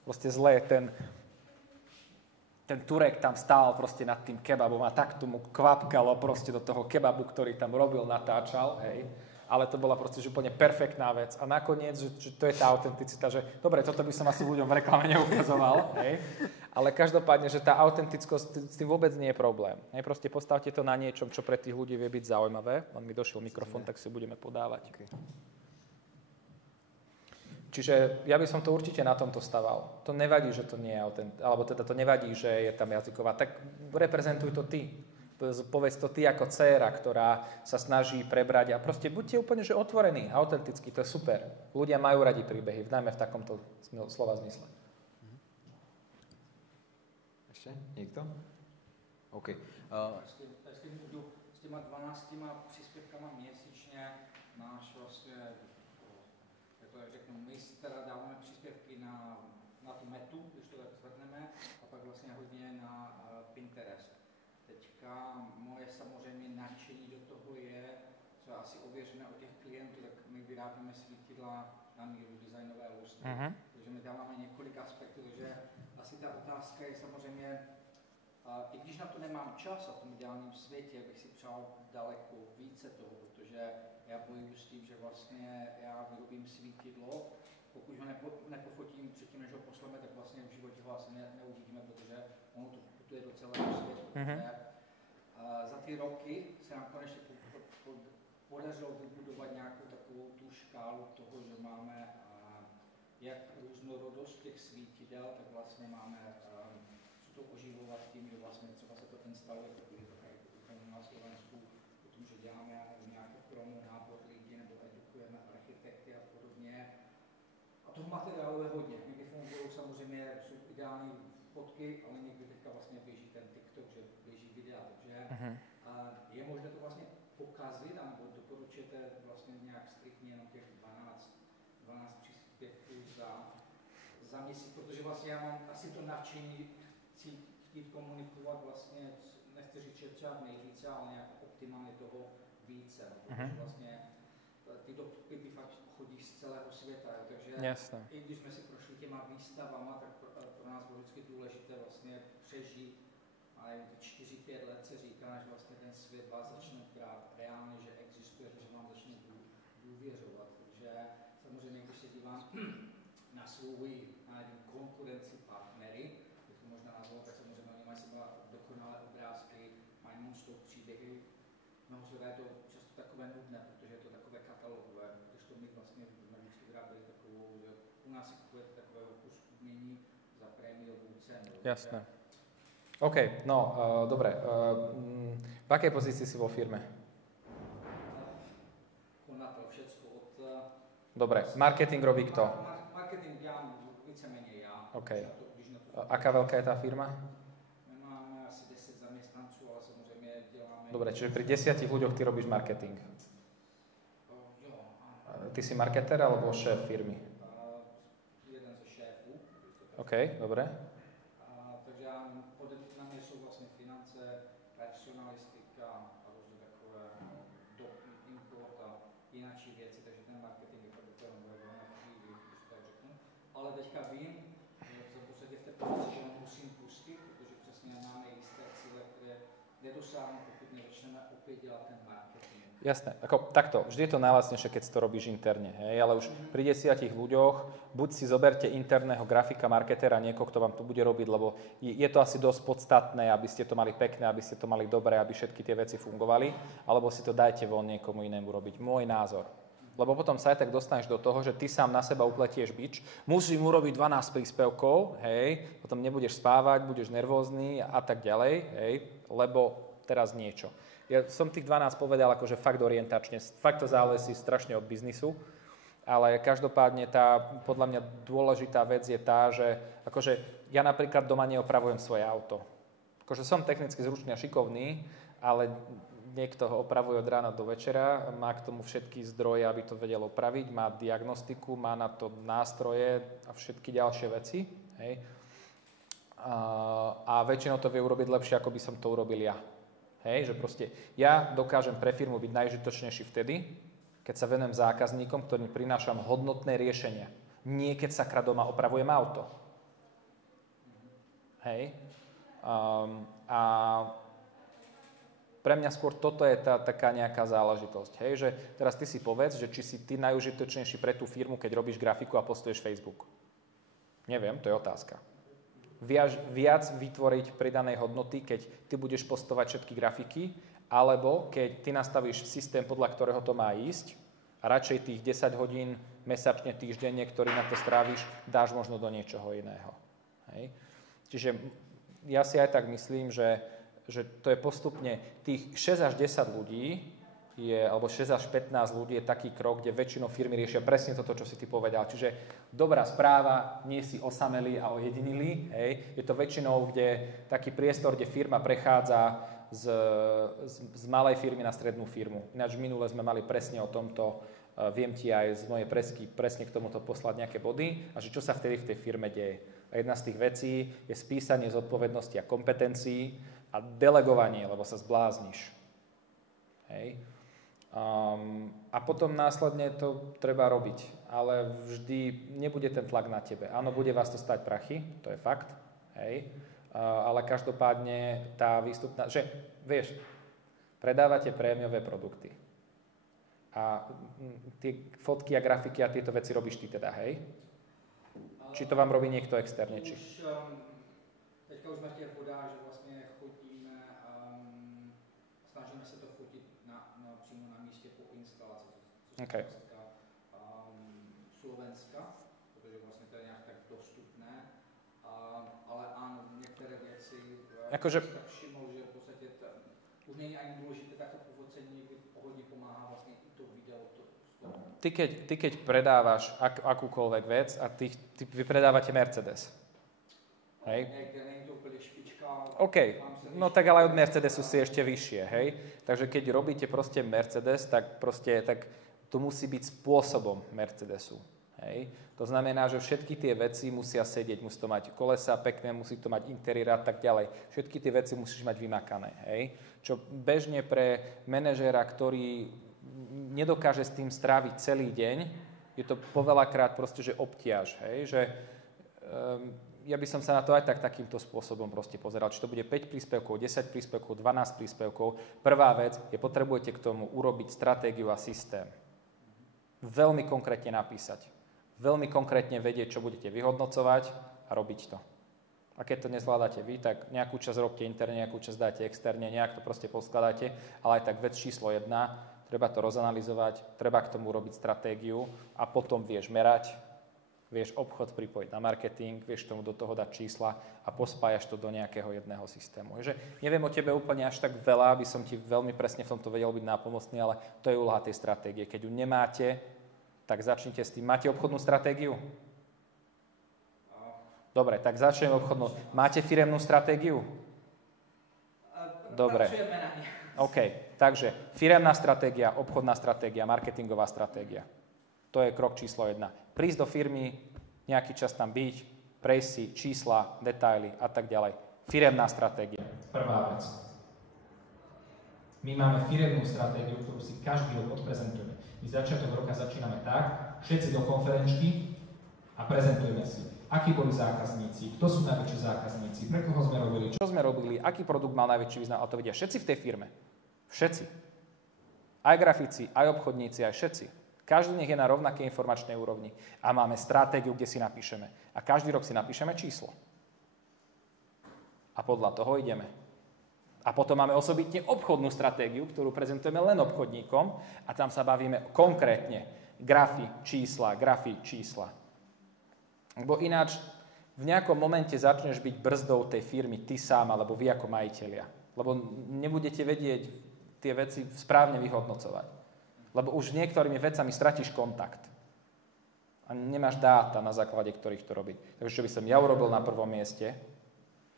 Proste zle, ten Turek tam stál proste nad tým kebabom a tak tomu kvapkalo proste do toho kebabu, ktorý tam robil, natáčal, hej. Ale to bola proste úplne perfektná vec. A nakoniec, že to je tá autenticita, že dobre, toto by som asi ľuďom v reklame neukazoval, hej. Ale každopádne, že tá autentickosť, s tým vôbec nie je problém. Hej. Proste postavte to na niečom, čo pre tých ľudí vie byť zaujímavé. On mi došiel mikrofón, tak si budeme podávať. Okay. Čiže ja by som to určite na tomto staval. To nevadí, že to nie je alebo teda to nevadí, že je tam jazyková. Tak reprezentuj to ty. Povedz to ty ako dcéra, ktorá sa snaží prebrať a proste buďte úplne že otvorení, autentickí, to je super. Ľudia majú radi príbehy, najmä v takomto slova zmysle. Ešte? Niekto? OK. S těma 12 příspěvkama měsíčně máš vlastně, jak řeknu, my teda dáváme příspěvky na tu metu, když to tak zvedneme, a pak vlastně hodně na Pinterest. Teďka moje samozřejmě nadšení do toho je, co asi ověříme od těch klientů, tak my vyrábíme svítidla na míru, designové lustry. Takže my dáváme několik aspektů, takže asi ta otázka je samozřejmě, i když na to nemám čas a v tom ideálním světě bych si přál daleko více toho, protože já bojuju s tím, že vlastně já vyrobím svítidlo, pokud ho nepofotím předtím, než ho pošleme, tak vlastně v životě ho asi neuvidíme, protože ono to putuje do celého světa. Za ty roky se nám konečně podařilo vybudovat nějakou takovou tu škálu toho, že máme jak různorodost těch svítidel, tak vlastně máme to oživovat tím, že vlastně třeba se to instaluje, protože to je na Slovensku, o tom, že děláme nějakou chromu, nábor lidí nebo edukujeme architekty a podobně. A toho materiálu je hodně. Někdy fungují samozřejmě, jsou ideální fotky, ale někdy teďka vlastně běží ten TikTok, že běží videa, takže je možné to vlastně pokazit, anebo doporučujete vlastně nějak striktně jenom těch 12 příspěvků za měsíc, protože vlastně já mám asi to nadšení chtít komunikovat vlastně, nechci říct, že třeba nejvíce, ale nějak optimálně toho více, protože vlastně ty dopity fakt chodí z celého světa, takže jasne. I když jsme si prošli těma výstavama, tak pro nás bylo vždycky důležité vlastně přežít ale 4-5 let se říká, že vlastně ten svět vás začne brát reálně, že existuje, že vám začne důvěřovat. Takže samozřejmě, když se dívám na svou konkurenci partnery, jak to možná nazvat, tak samozřejmě oni mají třeba dokonalé obrázky, mají non-stop příběhy. Mnoho je to často takové nudné, protože je to takové katalogové, když to my vlastně jsme vždycky vyrábili takovou, že u nás si kupujete takového kus umění za prémiovou cenu. Jasné. OK, no, dobre. V akej pozícii si vo firme? Konatel, všetko od... Dobre, marketing robí kto? Marketing dělám víceméně já. OK. Aká veľká je tá firma? My máme asi 10 zaměstnanců, ale samozřejmě děláme... Dobre, čiže pri 10 ľuďoch ty robíš marketing. Jo. Ty si marketer alebo šéf firmy? Jeden ze šéfů. OK, dobre. Takže na mě jsou vlastně finance, personalistika a různé takové import a jináčí věci, takže ten marketing je takové velmi chvíli, když to tak řeknu. Ale teďka vím, že v podstatě v té pozici, že musím pustit, protože přesně máme jisté cíle, které nedosáhnu, pokud nezačneme opět dělat ten marketing. Jasné, ako takto, vždy je to najlacnejšie, keď si to robíš interne, hej, ale už pri 10 ľuďoch, buď si zoberte interného grafika, marketera, niekoho, kto vám to bude robiť, lebo je to asi dosť podstatné, aby ste to mali pekné, aby ste to mali dobré, aby všetky tie veci fungovali, alebo si to dajte von niekomu inému robiť. Môj názor. Lebo potom sa aj tak dostaneš do toho, že ty sám na seba upletieš bič, musím urobiť 12 príspevkov, hej, potom nebudeš spávať, budeš nervózny a tak ďalej, hej, lebo teraz niečo. Ja som tých 12 povedal akože fakt orientačne, fakt to záleží strašne od biznisu, ale každopádne tá podľa mňa dôležitá vec je tá, že akože ja napríklad doma neopravujem svoje auto. Akože som technicky zručný a šikovný, ale niekto ho opravuje od rána do večera, má k tomu všetky zdroje, aby to vedel opraviť, má diagnostiku, má na to nástroje a všetky ďalšie veci. Hej. A väčšinou to vie urobiť lepšie, ako by som to urobil ja. Hej, že proste ja dokážem pre firmu byť najžitočnejší vtedy, keď sa venujem zákazníkom, ktorým prinášam hodnotné riešenia. Nie keď sakra doma opravujem auto. Hej. A pre mňa skôr toto je tá taká nejaká záležitosť. Hej, že teraz ty si povedz, že či si ty najužitočnejší pre tú firmu, keď robíš grafiku a postuješ Facebook. Neviem, to je otázka. Viac vytvoriť pridanej hodnoty, keď ty budeš postovať všetky grafiky, alebo keď ty nastavíš systém, podľa ktorého to má ísť a radšej tých 10 hodín mesačne, týždenne, ktorý na to stráviš, dáš možno do niečoho iného. Hej. Čiže ja si aj tak myslím, že to je postupne tých 6 až 10 ľudí, alebo 6 až 15 ľudí je taký krok, kde väčšinou firmy riešia presne toto, čo si ty povedal. Čiže dobrá správa, nie si osamelý a ojedinilý. Hej. Je to väčšinou taký priestor, kde firma prechádza z malej firmy na strednú firmu. Ináč minule sme mali presne o tomto, viem ti aj z mojej presky presne k tomuto poslať nejaké body a že čo sa vtedy v tej firme deje. A jedna z tých vecí je spísanie zodpovednosti a kompetencií a delegovanie, lebo sa zblázniš. Hej. A potom následne to treba robiť, ale vždy nebude ten tlak na tebe. Áno, bude vás to stať prachy, to je fakt, hej, ale každopádne tá výstupná, že vieš, predávate prémiové produkty a tie fotky a grafiky a tieto veci robíš ty teda, hej? Či to vám robí niekto externe? Teďka už sme v těch vodách, že vlastne chodíme, snažíme sa to fotiť přímo na místě po instalaci, Okay. Slovenska, protože vlastně to je nějak tak dostupné, ale áno, některé věci, akože tak všiml, že v podstatě už není ani důležité takto povocení, hodně pomáhá vlastně i to video. Ty keď predávaš akúkoľvek vec a vy predávate Mercedes. Hej? Není to úplne špička. OK, no tak ale od Mercedesu si ešte vyššie, hej? Takže keď robíte proste Mercedes, tak to musí byť spôsobom Mercedesu, hej? To znamená, že všetky tie veci musia sedieť, musí to mať kolesa pekné, musí to mať interiér a tak ďalej. Všetky tie veci musíš mať vymakané, hej? Čo bežne pre manažéra, ktorý nedokáže s tým stráviť celý deň, je to poveľakrát proste, že obtiaž, hej? Že ja by som sa na to aj takýmto spôsobom proste pozeral. Či to bude 5 príspevkov, 10 príspevkov, 12 príspevkov. Prvá vec je, potrebujete k tomu urobiť stratégiu a systém. Veľmi konkrétne napísať. Veľmi konkrétne vedieť, čo budete vyhodnocovať a robiť to. A keď to nezvládate vy, tak nejakú časť robte interne, nejakú časť dáte externe, nejak to proste poskladáte, ale aj tak vec číslo 1, treba to rozanalizovať, treba k tomu robiť stratégiu a potom vieš merať, vieš obchod pripojiť na marketing, vieš tomu do toho dať čísla a pospájaš to do nejakého jedného systému. Takže neviem o tebe úplne až tak veľa, aby som ti veľmi presne v tomto vedel byť nápomocný, ale to je úloha tej stratégie. Keď ju nemáte, tak začnite s tým. Máte obchodnú stratégiu? Dobre, tak začneme obchodnú. Máte firemnú stratégiu? Dobre. OK, takže firemná stratégia, obchodná stratégia, marketingová stratégia. To je krok číslo 1. Prísť do firmy, nejaký čas tam byť, prejsť si čísla, detaily a tak ďalej. Firemná stratégia. Prvá vec. My máme firemnú stratégiu, ktorú si každý rok odprezentujeme. My začiatok roka začíname tak, všetci do konferenčky a prezentujeme si. Akí boli zákazníci, kto sú najväčší zákazníci, pre koho sme robili, čo sme robili, aký produkt mal najväčší význam, ale to vedia všetci v tej firme. Všetci. Aj grafici, aj obchodníci, aj všetci. Každý nech je na rovnakej informačnej úrovni. A máme stratégiu, kde si napíšeme. A každý rok si napíšeme číslo. A podľa toho ideme. A potom máme osobitne obchodnú stratégiu, ktorú prezentujeme len obchodníkom a tam sa bavíme konkrétne. Grafy, čísla. Lebo ináč v nejakom momente začneš byť brzdou tej firmy ty sám alebo vy ako majitelia. Lebo nebudete vedieť tie veci správne vyhodnocovať. Lebo už s niektorými vecami stratíš kontakt. A nemáš dáta, na základe ktorých to robiť. Takže čo by som ja urobil na prvom mieste?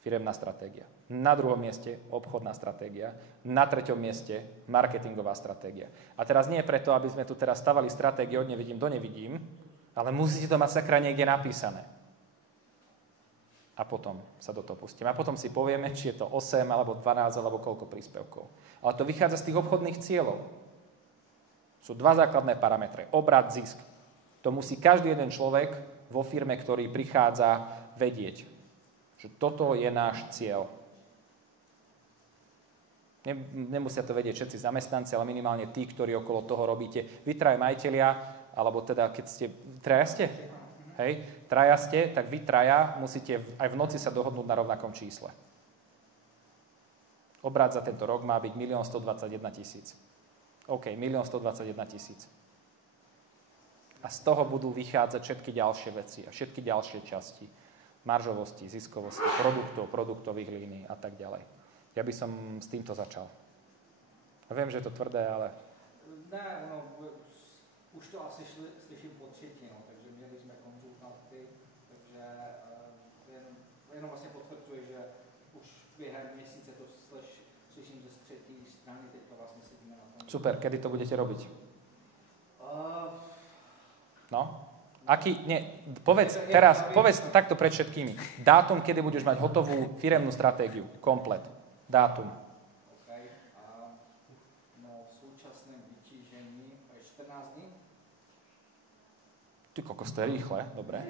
Firemná stratégia. Na druhom mieste obchodná stratégia. Na treťom mieste marketingová stratégia. A teraz nie preto, aby sme tu teraz stavali stratégie od nevidím do nevidím, ale musíte to mať sakra niekde napísané. A potom sa do toho pustíme. A potom si povieme, či je to 8, alebo 12, alebo koľko príspevkov. Ale to vychádza z tých obchodných cieľov. Sú dva základné parametre. Obrat, zisk. To musí každý jeden človek vo firme, ktorý prichádza, vedieť. Že toto je náš cieľ. Nemusia to vedieť všetci zamestnanci, ale minimálne tí, ktorí okolo toho robíte. Vy traja majitelia, alebo teda keď ste... Traja ste? Hej? Traja ste, tak vy traja musíte aj v noci sa dohodnúť na rovnakom čísle. Obrat za tento rok má byť 1 121 000. OK, 1 121 000. A z toho budú vychádzať všetky ďalšie veci a všetky ďalšie časti. Maržovosti, ziskovosti, produktov, produktových línií a tak ďalej. Ja by som s týmto začal. A viem, že je to tvrdé, ale... Ne, už to asi slyším po třetí, takže měli jsme konzultanty, takže jenom vlastně potvrduje, že už během měsíce to slyším ze třetí strany, teď to vlastně sedíme na tom. Super, kedy to budete robiť? No? Povedz takto pred všetkými. Dátum, kedy budeš mať hotovú firemnú stratégiu, komplet. Dátum. Ty kokos, to je rýchle, dobre.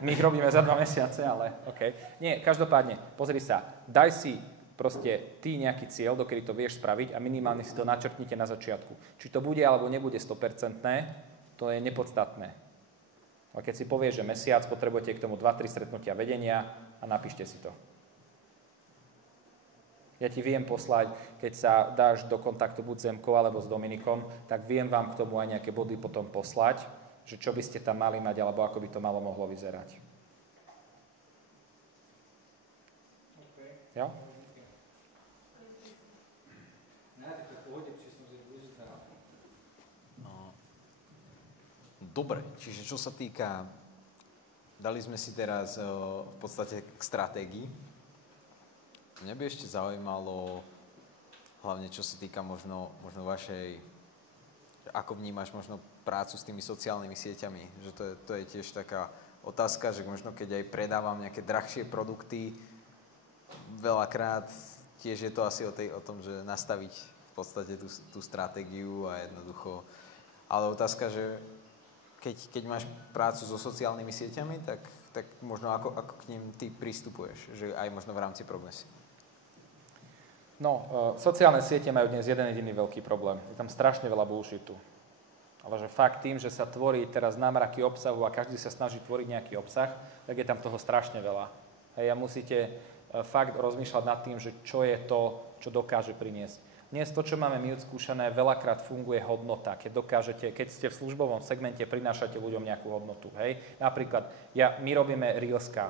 My ich robíme za 2 mesiace, ale OK. Nie, každopádne, pozri sa, daj si proste ty nejaký cieľ, dokedy to vieš spraviť a minimálne si to načrtnite na začiatku. Či to bude alebo nebude 100%, to je nepodstatné. Ale keď si povieš, že mesiac, potrebujete k tomu 2-3 stretnutia vedenia a napíšte si to. Ja ti viem poslať, keď sa dáš do kontaktu buď s Zemkou alebo s Dominikom, tak viem vám k tomu aj nejaké body potom poslať, že čo by ste tam mali mať, alebo ako by to mohlo vyzerať. Okay. Jo? Dobre, čiže čo sa týka, dali sme si teraz v podstate k stratégii. Mňa by ešte zaujímalo, hlavne čo sa týka možno vašej, ako vnímaš možno prácu s tými sociálnymi sieťami, že to je tiež taká otázka, že možno keď aj predávam nejaké drahšie produkty, veľakrát tiež je to asi o tom, že nastaviť v podstate tú stratégiu a jednoducho, ale otázka, že keď máš prácu so sociálnymi sieťami, tak možno ako k ním ty pristupuješ, že aj možno v rámci Progressy? No, sociálne siete majú dnes jeden jediný veľký problém. Je tam strašne veľa bullshitu. Ale že fakt tým, že sa tvorí teraz námraky obsahu a každý sa snaží tvoriť nejaký obsah, tak je tam toho strašne veľa. Hej, a musíte fakt rozmýšľať nad tým, že čo je to, čo dokáže priniesť. Dnes to, čo máme my odskúšané, veľakrát funguje hodnota. Keď ste v službovom segmente, prinášate ľuďom nejakú hodnotu. Hej? Napríklad, my robíme Reelska.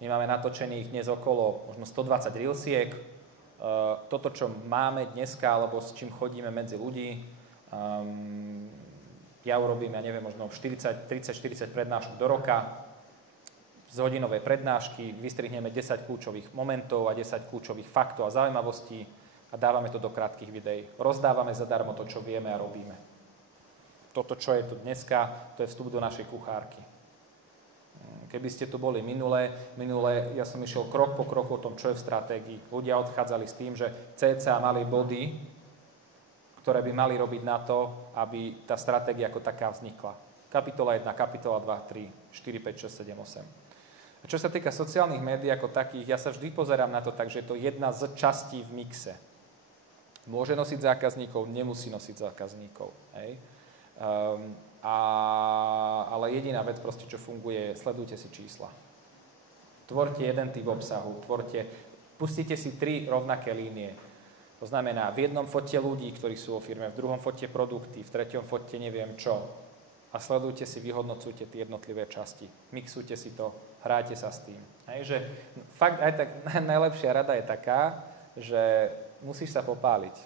My máme natočených dnes okolo možno 120 Reelsiek. Toto, čo máme dneska, alebo s čím chodíme medzi ľudí, ja urobím, možno 30-40 prednášok do roka, z hodinovej prednášky vystrihneme 10 kľúčových momentov a 10 kľúčových faktov a zaujímavostí a dávame to do krátkych videí. Rozdávame zadarmo to, čo vieme a robíme. Toto, čo je tu dneska, to je vstup do našej kuchárky. Keby ste tu boli minule, ja som išiel krok po kroku o tom, čo je v stratégii. Ľudia odchádzali s tým, že cca mali body, ktoré by mali robiť na to, aby tá stratégia ako taká vznikla. Kapitola 1, kapitola 2, 3, 4, 5, 6, 7, 8. A čo sa týka sociálnych médií ako takých, ja sa vždy pozerám na to tak, že je to jedna z častí v mixe. Môže nosiť zákazníkov, nemusí nosiť zákazníkov. Hej? Ale jediná vec proste, čo funguje, sledujte si čísla. Tvorte jeden typ obsahu, pustite si 3 rovnaké línie. To znamená, v jednom fotte ľudí, ktorí sú vo firme, v druhom fotte produkty, v treťom fotte neviem čo. A sledujte si, vyhodnocujte tie jednotlivé časti. Mixujte si to, hráte sa s tým. Hej, že fakt aj tak najlepšia rada je taká, že musíš sa popáliť.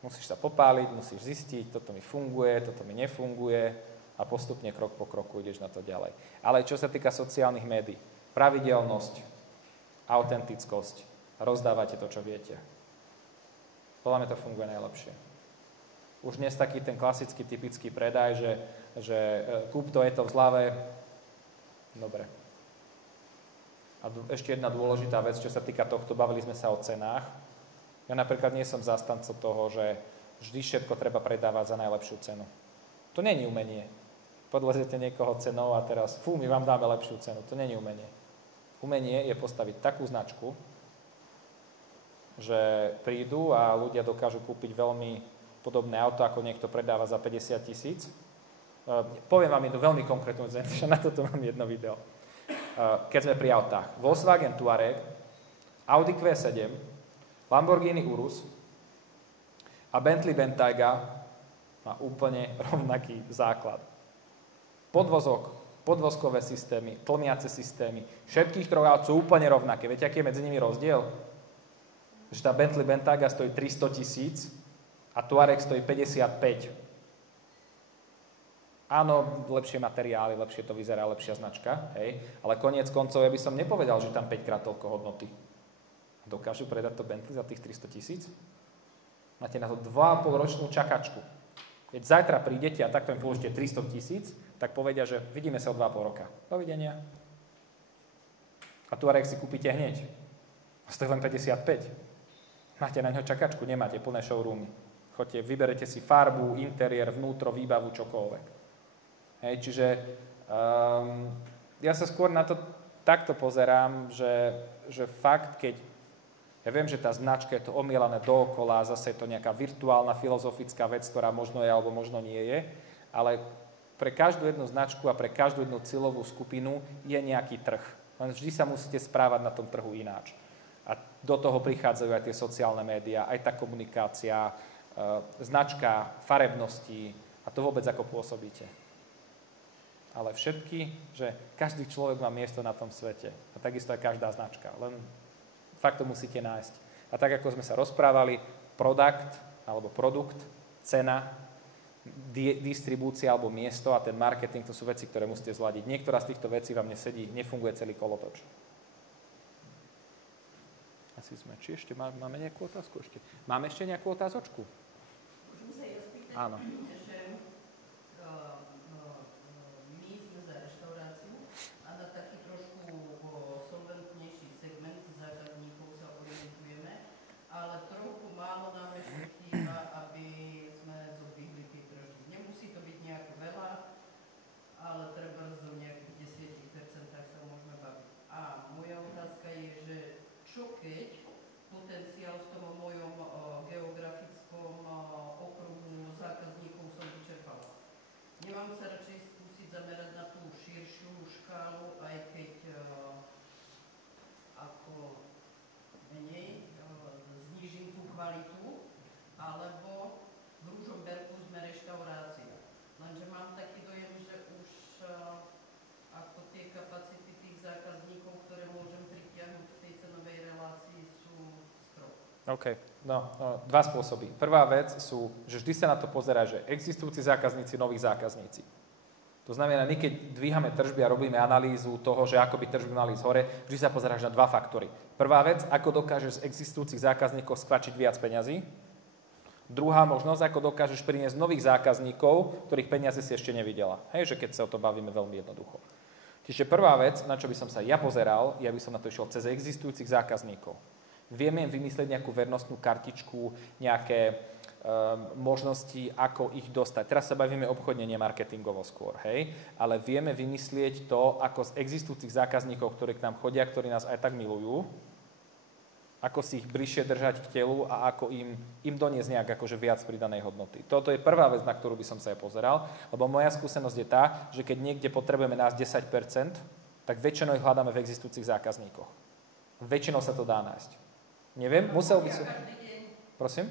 Musíš sa popáliť, musíš zistiť, toto mi funguje, toto mi nefunguje a postupne krok po kroku ideš na to ďalej. Ale čo sa týka sociálnych médií, pravidelnosť, autentickosť, rozdávate to, čo viete. Podľa mňa to funguje najlepšie. Už dnes taký ten klasický, typický predaj, že kúp to, je to v zlave. Dobre. A ešte jedna dôležitá vec, čo sa týka tohto, bavili sme sa o cenách. Ja napríklad nie som zástancom toho, že vždy všetko treba predávať za najlepšiu cenu. To nie je umenie. Podlezete niekoho cenou a teraz, my vám dáme lepšiu cenu. To nie je umenie. Umenie je postaviť takú značku, že prídu a ľudia dokážu kúpiť veľmi podobné auto, ako niekto predáva za 50 000. Poviem vám jednu veľmi konkrétnu vec, že na toto mám jedno video. Keď sme pri autách. Volkswagen Touareg, Audi Q7, Lamborghini Urus a Bentley Bentayga má úplne rovnaký základ. Podvozkové systémy, tlmiace systémy, všetkých troch aut sú úplne rovnaké. Viete, aký je medzi nimi rozdiel? Že tá Bentley Bentayga stojí 300 000 a Touareg stojí 55. Áno, lepšie materiály, lepšie to vyzerá, lepšia značka, hej? Ale koniec koncov ja by som nepovedal, že tam 5-krát toľko hodnoty. Dokážu predať to Bentley za tých 300 000? Máte na to 2,5-ročnú čakačku. Keď zajtra prídete a takto im položíte 300 000, tak povedia, že vidíme sa o 2,5 roka. Dovidenia. A Touareg si kúpite hneď. A stojí len 55. Máte na ňo čakačku, nemáte plné showroomy. Choďte, vyberete si farbu, interiér, vnútro, výbavu, čokoľvek. Hej, čiže ja sa skôr na to takto pozerám, že fakt, keď ja viem, že tá značka je to omielané dookola, zase je to nejaká virtuálna filozofická vec, ktorá možno je alebo možno nie je, ale pre každú jednu značku a pre každú jednu cieľovú skupinu je nejaký trh. Len vždy sa musíte správať na tom trhu ináč. A do toho prichádzajú aj tie sociálne médiá, aj tá komunikácia, značka, farebnosti a to vôbec ako pôsobíte. Ale všetky, že každý človek má miesto na tom svete. A takisto aj každá značka. Len fakt to musíte nájsť. A tak, ako sme sa rozprávali, produkt, cena, distribúcia alebo miesto a ten marketing, to sú veci, ktoré musíte zladiť. Niektorá z týchto vecí vám nesedí, nefunguje celý kolotoč. Asi sme. Či ešte máme nejakú otázku? Máme ešte nejakú otázočku? Môžem sa ja spýtať? Áno. My sme za reštauráciu a na taký trošku solventnejší segment zákazníkov sa orientujeme, ale trochu málo nám ešte chýba, aby sme zodvihli tie tržby. Nemusí to byť mám sa radšej skúsiť zamerať na tú širšiu škálu, aj keď ako menej znížim tú kvalitu, alebo v Ružomberku sme reštaurácia. Lenže mám taký dojem, že už ako tie kapacity tých zákazníkov, ktoré môžem pritiahnuť v tej cenovej relácii, sú strop. OK, dva spôsoby. Prvá vec sú, že vždy sa na to pozerá, že existujúci zákazníci, noví zákazníci. To znamená, my keď dvíhame tržby a robíme analýzu toho, že ako by tržby mali ísť hore, vždy sa pozeráš na dva faktory. Prvá vec, ako dokážeš z existujúcich zákazníkov skvačiť viac peňazí. Druhá možnosť, ako dokážeš priniesť nových zákazníkov, ktorých peniaze si ešte nevidela. Hej, že keď sa o to bavíme veľmi jednoducho. Čiže prvá vec, na čo by som sa ja pozeral, ja by som na to išiel cez existujúcich zákazníkov. Vieme vymyslieť nejakú vernostnú kartičku, nejaké možnosti, ako ich dostať. Teraz sa bavíme obchodne, nie marketingovo skôr, hej? Ale vieme vymyslieť to, ako z existujúcich zákazníkov, ktorí k nám chodia, ktorí nás aj tak milujú, ako si ich bližšie držať k telu a ako im doniesť nejak akože viac pridanej hodnoty. Toto je prvá vec, na ktorú by som sa aj pozeral, lebo moja skúsenosť je tá, že keď niekde potrebujeme nás 10%, tak väčšinou ich hľadáme v existujúcich zákazníkoch. Väčšinou sa to dá nájsť. Neviem, musel by som... Prosím?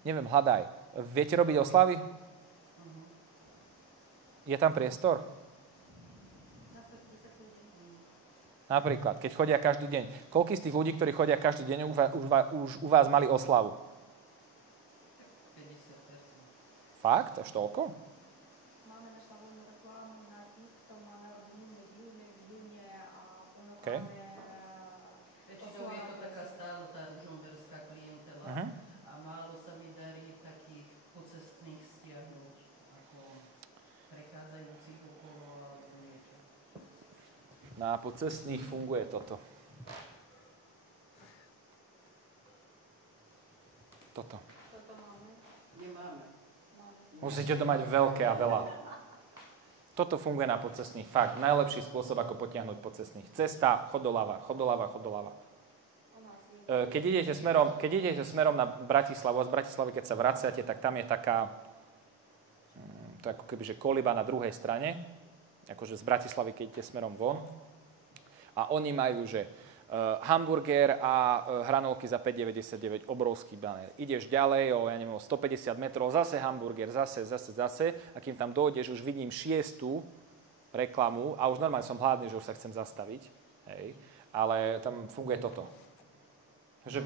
Neviem, hľadaj. Viete robiť oslavy? Je tam priestor? Napríklad, keď chodia každý deň. Koľký z tých ľudí, ktorí chodia každý deň, už u vás mali oslavu? 50%. Fakt? Až toľko? Máme nastavenú reklamu na TikTok, máme rodinu v júne a OK. Väčšinou je to taká stále tá ružomberská klientela. A málo sa mi darí takých pocestných stiahnuť, ako prechádzajúcich okolo alebo niečo. Na pocestných funguje toto. Toto. Toto máme. Nemáme. Musíte to mať veľké a veľa. Toto funguje na pocestných. Fakt, najlepší spôsob, ako potiahnuť pocestných. Cesta, chodoľava, chodoľava, chodoľava. Keď idete smerom na Bratislavu, a z Bratislavy, keď sa vraciate, tak tam je taká, to je ako keby, že koliba na druhej strane, akože z Bratislavy, keď idete smerom von. A oni majú, že hamburger a hranolky za 5,99, obrovský banér. Ideš ďalej o 150 metrov, zase hamburger, zase. A kým tam dojdeš, už vidím 6. reklamu a už normálne som hladný, že už sa chcem zastaviť. Hej. Ale tam funguje toto. Že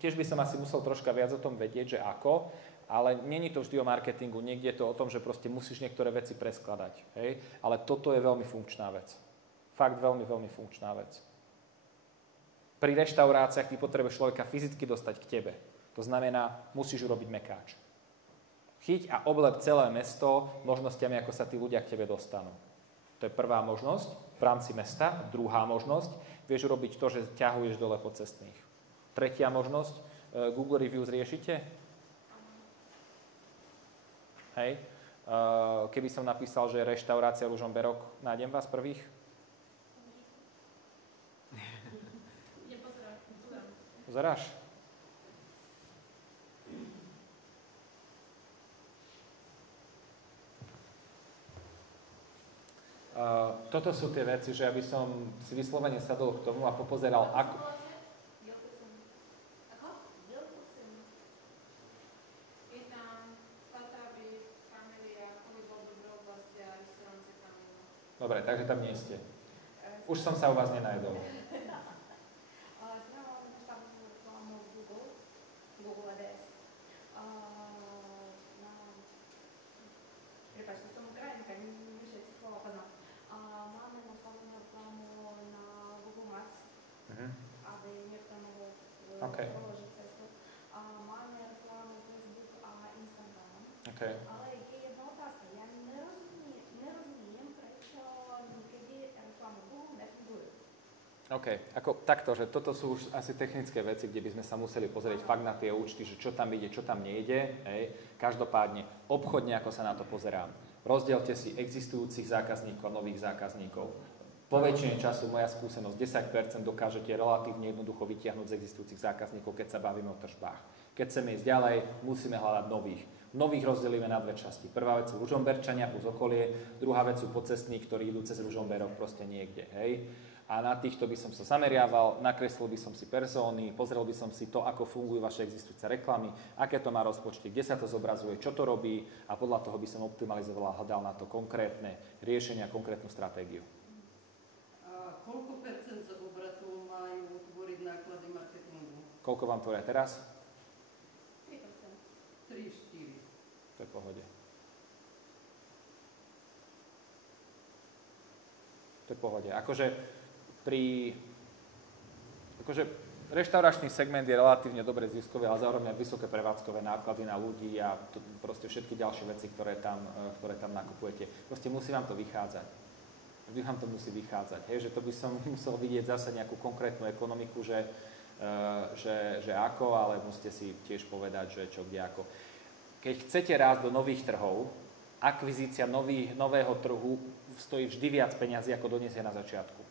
tiež by som asi musel troška viac o tom vedieť, že ako, ale není to vždy o marketingu, niekde je to o tom, že proste musíš niektoré veci preskladať. Hej. Ale toto je veľmi funkčná vec. Fakt veľmi, veľmi funkčná vec. Pri reštauráciách ty potrebuješ človeka fyzicky dostať k tebe. To znamená, musíš urobiť mekáč. Chyť a oblep celé mesto možnosťami, ako sa tí ľudia k tebe dostanú. To je prvá možnosť v rámci mesta. Druhá možnosť, vieš urobiť to, že ťahuješ dole pocestných. Tretia možnosť, Google Reviews riešite? Hej. Keby som napísal, že reštaurácia Ružomberok, nájdem vás prvých? Pozeráš? Toto sú tie veci, že aby som si vyslovene sadol k tomu a popozeral, ako... Dobre, takže tam nie ste. Už som sa u vás nenajdol. Okay. Máme reklamu Facebook a Instagram. Okay. Ale je jedna otázka. Ja nerozumiem, prečo niekedy reklama Google nefunguje. OK, ako takto, že toto sú už asi technické veci, kde by sme sa museli pozrieť fakt na tie účty, že čo tam ide, čo tam nejde. Hej. Každopádne, obchodne, ako sa na to pozerám. Rozdielte si existujúcich zákazníkov a nových zákazníkov. Po väčšine času moja skúsenosť 10% dokážete relatívne jednoducho vytiahnuť z existujúcich zákazníkov, keď sa bavíme o tržbách. Keď chceme ísť ďalej, musíme hľadať nových. Nových rozdelíme na dve časti. Prvá vec sú Ružomberčania plus okolie, druhá vec sú pocestní, ktorí idú cez Ružomberok proste niekde, hej. A na týchto by som sa zameriaval, nakreslil by som si persóny, pozrel by som si to, ako fungujú vaše existujúce reklamy, aké to má rozpočty, kde sa to zobrazuje, čo to robí a podľa toho by som optimalizoval a hľadal na to konkrétne riešenia, konkrétnu stratégiu. A koľko percent z obratu majú tvoriť náklady marketingu? Koľko vám tvoria teraz? 3%. 3-4. To je v pohode. To je v pohode. Akože reštauračný segment je relatívne dobre ziskový, ale zároveň vysoké prevádzkové náklady na ľudí a proste všetky ďalšie veci, ktoré tam nakupujete. Proste musí vám to vychádzať. Vždy vám to musí vychádzať. Hej? Že to by som musel vidieť zase nejakú konkrétnu ekonomiku, že ako, ale musíte si tiež povedať, že čo, kde, ako. Keď chcete rásť do nových trhov, akvizícia nového trhu stojí vždy viac peniazy, ako donesie na začiatku.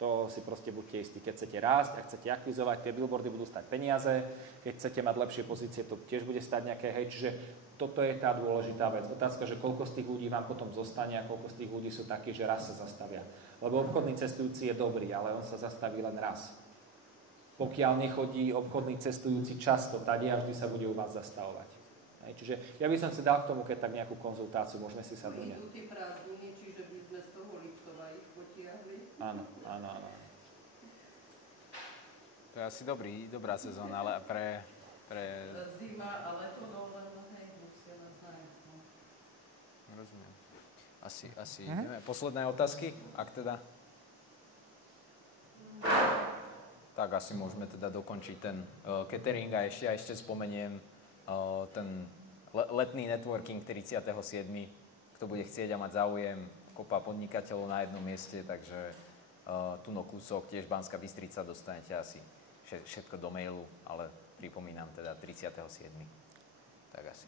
To si proste buďte istí. Keď chcete rásť a chcete akvizovať, tie billboardy budú stať peniaze. Keď chcete mať lepšie pozície, to tiež bude stať nejaké, hej. Čiže toto je tá dôležitá vec. Otázka, že koľko z tých ľudí vám potom zostane a koľko z tých ľudí sú takí, že raz sa zastavia. Lebo obchodný cestujúci je dobrý, ale on sa zastaví len raz. Pokiaľ nechodí obchodný cestujúci často tady a vždy sa bude u vás zastavovať. Hej. Čiže ja by som si dal k tomu, keď tak nejakú konzultáciu, môžeme si sadnúť. Idú tie prázdniny, čiže by sme z toho Liptova ich potiahli. Áno. To je asi dobrá sezóna, ale pre... Zima a leto dovolená, hej, musia nás nájsť. Rozumiem. Asi ideme. Posledné otázky, ak teda... Tak asi môžeme teda dokončiť ten catering a ešte spomeniem ten letný networking 37. Kto bude chcieť a mať záujem, kopa podnikateľov na jednom mieste, takže Tuno kúsok, tiež Banská Bystrica, dostanete asi všetko do mailu, ale pripomínam teda 37. Tak asi.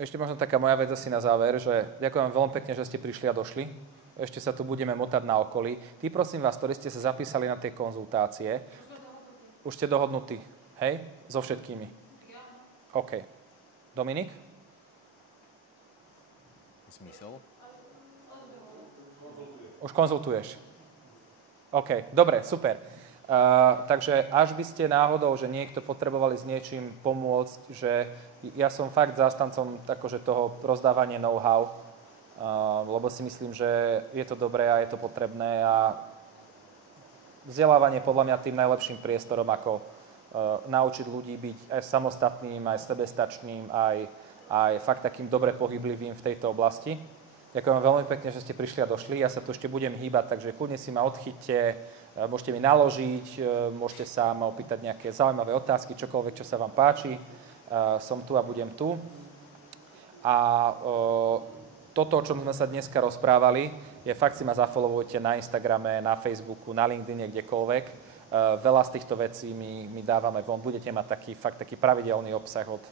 Ešte možno taká moja vec asi na záver, že ďakujem veľmi pekne, že ste prišli a došli. Ešte sa tu budeme motať na okolí. Tí, prosím vás, ktorí ste sa zapísali na tie konzultácie, už ste dohodnutí, hej? So všetkými. OK. Dominik? Zmysel? Už konzultuješ. OK, dobre, super. Takže až by ste náhodou, že niekto potrebovali s niečím pomôcť, že ja som fakt zástancom takože toho rozdávania know-how, lebo si myslím, že je to dobré a je to potrebné a vzdelávanie je podľa mňa tým najlepším priestorom, ako naučiť ľudí byť aj samostatným, aj sebestačným, aj fakt takým dobre pohyblivým v tejto oblasti. Ďakujem veľmi pekne, že ste prišli a došli. Ja sa tu ešte budem hýbať, takže kľudne si ma odchyťte, môžete mi naložiť, môžete sa ma opýtať nejaké zaujímavé otázky, čokoľvek, čo sa vám páči. Som tu a budem tu. A toto, o čom sme sa dneska rozprávali, je fakt si ma zafollowujte na Instagrame, na Facebooku, na LinkedIne, kdekoľvek. Veľa z týchto vecí my dávame von. Budete mať taký pravidelný obsah od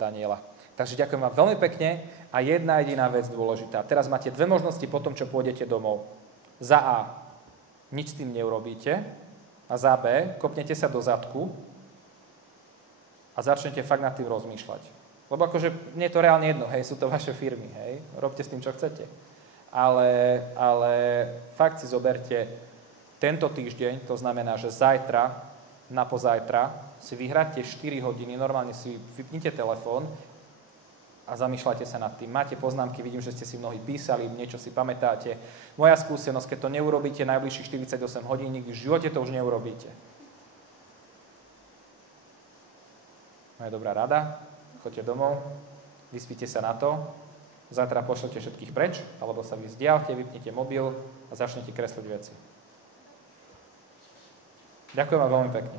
Daniela. Takže ďakujem vám veľmi pekne a jedna jediná vec dôležitá. Teraz máte dve možnosti po tom, čo pôjdete domov. Za A, nič s tým neurobíte a za B, kopnete sa do zadku a začnete fakt nad tým rozmýšľať. Lebo akože mne je to reálne jedno, hej, sú to vaše firmy, hej, robte s tým, čo chcete. Ale fakt si zoberte tento týždeň, to znamená, že zajtra, na pozajtra, si vyhráte 4 hodiny, normálne si vypnite telefón a zamýšľajte sa nad tým. Máte poznámky, vidím, že ste si mnohí písali, niečo si pamätáte. Moja skúsenosť, keď to neurobíte najbližších 48 hodín, nikdy v živote to už neurobíte. Moja dobrá rada, choďte domov, vyspíte sa na to, zajtra pošlete všetkých preč, alebo sa vy vzdialte, vypnite mobil a začnete kresliť veci. Ďakujem vám veľmi pekne.